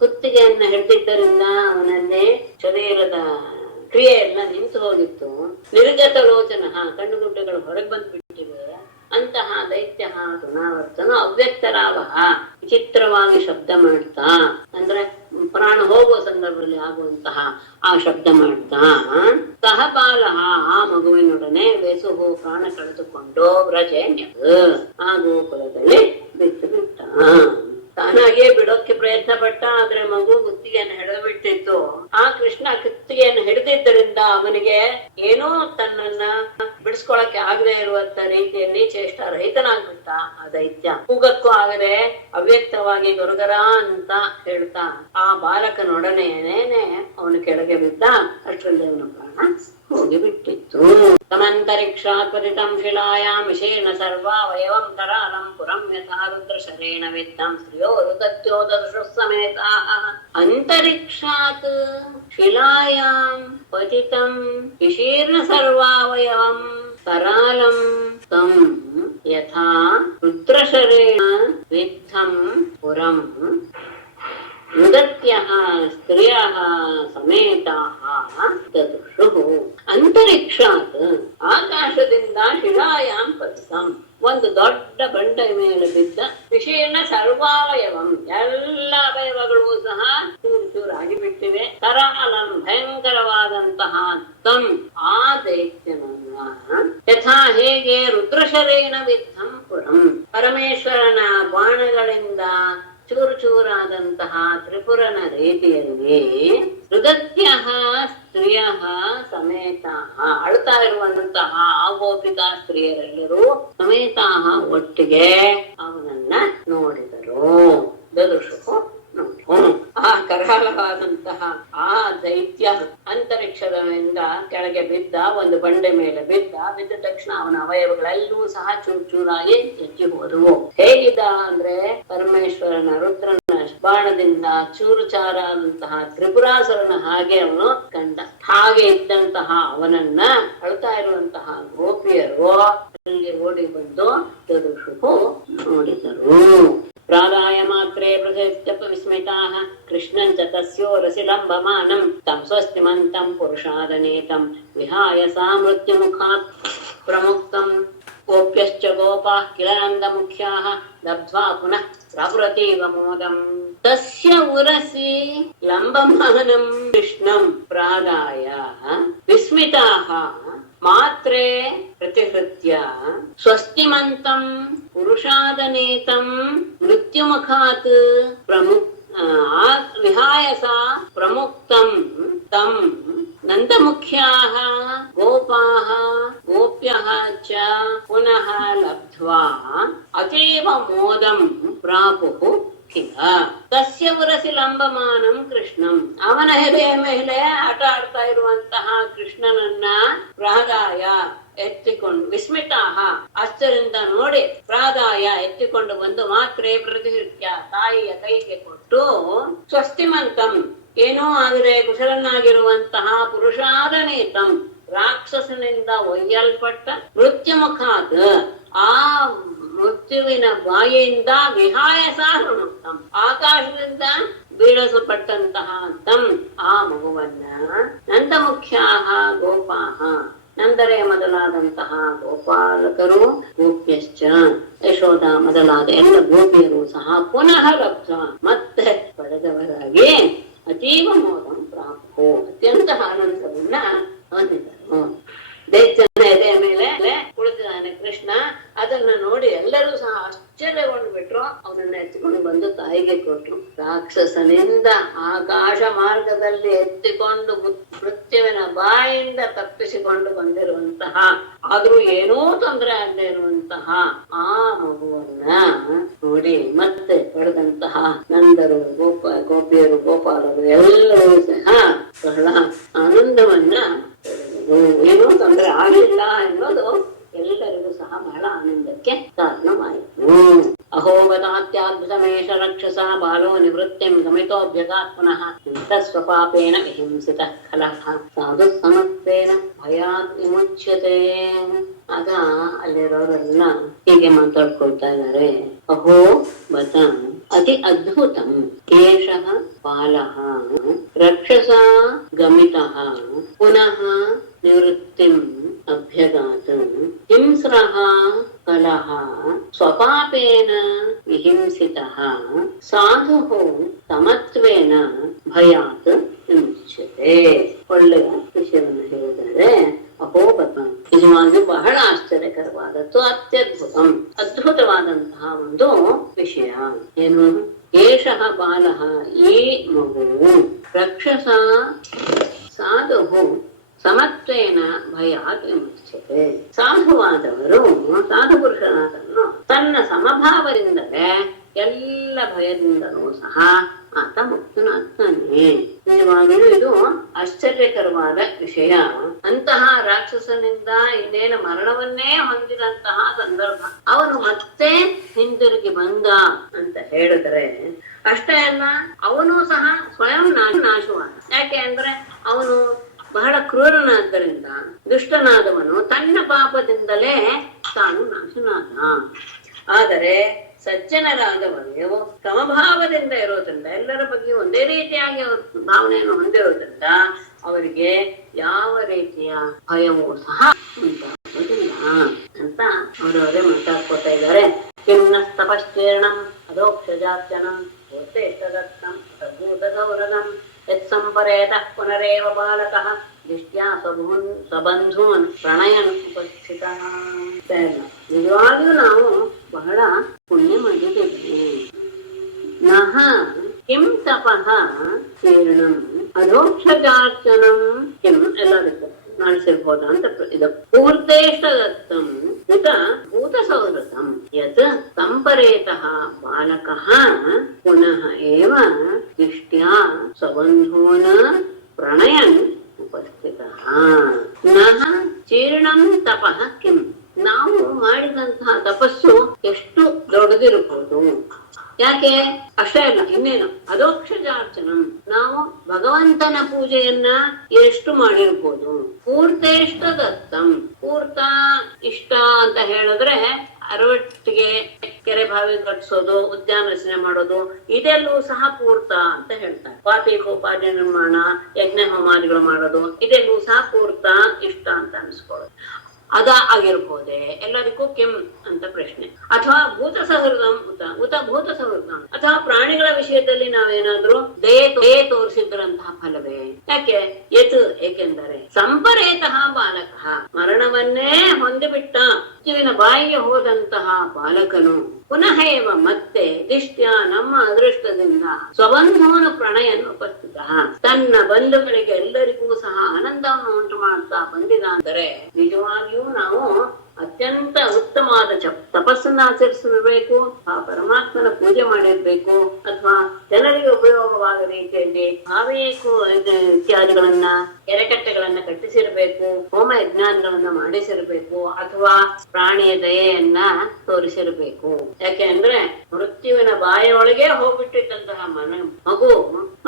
ಕುತ್ತಿಗೆಯನ್ನ ಹಿಡಿದಿದ್ದರಿಂದ ಅವನನ್ನೇ ಶರೀರದ ಕ್ರಿಯೆ ಎಲ್ಲ ನಿಂತು ಹೋಗಿತ್ತು. ನಿರ್ಗತ ಲೋಚನ, ಕಣ್ಣುಗುಡ್ಡೆಗಳು ಹೊರಗೆ ಬಂದ್ಬಿಟ್ಟಿವೆ. ಅಂತಹ ದೈತ್ಯ ಪುನರಾವರ್ತನ ಅವ್ಯಕ್ತರಾವ, ವಿಚಿತ್ರವಾಗಿ ಶಬ್ದ ಮಾಡ್ತಾ, ಅಂದ್ರೆ ಪ್ರಾಣ ಹೋಗುವ ಸಂದರ್ಭದಲ್ಲಿ ಆಗುವಂತಹ ಆ ಶಬ್ದ ಮಾಡ್ತಾ, ಸಹಬಾಲ ಆ ಮಗುವಿನೊಡನೆ ವೇಸುಹು ಪ್ರಾಣ ಕಳೆದುಕೊಂಡು ವ್ರಜೆ ಆ ಗೋಕುಲದಲ್ಲಿ ಬಿಟ್ಟು ಬಿಟ್ಟ. ತಾನಾಗಿಯೇ ಬಿಡೋಕ್ಕೆ ಪ್ರಯತ್ನ ಪಟ್ಟ, ಆದ್ರೆ ಮಗು ಕುತ್ತಿಗೆಯನ್ನು ಹಿಡಿದು ಬಿಟ್ಟಿತ್ತು. ಆ ಕೃಷ್ಣ ಕುತ್ತಿಗೆಯನ್ನು ಹಿಡಿದಿದ್ದರಿಂದ ಅವನಿಗೆ ಏನೋ ತನ್ನನ್ನ ಬಿಡಿಸ್ಕೊಳಕ್ಕೆ ಆಗದೆ ಇರುವಂತ ರೀತಿಯಲ್ಲಿ ಚೇಷ್ಟ ರಹಿತನಾಗ್ಬಿಟ್ಟ. ಆ ದೈತ್ಯ ಕೂಗಕ್ಕೂ ಆಗದೆ ಅವ್ಯಕ್ತವಾಗಿ ಗೊರಗರ ಅಂತ ಹೇಳ್ತಾ ಆ ಬಾಲಕನೊಡನೆನೇನೆ ಅವನು ಕೆಳಗೆ ಬಿದ್ದ. ಅಷ್ಟರಲ್ಲಿ ಅವನ ಪ್ರಾಣ ಹೋಗಿ ಬಿಟ್ಟಿತ್ತು. ತಮಂತರಿಕ್ಷಾತ್ ಪತಿತಂ ಶಿಲಾಯಾಂ ವಿಶೇಷ ಸರ್ವಾವಯವಂ ಕರಾಲಂ ಪುರಂ ಯಥಾ ರುದ್ರಶರೇಣ ವಿದ್ದಂ ಶ್ರಿಯೋ ರುದತ್ಯೋದರ್ಶು ಸಮೇತಾಃ. ಅಂತರಿಕ್ಷಾತ್ ಶಿಲಾಯಾಂ ಪತಿತಂ ವಿಶೀರ್ಣ ಸರ್ವಾವಯವಂ ಕರಾಲಂ ತಂ ಯಥಾ ರುದ್ರಶರೇಣ ವಿದ್ದಂ ಪುರಂ ರುದತ್ಯಃ ಸ್ತ್ರಿಯಃ ಸಮೇತಾಃ ದದುಷುಃ. ಅಂತರಿಕ್ಷಾತ್, ಆಕಾಶದಿಂದ ಶಿಲಾಯಾಂ ಪತಿತಂ, ಒಂದು ದೊಡ್ಡ ಬಂಡೆ ಮೇಲೆ ಬಿದ್ದ, ವಿಶೇಷ ಸರ್ವಾವಯವಂ, ಎಲ್ಲ ಅವಯವಗಳು ಸಹ ಚೂರು ಚೂರಾಗಿ ಬಿಟ್ಟಿವೆ. ಕರಾಲಂ, ಭಯಂಕರವಾದಂತಹ ತಂ, ಆ ದೈತ್ಯನನ್ನ ಯಥಾ ಹೇಗೆ ರುದ್ರಶರೇಣ ವಿದ್ದಂ ಪುರಂ, ಪರಮೇಶ್ವರನ ಬಾಣಗಳಿಂದ ಚೂರು ಚೂರಾದಂತಹ ತ್ರಿಪುರನ ರೀತಿಯಲ್ಲಿ ರುದತ್ಯ ಸ್ತ್ರೀಯ ಸಮೇತ, ಅಳ್ತಾ ಇರುವಂತಹ ಆ ಗೋಪಿಕಾ ಸ್ತ್ರೀಯರೆಲ್ಲರೂ ಸಮೇತ ಒಟ್ಟಿಗೆ ಅವನನ್ನ ನೋಡಿದರು. ದದುಷು ಆ ಕರಾಲವಾದಂತಹ ಆ ದೈತ್ಯ ಅಂತರಿಕ್ಷದಿಂದ ಕೆಳಗೆ ಬಿದ್ದ, ಒಂದು ಬಂಡೆ ಮೇಲೆ ಬಿದ್ದ ತಕ್ಷಣ ಅವನ ಅವಯವಗಳೆಲ್ಲೂ ಸಹ ಚೂರು ಚೂರಾಗಿ ಹೆಚ್ಚಿ ಹೋದವು. ಹೇಗಿದ್ದ ಅಂದ್ರೆ ಪರಮೇಶ್ವರನ ರುದ್ರನ ಬಾಣದಿಂದ ಚೂರು ಚಾರಾದಂತಹ ತ್ರಿಪುರಾಸುರನ ಹಾಗೆ ಅವನು ಕಂಡ. ಹಾಗೆ ಇದ್ದಂತಹ ಅವನನ್ನ ಅಳ್ತಾ ಇರುವಂತಹ ಗೋಪಿಯರು ಅಲ್ಲಿ ಓಡಿ ಬಂದು ದದುಷು ನೋಡಿದರು. ಪ್ರಾದಾಯ ಮಾತ್ರೇ ಪ್ರಸತ್ಯಪ ವಿಸ್ಮಿತಾಃ ಕೃಷ್ಣಂ ಚ ತಸ್ಯೋರಸಿ ಲಂಬಮಾನಂ ತಂ ಸ್ವಸ್ತಿಮಂತಂ ಪುರುಷಾದನೇತಂ ವಿಹಾಯ ಸಾ ಮೃತ್ಯುಮುಖಾತ್ ಪ್ರಮುಕ್ತಂ. ಗೋಪ್ಯಶ್ಚ ಗೋಪಾಃ ಕಿಲ ನಂದಮುಖ್ಯಾಃ ಲಬ್ಧ್ವಾ ಪುನಃ ಪ್ರಪುರತೀವ ಮೋದಂ. ತಸ್ಯ ಉರಸಿ ಲಂಬಮಾನಂ ಕೃಷ್ಣಂ ಪ್ರಾದಾಯ ವಿಸ್ಮಿತಾಃ ಮಾತ್ರೇ ಪ್ರತಿಹೃತ್ಯ ಸ್ವಸ್ತಿಮಂತಂ ಪುರುಷಾದನೇತಂ ಮೃತ್ಯುಮುಖಾತ್ ವಿಹಾಯ ಸಾ ಪ್ರಮುಕ್ತಂ ತಂ ನಂದಮುಖ್ಯಾಃ ಗೋಪಾಃ ಗೋಪ್ಯಃ ಚ ಪುನಃ ಲಬ್ಧ್ವಾ ಅತೀವ ಮೋದಂ ಪ್ರಾಪುಃ ಕಿಲ. ತಸ್ಯ ಉರಸಿ ಲಂಬಮಾನಂ ಕೃಷ್ಣಂ, ಅವನ ಹೆದೆಯ ಮೇಲೆ ಆಟ ಆಡ್ತಾ ಇರುವಂತಹ ಕೃಷ್ಣನನ್ನ ಪ್ರಾದಾಯ ಎತ್ತಿಕೊಂಡು, ವಿಸ್ಮಿತಾಹ ಆಶ್ಚರ್ಯದಿಂದ ನೋಡಿ, ಪ್ರಾದಾಯ ಎತ್ತಿಕೊಂಡು ಬಂದು ಮಾತ್ರೇ ಪ್ರತಿಹೃತ್ಯ ತಾಯಿಯ ಕೈಗೆ ಕೊಟ್ಟು, ಸ್ವಸ್ತಿಮಂತಂ ಏನೋ ಆದರೆ ಕುಶಲನಾಗಿರುವಂತಹ ಪುರುಷಾದನೇತಂ ರಾಕ್ಷಸನಿಂದ ಒಯ್ಯಲ್ಪಟ್ಟ ಮೃತ್ಯುಮುಖಾತ್ ಆ ಮೃತ್ಯುವಿನ ಬಾಯಿಯಿಂದ ವಿಹಾಯ ಸಾಹೃಣುತ್ತಂ ಆಕಾಶದಿಂದ ಬೀಳಿಸಲ್ಪಟ್ಟಂತಹ ತಂ ಆ ಮಗುವನ್ನ ನಂದಮುಖ್ಯಾಹ ಗೋಪಾಹ ನಂದರೆ ಮೊದಲಾದಂತಹ ಗೋಪಾಲಕರು ಗೋಪ್ಯಶ್ಚ ಯಶೋಧ ಮೊದಲಾದ ಎಲ್ಲ ಗೋಪಿಯರು ಸಹ ಪುನಃ ಲಬ್ಧ ಮತ್ತೆ ಪಡೆದವರಾಗಿ ಅತೀವ ಮೋದಂ ಪ್ರಾಪು ಅತ್ಯಂತ ಆನಂದವನ್ನ ಹೊಂದಿದರು. ದೈತ್ಯನ ಎದೆ ಮೇಲೆ ಕುಳಿತಿದ್ದಾನೆ ಕೃಷ್ಣ. ಅದನ್ನ ನೋಡಿ ಎಲ್ಲರೂ ಸಹ ಆಶ್ಚರ್ಯಗೊಂಡು ಬಿಟ್ರು. ಅವನನ್ನ ಎತ್ತಿಕೊಂಡು ಬಂದು ತಾಯಿಗೆ ಕೊಟ್ರು. ರಾಕ್ಷಸನಿಂದ ಆಕಾಶ ಮಾರ್ಗದಲ್ಲಿ ಎತ್ತಿಕೊಂಡು ಮೃತ್ಯುವಿನ ಬಾಯಿಂದ ತಪ್ಪಿಸಿಕೊಂಡು ಬಂದಿರುವಂತಹ, ಆದ್ರೂ ಏನೂ ತೊಂದರೆ ಆಗದೆ ಇರುವಂತಹ ಆ ಮಗುವನ್ನ ನೋಡಿ ಮತ್ತೆ ಪಡೆದಂತಹ ನಂದರು, ಗೋಪಿಯರು, ಗೋಪಾಲರು ಎಲ್ಲರೂ ಸಹ ಬಹಳ ಆನಂದವನ್ನ, ಏನೂ ತೊಂದರೆ ಆಗಲಿಲ್ಲ ಎನ್ನುವುದು ಎಲ್ಲರಿಗೂ ಸಹ ಬಹಳ ಆನಂದಕ್ಕೆ ಕಾರಣವಾಯಿತು. ಅಹೋಗತಾತ್ಯಾದ್ಭುತಮೇಷ ರಕ್ಷಸ ಬಾಲೋ ನಿವೃತ್ತಿಂ ಗಮಿತೋಭ್ಯಗಾತ್ ಪುನಃ ಸ್ವಪಾಪೇನ ವಿಹಿಂಸಿತ ಖಲಃ ಸಾಧು ಸಮತ್ವೇನ ಭಯಾತ್ ವಿಮುಚ್ಯತೆ. ಆಗ ಅಲ್ಲಿರೋರೆಲ್ಲ ಹೀಗೆ ಮಾತಾಡ್ಕೊಳ್ತಾ ಇದ್ದಾರೆ. ಅಹೋ ಬತ ಅತಿ ಅದ್ಭುತಂ ಏಷಃ ಬಾಲಃ ರಕ್ಷಸ ಗಮಿತಃ ಪುನಃ ನಿವೃತ್ತಿಂ ಅಭ್ಯಗಾತ್ ಹಿಂಸ್ರಃ ಕಲಹ ಸ್ವಪಾಪೇನ ವಿಹಿಂಸಿತಃ ಸಾಧುಃ ಸಮತ್ವೇನ ಭಯಾತ್ ವಿಮುಚ್ಯತೆ. ಒಳ್ಳೆಯ ವಿಷಯವನ್ನು ಹೇಳಿದ್ದಾರೆ. ಅಹೋಬತ ನಿಜವಾಗಿ ಬಹಳ ಆಶ್ಚರ್ಯಕರವಾದದ್ದು, ಅತ್ಯದ್ಭುತಂ ಅದ್ಭುತವಾದಂತಹ ಒಂದು ವಿಷಯ. ಏನು? ಏಷಃ ಬಾಲಃ ಈ ಮಗು ರಕ್ಷಸ ಸಾಧುಃ ಸಮತ್ವೇನ ಭಯಾತ್ ವಿಮುಚ್ಯತೆ. ಸಾಧುವಾದವರು, ಸಾಧು ಪುರುಷನಾದವನು ತನ್ನ ಸಮಭಾವದಿಂದಲೇ ಎಲ್ಲ ಭಯದಿಂದಲೂ ಸಹ ಆತ ಮುಕ್ತನಾಗ್ತಾನೆ. ನಿಜವಾಗಿಯೂ ಇದು ಆಶ್ಚರ್ಯಕರವಾದ ವಿಷಯ. ಅಂತಹ ರಾಕ್ಷಸನಿಂದ ಇನ್ನೇನು ಮರಣವನ್ನೇ ಹೊಂದಿದಂತಹ ಸಂದರ್ಭ, ಅವನು ಮತ್ತೆ ಹಿಂದಿರುಗಿ ಬಂದ ಅಂತ ಹೇಳಿದ್ರೆ ಅಷ್ಟೇ ಅಲ್ಲ, ಅವನು ಸಹ ಸ್ವಯಂ ನಾಶವಾದ. ಯಾಕೆ ಅಂದ್ರೆ ಅವನು ಬಹಳ ಕ್ರೂರನಾದ್ದರಿಂದ, ದುಷ್ಟನಾದವನು ತನ್ನ ಪಾಪದಿಂದಲೇ ತಾನು ನಾಶನಾದ. ಆದರೆ ಸಜ್ಜನರಾದವರು ಸಮಭಾವದಿಂದ ಇರೋದ್ರಿಂದ, ಎಲ್ಲರ ಬಗ್ಗೆ ಒಂದೇ ರೀತಿಯಾಗಿ ಅವ್ರ ಭಾವನೆಯನ್ನು ಹೊಂದಿರೋದ್ರಿಂದ ಅವರಿಗೆ ಯಾವ ರೀತಿಯ ಭಯವೂ ಸಹ ಉಂಟಾಗುವುದಿಲ್ಲ ಅಂತ ಅವರವರೇ ಮಾತಾಡ್ಕೋತಾ ಇದ್ದಾರೆ. ಕಿನ್ನ ತಪಶ್ಚೇರ್ಣಂ ಅದೋಕ್ಷಜಾರ್ಚನಂ ಗೋತೇಷ್ಟದತ್ತಂ ಸದ್ಭೂತಗೌರವಂ ಯತ್ಸಂಪರೇತಃ ಪುನರೇವ ಬಾಲಕಃ ದೃಷ್ಟ್ಯಾ ಸಬಂಧೂನ್ ಪ್ರಣಯನ್ ಉಪಸ್ಥಿತ. ನಿಜವಾಗಿಯೂ ನಾವು ಬಹಳ ಪುಣ್ಯ ಮಾಡಿದ್ದೇವೆ. ನಹ ಕಿಂ ತಪಃ ಚೀರ್ಣಂ ಅಧೋಕ್ಷಜಾರ್ಚನಂ ಕಿಂ ಎಲ್ಲದಕ್ಕೂ ಮಾಡಿಸಿರ್ಬೋದ ಅಂತ ಇದು ಪೂರ್ತೇಷ್ಟದತ್ತಂ ಉತ ಭೂತಸೌಹೃದಂ ಯತ್ ಸಂಪರೇತಃ ಬಾಲಕಃ ಪುನಃ ಏವ ದೃಷ್ಟ್ಯಾ ಸಬಂಧೂನ್ ಪ್ರಣಯನ್ ಉಪಸ್ಥಿತಃ. ನಹ ಚೀರ್ಣಂ ತಪಃ ಕಿಂ, ನಾವು ಮಾಡಿದಂತಹ ತಪಸ್ಸು ಎಷ್ಟು ದೊಡ್ಡದಿರಬಹುದು. ಯಾಕೆ? ಅಷ್ಟೇ ಅಲ್ಲ, ಇನ್ನೇನು ಅದೋಕ್ಷಜಾರ್ಚನಂ, ನಾವು ಭಗವಂತನ ಪೂಜೆಯನ್ನ ಎಷ್ಟು ಮಾಡಿರ್ಬೋದು. ಪೂರ್ತೇಷ್ಟ ದತ್ತಂ, ಪೂರ್ತ ಇಷ್ಟ ಅಂತ ಹೇಳಿದ್ರೆ ಅರವಟ್ಟಿಗೆ ಕೆರೆ ಬಾವಿ ಕಟ್ಟಿಸೋದು, ಉದ್ಯಾನ ರಚನೆ ಮಾಡೋದು, ಇದೆಲ್ಲೂ ಸಹ ಪೂರ್ತ ಅಂತ ಹೇಳ್ತಾರೆ. ಪಾಪಿ ನಿರ್ಮಾಣ, ಯಜ್ಞ ಹೋಮಾದಿಗಳು ಮಾಡೋದು, ಇದೆಲ್ಲೂ ಸಹ ಪೂರ್ತ ಇಷ್ಟ ಅಂತ ಅನ್ಸ್ಕೊಳ್ಳೋದು. ಅದ ಆಗಿರ್ಬೋದೆ ಎಲ್ಲರಿಗೂ ಕಿಂ ಅಂತ ಪ್ರಶ್ನೆ. ಅಥವಾ ಭೂತ ಸಹೃದಂ ಉತ ಭೂತ ಸಹೃದಂ, ಅಥವಾ ಪ್ರಾಣಿಗಳ ವಿಷಯದಲ್ಲಿ ನಾವೇನಾದ್ರೂ ದಯೆ ತೋರಿಸಿದ್ರಂತಹ ಫಲವೇ? ಯಾಕೆ? ಏಕೆಂದರೆ ಸಂಪರೇತಃ ಬಾಲಕಃ, ಮರಣವನ್ನೇ ಹೊಂದಿಬಿಟ್ಟ ಮೃತ್ಯುವಿನ ಬಾಯಿಗೆ ಹೋದಂತಹ ಬಾಲಕನು ಪುನಃ ಏವ ಮತ್ತೆ ದಿಷ್ಟ್ಯ ನಮ್ಮ ಅದೃಷ್ಟದಿಂದ ಸ್ವಬಂಧುವನು ಪ್ರಣಯನ್ನು ಉಪಸ್ಥಿತ, ತನ್ನ ಬಂಧುಗಳಿಗೆ ಎಲ್ಲರಿಗೂ ಸಹ ಆನಂದವನ್ನು ಉಂಟು ಮಾಡ್ತಾ ಬಂದಿದ. ಅಂದರೆ ನಿಜವಾಗಿಯೂ ನಾವು ಅತ್ಯಂತ ಉತ್ತಮವಾದ ತಪಸ್ಸನ್ನ ಆಚರಿಸಿರ್ಬೇಕು, ಆ ಪರಮಾತ್ಮನ ಪೂಜೆ ಮಾಡಿರ್ಬೇಕು, ಅಥವಾ ಜನರಿಗೆ ಉಪಯೋಗವಾದ ರೀತಿಯಲ್ಲಿ ಭಾವೇಕು ಇತ್ಯಾದಿಗಳನ್ನ ಕೆರೆಕಟ್ಟೆಗಳನ್ನ ಕಟ್ಟಿಸಿರ್ಬೇಕು, ಹೋಮ ಯಜ್ಞಾದಿಗಳನ್ನ ಮಾಡಿಸಿರ್ಬೇಕು, ಅಥವಾ ಪ್ರಾಣಿಯ ದಯೆಯನ್ನ ತೋರಿಸಿರ್ಬೇಕು. ಯಾಕೆ ಅಂದ್ರೆ ಮೃತ್ಯುವಿನ ಬಾಯಿಯೊಳಗೆ ಹೋಗ್ಬಿಟ್ಟಿದ್ದಂತಹ ಮಗು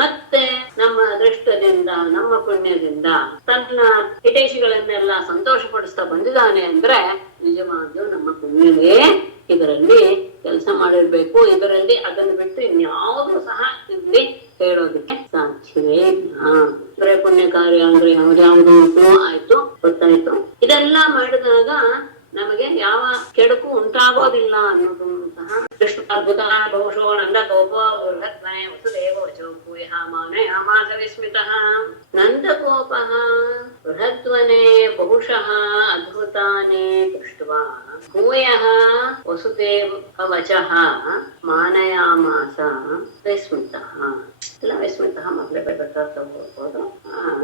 ಮತ್ತೆ ನಮ್ಮ ಅದೃಷ್ಟದಿಂದ, ನಮ್ಮ ಪುಣ್ಯದಿಂದ ತನ್ನ ಹಿತೈಷಿಗಳನ್ನೆಲ್ಲ ಸಂತೋಷ ಪಡಿಸ್ತಾ ಬಂದಿದ್ದಾನೆ ಅಂದ್ರೆ ನಿಜವಾಗಿಯೂ ನಮ್ಮ ಪುಣ್ಯವೇ ಇದರಲ್ಲಿ ಕೆಲಸ ಮಾಡಿರ್ಬೇಕು. ಇದರಲ್ಲಿ ಅದನ್ನು ಬಿಟ್ಟು ಇನ್ಯಾವುದೂ ಸಹ ಇಲ್ಲಿ ಹೇಳೋದಕ್ಕೆ ಸಾಧ್ಯವೇ ಇಲ್ಲ. ಅಂದ್ರೆ ಪುಣ್ಯ ಕಾರ್ಯ ಅಂದ್ರೆ ಯಾವ್ದು ಆಯ್ತು, ಗೊತ್ತಾಯ್ತು. ಇದೆಲ್ಲ ಮಾಡಿದಾಗ ನಮಗೆ ಯಾವ ಕೆಡುಕು ಉಂಟಾಗೋದಿಲ್ಲ ಅನ್ನೋದು ಸಹ ಅದ್ಭುತಾನ್ ಬಹುಶೋ ನಂದಗೋಪೋ ಬೃಹತ್ವನೆ ವಸುದೇವ ವಚೋ ಭೂಯಃ ಮಾನಯಾಮಾಸ ವಿಸ್ಮಿತಃ. ನಂದಗೋಪಃ ಬೃಹತ್ವನೆ ಬಹುಶಃ ಅದ್ಭುತಾನಿ ದೃಷ್ಟ್ವಾ ಭೂಯಃ ವಸುದೇವ ವಚಃ ಮಾನಯಾಮಾಸ ವಿಸ್ಮಿತಃ. ಇಲ್ಲ ವಿಸ್ಮಿತಃ ಮೊದಲೇ ಬರ್ಬೋದು.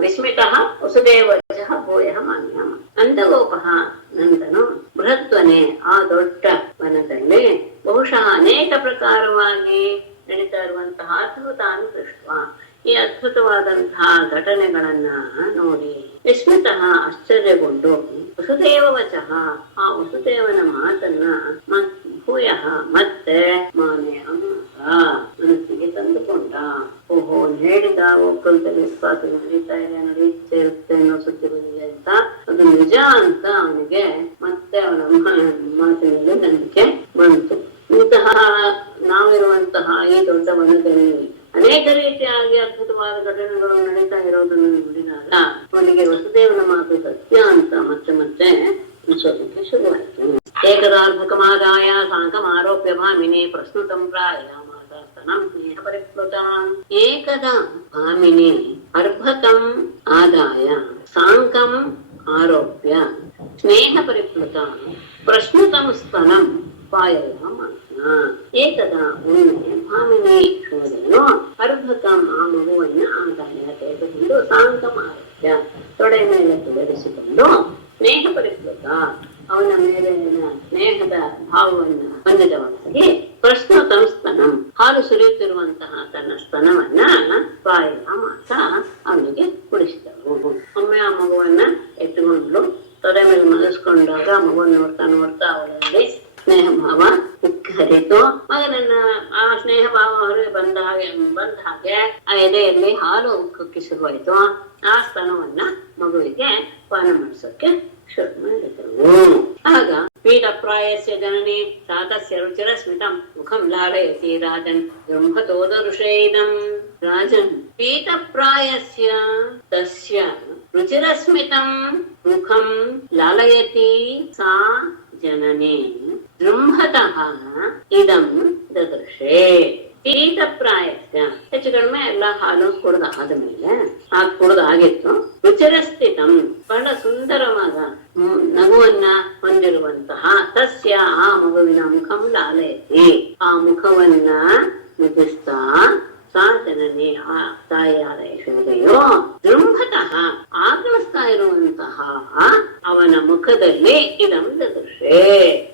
ವಿಸ್ಮಿತಃ ವಸುದೇವ ವಚಃ ಭೂಯಃ ಮಾನಯಾಮ. ನಂದಗೋಪಃ ನಂದನು ಬೃಹತ್ವನೆ ಆ ದೊಡ್ಡ ವನದಲ್ಲಿ ಬಹುಶಃ ಅನೇಕ ಪ್ರಕಾರವಾಗಿ ನಡೀತಾ ಇರುವಂತಹ ಅದ್ಭುತಾನು ದೃಷ್ಟ, ಈ ಅದ್ಭುತವಾದಂತಹ ಘಟನೆಗಳನ್ನ ನೋಡಿ ವಿಸ್ಮಿತಃ ಆಶ್ಚರ್ಯಗೊಂಡು ವಸುದೇವ ವಚಃ ಆ ವಸುದೇವನ ಮಾತನ್ನ ಭೂಯಃ ಮತ್ತೆ ಮನಸ್ಸಿಗೆ ತಂದುಕೊಂಡ. ಓಹೋ, ಹೇಳಿದ ಒಕ್ಕಲದಲ್ಲಿ ವಿಶ್ವಾಸ ನಡೀತಾ ಇದೆ, ನಡೀತಾ ಇರುತ್ತೆ ಅನ್ನೋ ಸುದ್ದಿ ಬಂದಿದೆ ಅಂತ, ಅದು ನಿಜ ಅಂತ ಅವನಿಗೆ ಮತ್ತೆ ಅವನ ಮಾತಿನಲ್ಲಿ ನಂಬಿಕೆ ಬಂತು. ಇಂತಹ ನಾವಿರುವಂತಹ ಈ ದೊಡ್ಡ ವನದಲ್ಲಿ ಅನೇಕ ರೀತಿಯಾಗಿ ಅದ್ಭುತವಾದ ಘಟನೆಗಳು ನಡೀತಾ ಇರೋದನ್ನು ನೋಡಿದಾಗ ಅವನಿಗೆ ವಸುದೇವನ ಮಾತು ಸತ್ಯ ಅಂತ ಮತ್ತೆ ಮತ್ತೆ ಅನಿಸೋದಕ್ಕೆ ಶುರುವಾಯಿತು. ಏಕದಾರ್ಭಕಮಾದಾಯ ಸಾಂಕಮಾರೋಪ್ಯ ಭಾಮಿನಿ ಪ್ರಸ್ತುತಂ ಪ್ರಾಯಾಮಾಸ ಸ್ತನಂ ಸ್ನೇಹ ಪರಿಪ್ಲುತಾಂ. ಏಕದಾ ಭಾಮಿನಿ ಅರ್ಭಕಂ ಆದಾಯ ಸಾಂಕಂ ಆರೋಪ್ಯ ಸ್ನೇಹ ಪರಿಪ್ಲುತಾಂ ಪ್ರಶ್ನುತಂ ಸ್ತನಂ ಪಾಯಾಮಾಸ. ಏಕದಾ ಒಮ್ಮೆ ಭಾಮಿನಿ ಶೋಧನು ಅರ್ಭಕಂ ಆ ಮಗುವನ್ನ ಆದಾಯ ತೆಗೆದುಕೊಂಡು ಸಾಂಕಂ ಆರೋಪ್ಯ ತೊಡೆ ಮೇಲೆ ತುಳರಿಸಿಕೊಂಡು ಸ್ನೇಹ ಪರಿಪ್ಲುತ ಅವನ ಮೇಲಿನ ಸ್ನೇಹದ ಭಾವವನ್ನು ಹೊಂದಿದವನಾಗಿ ಪ್ರಶ್ನುತಂ ಸ್ತನಂ ಹಾಲು ಸುರಿಯುತ್ತಿರುವಂತಹ ತನ್ನ ಸ್ತನವನ್ನ ಪಾಯಾಮಾಸ ಅವನಿಗೆ ಕುಡಿಸಿದಳು. ಒಮ್ಮೆ ಆ ಮಗುವನ್ನ ಎತ್ತುಕೊಂಡ್ಲು, ತೊಡೆ ಮೇಲೆ ಮಲಸ್ಕೊಂಡಾಗ ಮಗುವನ್ನು ನೋಡ್ತಾ ನೋಡ್ತಾ ಅವಳಲ್ಲಿ ಸ್ನೇಹ ಭಾವ ಉಕ್ಕಿ ಹರಿತು. ಮಗನನ್ನ ಆ ಸ್ನೇಹ ಭಾವ ಹೊರಗೆ ಬಂದ ಹಾಗೆ ಆ ಎದೆಯಲ್ಲಿ ಹಾಲು ಉಕ್ಕಕ್ಕೆ ಶುರುವಾಯಿತು. ಆ ಸ್ತನವನ್ನ ಮಗುವಿಗೆ ಪಾನ ಮಾಡಿಸೋಕೆ ಶುರು ಮಾಡಿದಳು. ಆಗ ಪೀಠಪ್ರಾಯಸ್ಯ ಜನನಿ ಸಾತಸ್ಯ ರುಚಿರ ಸ್ಮಿತಂ ಮುಖಂ ಲಾಲಯತಿ ರಾಜನ್ ಬ್ರಹ್ಮತೋದರುಷೇದಂ. ರಾಜನ್ ಪೀಠಪ್ರಾಯಸ್ಯ ತಸ್ಯ ರುಚಿರಸ್ಮಿತಂ ಮುಖಂ ಲಾಲಯತಿ ಸಾ ಜನನಿ ದೃಂಹತಃ ಇದಂ ದದೃಶೆ. ಪೀಠಪ್ರಾಯಸ್ಯ ಹೆಚ್ಚು ಕಡಿಮೆ ಎಲ್ಲ ಹಾಲು ಕುಡ್ದಾದ ಮೇಲೆ ಕುಡ್ದಾಗಿತ್ತು. ರುಚಿರಸ್ಥಿತಂ ಬಹಳ ಸುಂದರವಾದ ನಗುವನ್ನ ಹೊಂದಿರುವಂತಹ ತಸ್ಯ ಆ ಮಗುವಿನ ಮುಖಂ ಲಾಲಯತಿ ಆ ಮುಖವನ್ನ ಮುಗಿಸ್ತಾ ಸಾ ಜನನಿ ಆ ತಾಯಿಯಾದ ಯಶೋದೆಯೋ ದೃಂಭತಃ ಆಕಳಿಸ್ತಾ ಇರುವಂತಹ ಅವನ ಮುಖದಲ್ಲಿ ಇದಂ ದೃಶ್ಯ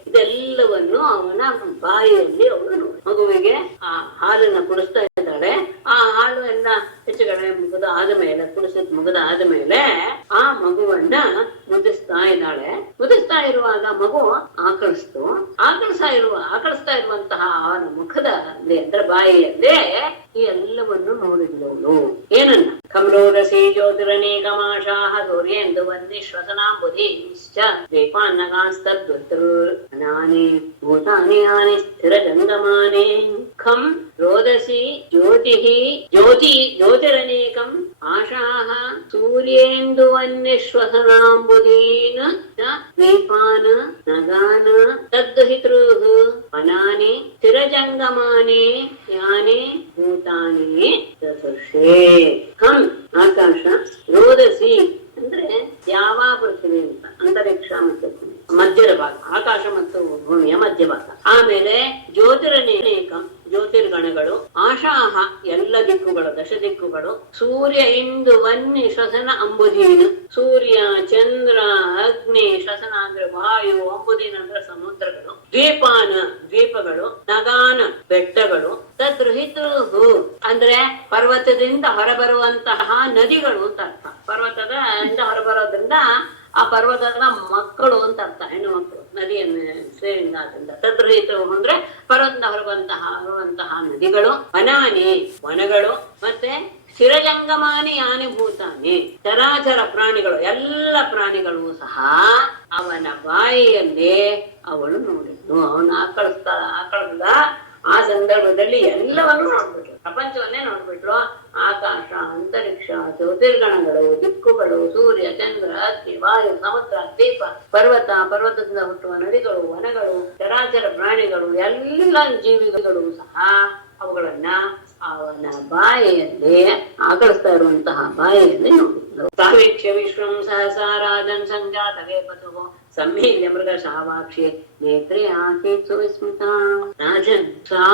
ಇದೆಲ್ಲವನ್ನು ಅವನ ಬಾಯಿಯಲ್ಲಿ ಅವಳು ಮಗುವಿಗೆ ಆ ಹಾಲನ್ನ ಕುಡಿಸ್ತಾ ಇದ್ದಾಳೆ. ಆ ಹಾಲು ಎಲ್ಲ ಹೆಚ್ಚು ಕಡಿಮೆ ಮುಗಿದ ಆದ್ಮೇಲೆ ಮುಗಿದ ಆದ್ಮೇಲೆ ಆ ಮಗುವನ್ನ ಮುದಿಸ್ತಾ ಇದ್ದಾಳೆ. ಮುದಿಸ್ತಾ ಇರುವಾಗ ಮಗು ಆಕಳಿಸ್ತಾ ಇರುವಂತಹ ಅವನ ಮುಖದ ಅಂದ್ರೆ ಬಾಯಿಯಲ್ಲೇ ಈ ಎಲ್ಲವನ್ನು ನೋಡಿದವಳು. ಏನನ್ನ ಕಮಲೋರಸಿ ಜ್ಯೋತಿರನೇಕಮಾಶಾಹ ಸೂರ್ಯೇಂದು ವಂದಿ ಶ್ವಸನಾಂಬುಧಿ ದ್ವೀಪಾನ್ನಗಾಸ್ತದ್ವೃತೃನಾನಿ ಭೂತಾನಿ ಆನಿ ಸ್ಥಿರ ಜಂಗಮಾನಿ ಖಂ ರೋದಸಿ ಜ್ಯೋತಿರನೇಕಂ ಆಶಾಹ ಸೂರ್ಯೇಂದು ವಂದಿ ಶ್ವಸನಾಂಬುಧೀನ ದ್ವೀಪಾನ ನಗಾನ ತದ್ದುಹಿತೃಃ ವನಾನಿ ಸ್ಥಿರಜಂಗಮಾನಿ ಯಾನಿ ಭೂತಾನಿ ದಶರ್ಷೇ. ಹಂ ಆಕಾಶ, ರೋದಸಿ ಅಂದ್ರೆ ಯಾವ ಪೃಥ್ವಿ ಅಂತ ಅಂತರಿಕ್ಷ ಮತ್ತು ಮಧ್ಯದ ಭಾಗ, ಆಕಾಶ ಮತ್ತು ಭೂಮಿಯ ಮಧ್ಯಭಾಗ. ಆಮೇಲೆ ಜ್ಯೋತಿರನೇಕಂ ಜ್ಯೋತಿರ್ಗಣಗಳು, ಆಶಾಹ ಎಲ್ಲ ದಿಕ್ಕುಗಳು, ದಶ ದಿಕ್ಕುಗಳು, ಸೂರ್ಯ ಇಂದು ವನ್ನಿ ಶ್ವಸನ ಅಂಬುದೀನು ಸೂರ್ಯ ಚಂದ್ರ ಅಗ್ನಿ, ಶ್ವಸನ ಅಂದ್ರೆ ವಾಯು, ಅಂಬುದೀನ್ ಅಂದ್ರೆ ಸಮುದ್ರಗಳು, ದ್ವೀಪಗಳು, ನಗಾನ ಬೆಟ್ಟಗಳು, ತದ್ರುಹಿತೃಹು ಅಂದ್ರೆ ಪರ್ವತದಿಂದ ಹೊರಬರುವಂತಹ ನದಿಗಳು ಅಂತ ಅರ್ಥ. ಪರ್ವತದಿಂದ ಹೊರಬರೋದ್ರಿಂದ ಆ ಪರ್ವತದ ಮಕ್ಕಳು ಅಂತ ಅರ್ಥ, ಹೆಣ್ಣು ಮಕ್ಕಳು ನದಿಯನ್ನು ಸೇರಿಂದ ಆದ್ರಿಂದ. ತದ್ರುಹಿತೃಹು ಅಂದ್ರೆ ಪರ್ವತದಿಂದ ಹೊರಬರುವಂತಹ ನದಿಗಳು, ವನಗಳು, ಮತ್ತೆ ಸ್ಥಿರಜಂಗಮಾನಿ ಯಾನಿ ಭೂತಾನಿ ಚರಾಚರ ಪ್ರಾಣಿಗಳು, ಎಲ್ಲ ಪ್ರಾಣಿಗಳು ಸಹ ಅವನ ಬಾಯಿಯಲ್ಲಿ ಅವಳು ನೋಡಿದ್ಲು. ಅವನು ಆಕಳದ ಆ ಸಂದರ್ಭದಲ್ಲಿ ಎಲ್ಲವನ್ನೂ ನೋಡ್ಬಿಟ್ರು, ಪ್ರಪಂಚವನ್ನೇ ನೋಡ್ಬಿಟ್ರು. ಆಕಾಶ, ಅಂತರಿಕ್ಷ, ಜ್ಯೋತಿರ್ಗಣಗಳು, ದಿಕ್ಕುಗಳು, ಸೂರ್ಯ, ಚಂದ್ರ, ಅಗ್ನಿ, ವಾಯು, ಸಮುದ್ರ, ದ್ವೀಪ, ಪರ್ವತ, ಪರ್ವತದಿಂದ ಹುಟ್ಟುವ ನದಿಗಳು, ವನಗಳು, ಚರಾಚರ ಪ್ರಾಣಿಗಳು, ಎಲ್ಲ ಜೀವಿಗಳು ಸಹ ಅವುಗಳನ್ನ ಅವನ ಬಾಯಿಯಲ್ಲಿ ಆಕಳಿಸ್ತಾ ಇರುವಂತಹ ಬಾಯಿಯಲ್ಲಿ ನೋಡಿದ್ರು. ಸಾವೀಕ್ಷ್ಯ ವಿಶ್ವಂ ಸಹಸಾ ರಾಜನ್ ಸಂಜಾತವೇ ಪಥು ಸಮ್ಮೀಲ್ಯ ಮೃಗ ಶಾವಾಕ್ಷಿ ನೇತ್ರೆ ಆಸೀತ್ ಸುವಿಸ್ಮಿತ. ರಾಜನ್ ಸಾ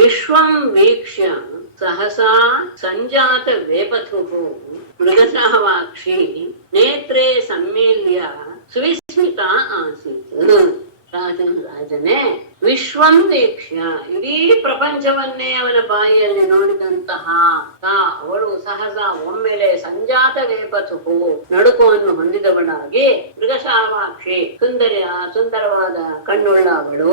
ವಿಶ್ವಂ ವೀಕ್ಷ್ಯ ಸಹಸಾ ಸಂಜಾತ ವೇಪಥು ಮೃಗಶಾವಾಕ್ಷಿ ನೇತ್ರೇ ಸಮ್ಮೇಲ್ಯ ಸುವಿಸ್ಮಿತ ಆಸೀತ್. ರಾಜನೇ ವಿಶ್ವಂ ವೀಕ್ಷ್ಯ, ಇಡೀ ಪ್ರಪಂಚವನ್ನೇ ಅವನ ಬಾಯಿಯಲ್ಲಿ ನೋಡಿದಂತಹ ಅವಳು ಸಹಜ ಒಮ್ಮೆಲೆ ಸಂಜಾತ ವೇಪಥು ನಡುಕವನ್ನು ಹೊಂದಿದವಳಾಗಿ ಮೃಗಶಾವಾಕ್ಷಿ ಸುಂದರವಾದ ಕಣ್ಣುಳ್ಳ ಅವಳು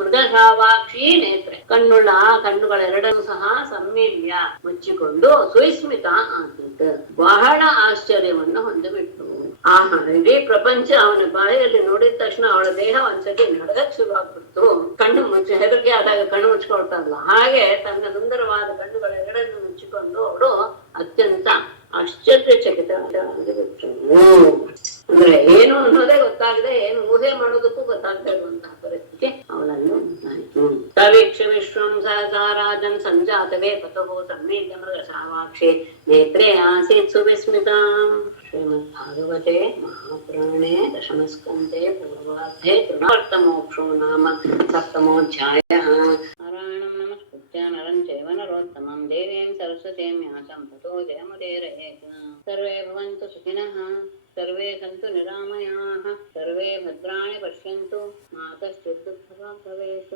ಮೃಗಶಾವಾಕ್ಷಿ ನೇತ್ರೆ ಕಣ್ಣುಳ್ಳ ಕಣ್ಣುಗಳೆರಡನ್ನೂ ಸಹ ಸಮ್ಮಿಲ್ಯ ಮುಚ್ಚಿಕೊಂಡು ಸುವಿಸ್ಮಿತ ಆಸೀತ್, ಬಹಳ ಆಶ್ಚರ್ಯವನ್ನು ಹೊಂದಿಬಿಟ್ಟು. ಆಹಾ, ಇಡೀ ಪ್ರಪಂಚ ಅವನ ಬಾಯಿಯಲ್ಲಿ ನೋಡಿದ ತಕ್ಷಣ ಅವಳ ದೇಹ ಒಂದ್ಸತಿ ನಡಗಕ್ ಶುರುವಾಗ್ಬಿಡ್ತು. ಕಣ್ಣು ಮುಚ್ಚಿ ಹೆದರಿಕೆ ಆದಾಗ ಕಣ್ಣು ಮುಚ್ಕೊಳ್ತಾರಲ್ಲ ಹಾಗೆ ತನ್ನ ಸುಂದರವಾದ ಕಣ್ಣುಗಳೆರಡನ್ನು ಮುಚ್ಚಿಕೊಂಡು ಅವಳು ಅತ್ಯಂತ ಆಶ್ಚರ್ಯಚಕಿತವಾಗಿಬಿಟ್ರು. ಅಂದ್ರೆ ಏನು ಅನ್ನೋದೇ ಗೊತ್ತಾಗದೆ, ಏನು ಊಹೆ ಮಾಡೋದಕ್ಕೂ ಗೊತ್ತಾಗದೆ ಇರುವಂತಹ ಪರಿಸ್ಥಿತಿ ಅವಳನ್ನು ಉಂಟಾಯಿತು. ಸವೀಕ್ಷ ವಿಶ್ವಂ ಸಹಸಾ ರಾಜನ್ ಸಂಜಾತವೇ ಪಥೋ ಸಮ್ಮೇಲ್ಯ ಮೃಗ ಶಾವಾಕ್ಷಿ ನೇತ್ರೇ ಆಸೀತ್ ಸುವಿಸ್ಮಿತ. ಶ್ರೀಮದ್ ಭಾಗವತೆ ಮಹಾಪುರಾಣೇ ದಶಮಸ್ಕಂಧೆ ಪೂರ್ವಾರ್ಧೆ ತೃಣಾರ್ಥಮೋಕ್ಷೋ ನಾಮ ಸಪ್ತಮೋಧ್ಯಾಯಃ. ನಾರಾಯಣಂ ನಮಸ್ಕೃತ್ಯ ನರಂ ಚೈವ ನರೋತ್ತಮಂ ದೇವೀಂ ಸರಸ್ವತೀಂ ವ್ಯಾಸಂ ತತೋ ಜಯಮುದೀರಯೇತ್. ಸರ್ವೇ ಭವಂತು ಸುಖಿನಃ, ಸರ್ವೇ ಸಂತು ನಿರಾಮಯಾಃ, ಸರ್ವೇ ಭದ್ರಾಣಿ ಪಶ್ಯन्तು, ಮಾ ಕಶ್ಚಿತ್ ದುಃಖಭಾಗ್ ಭವೇತ್.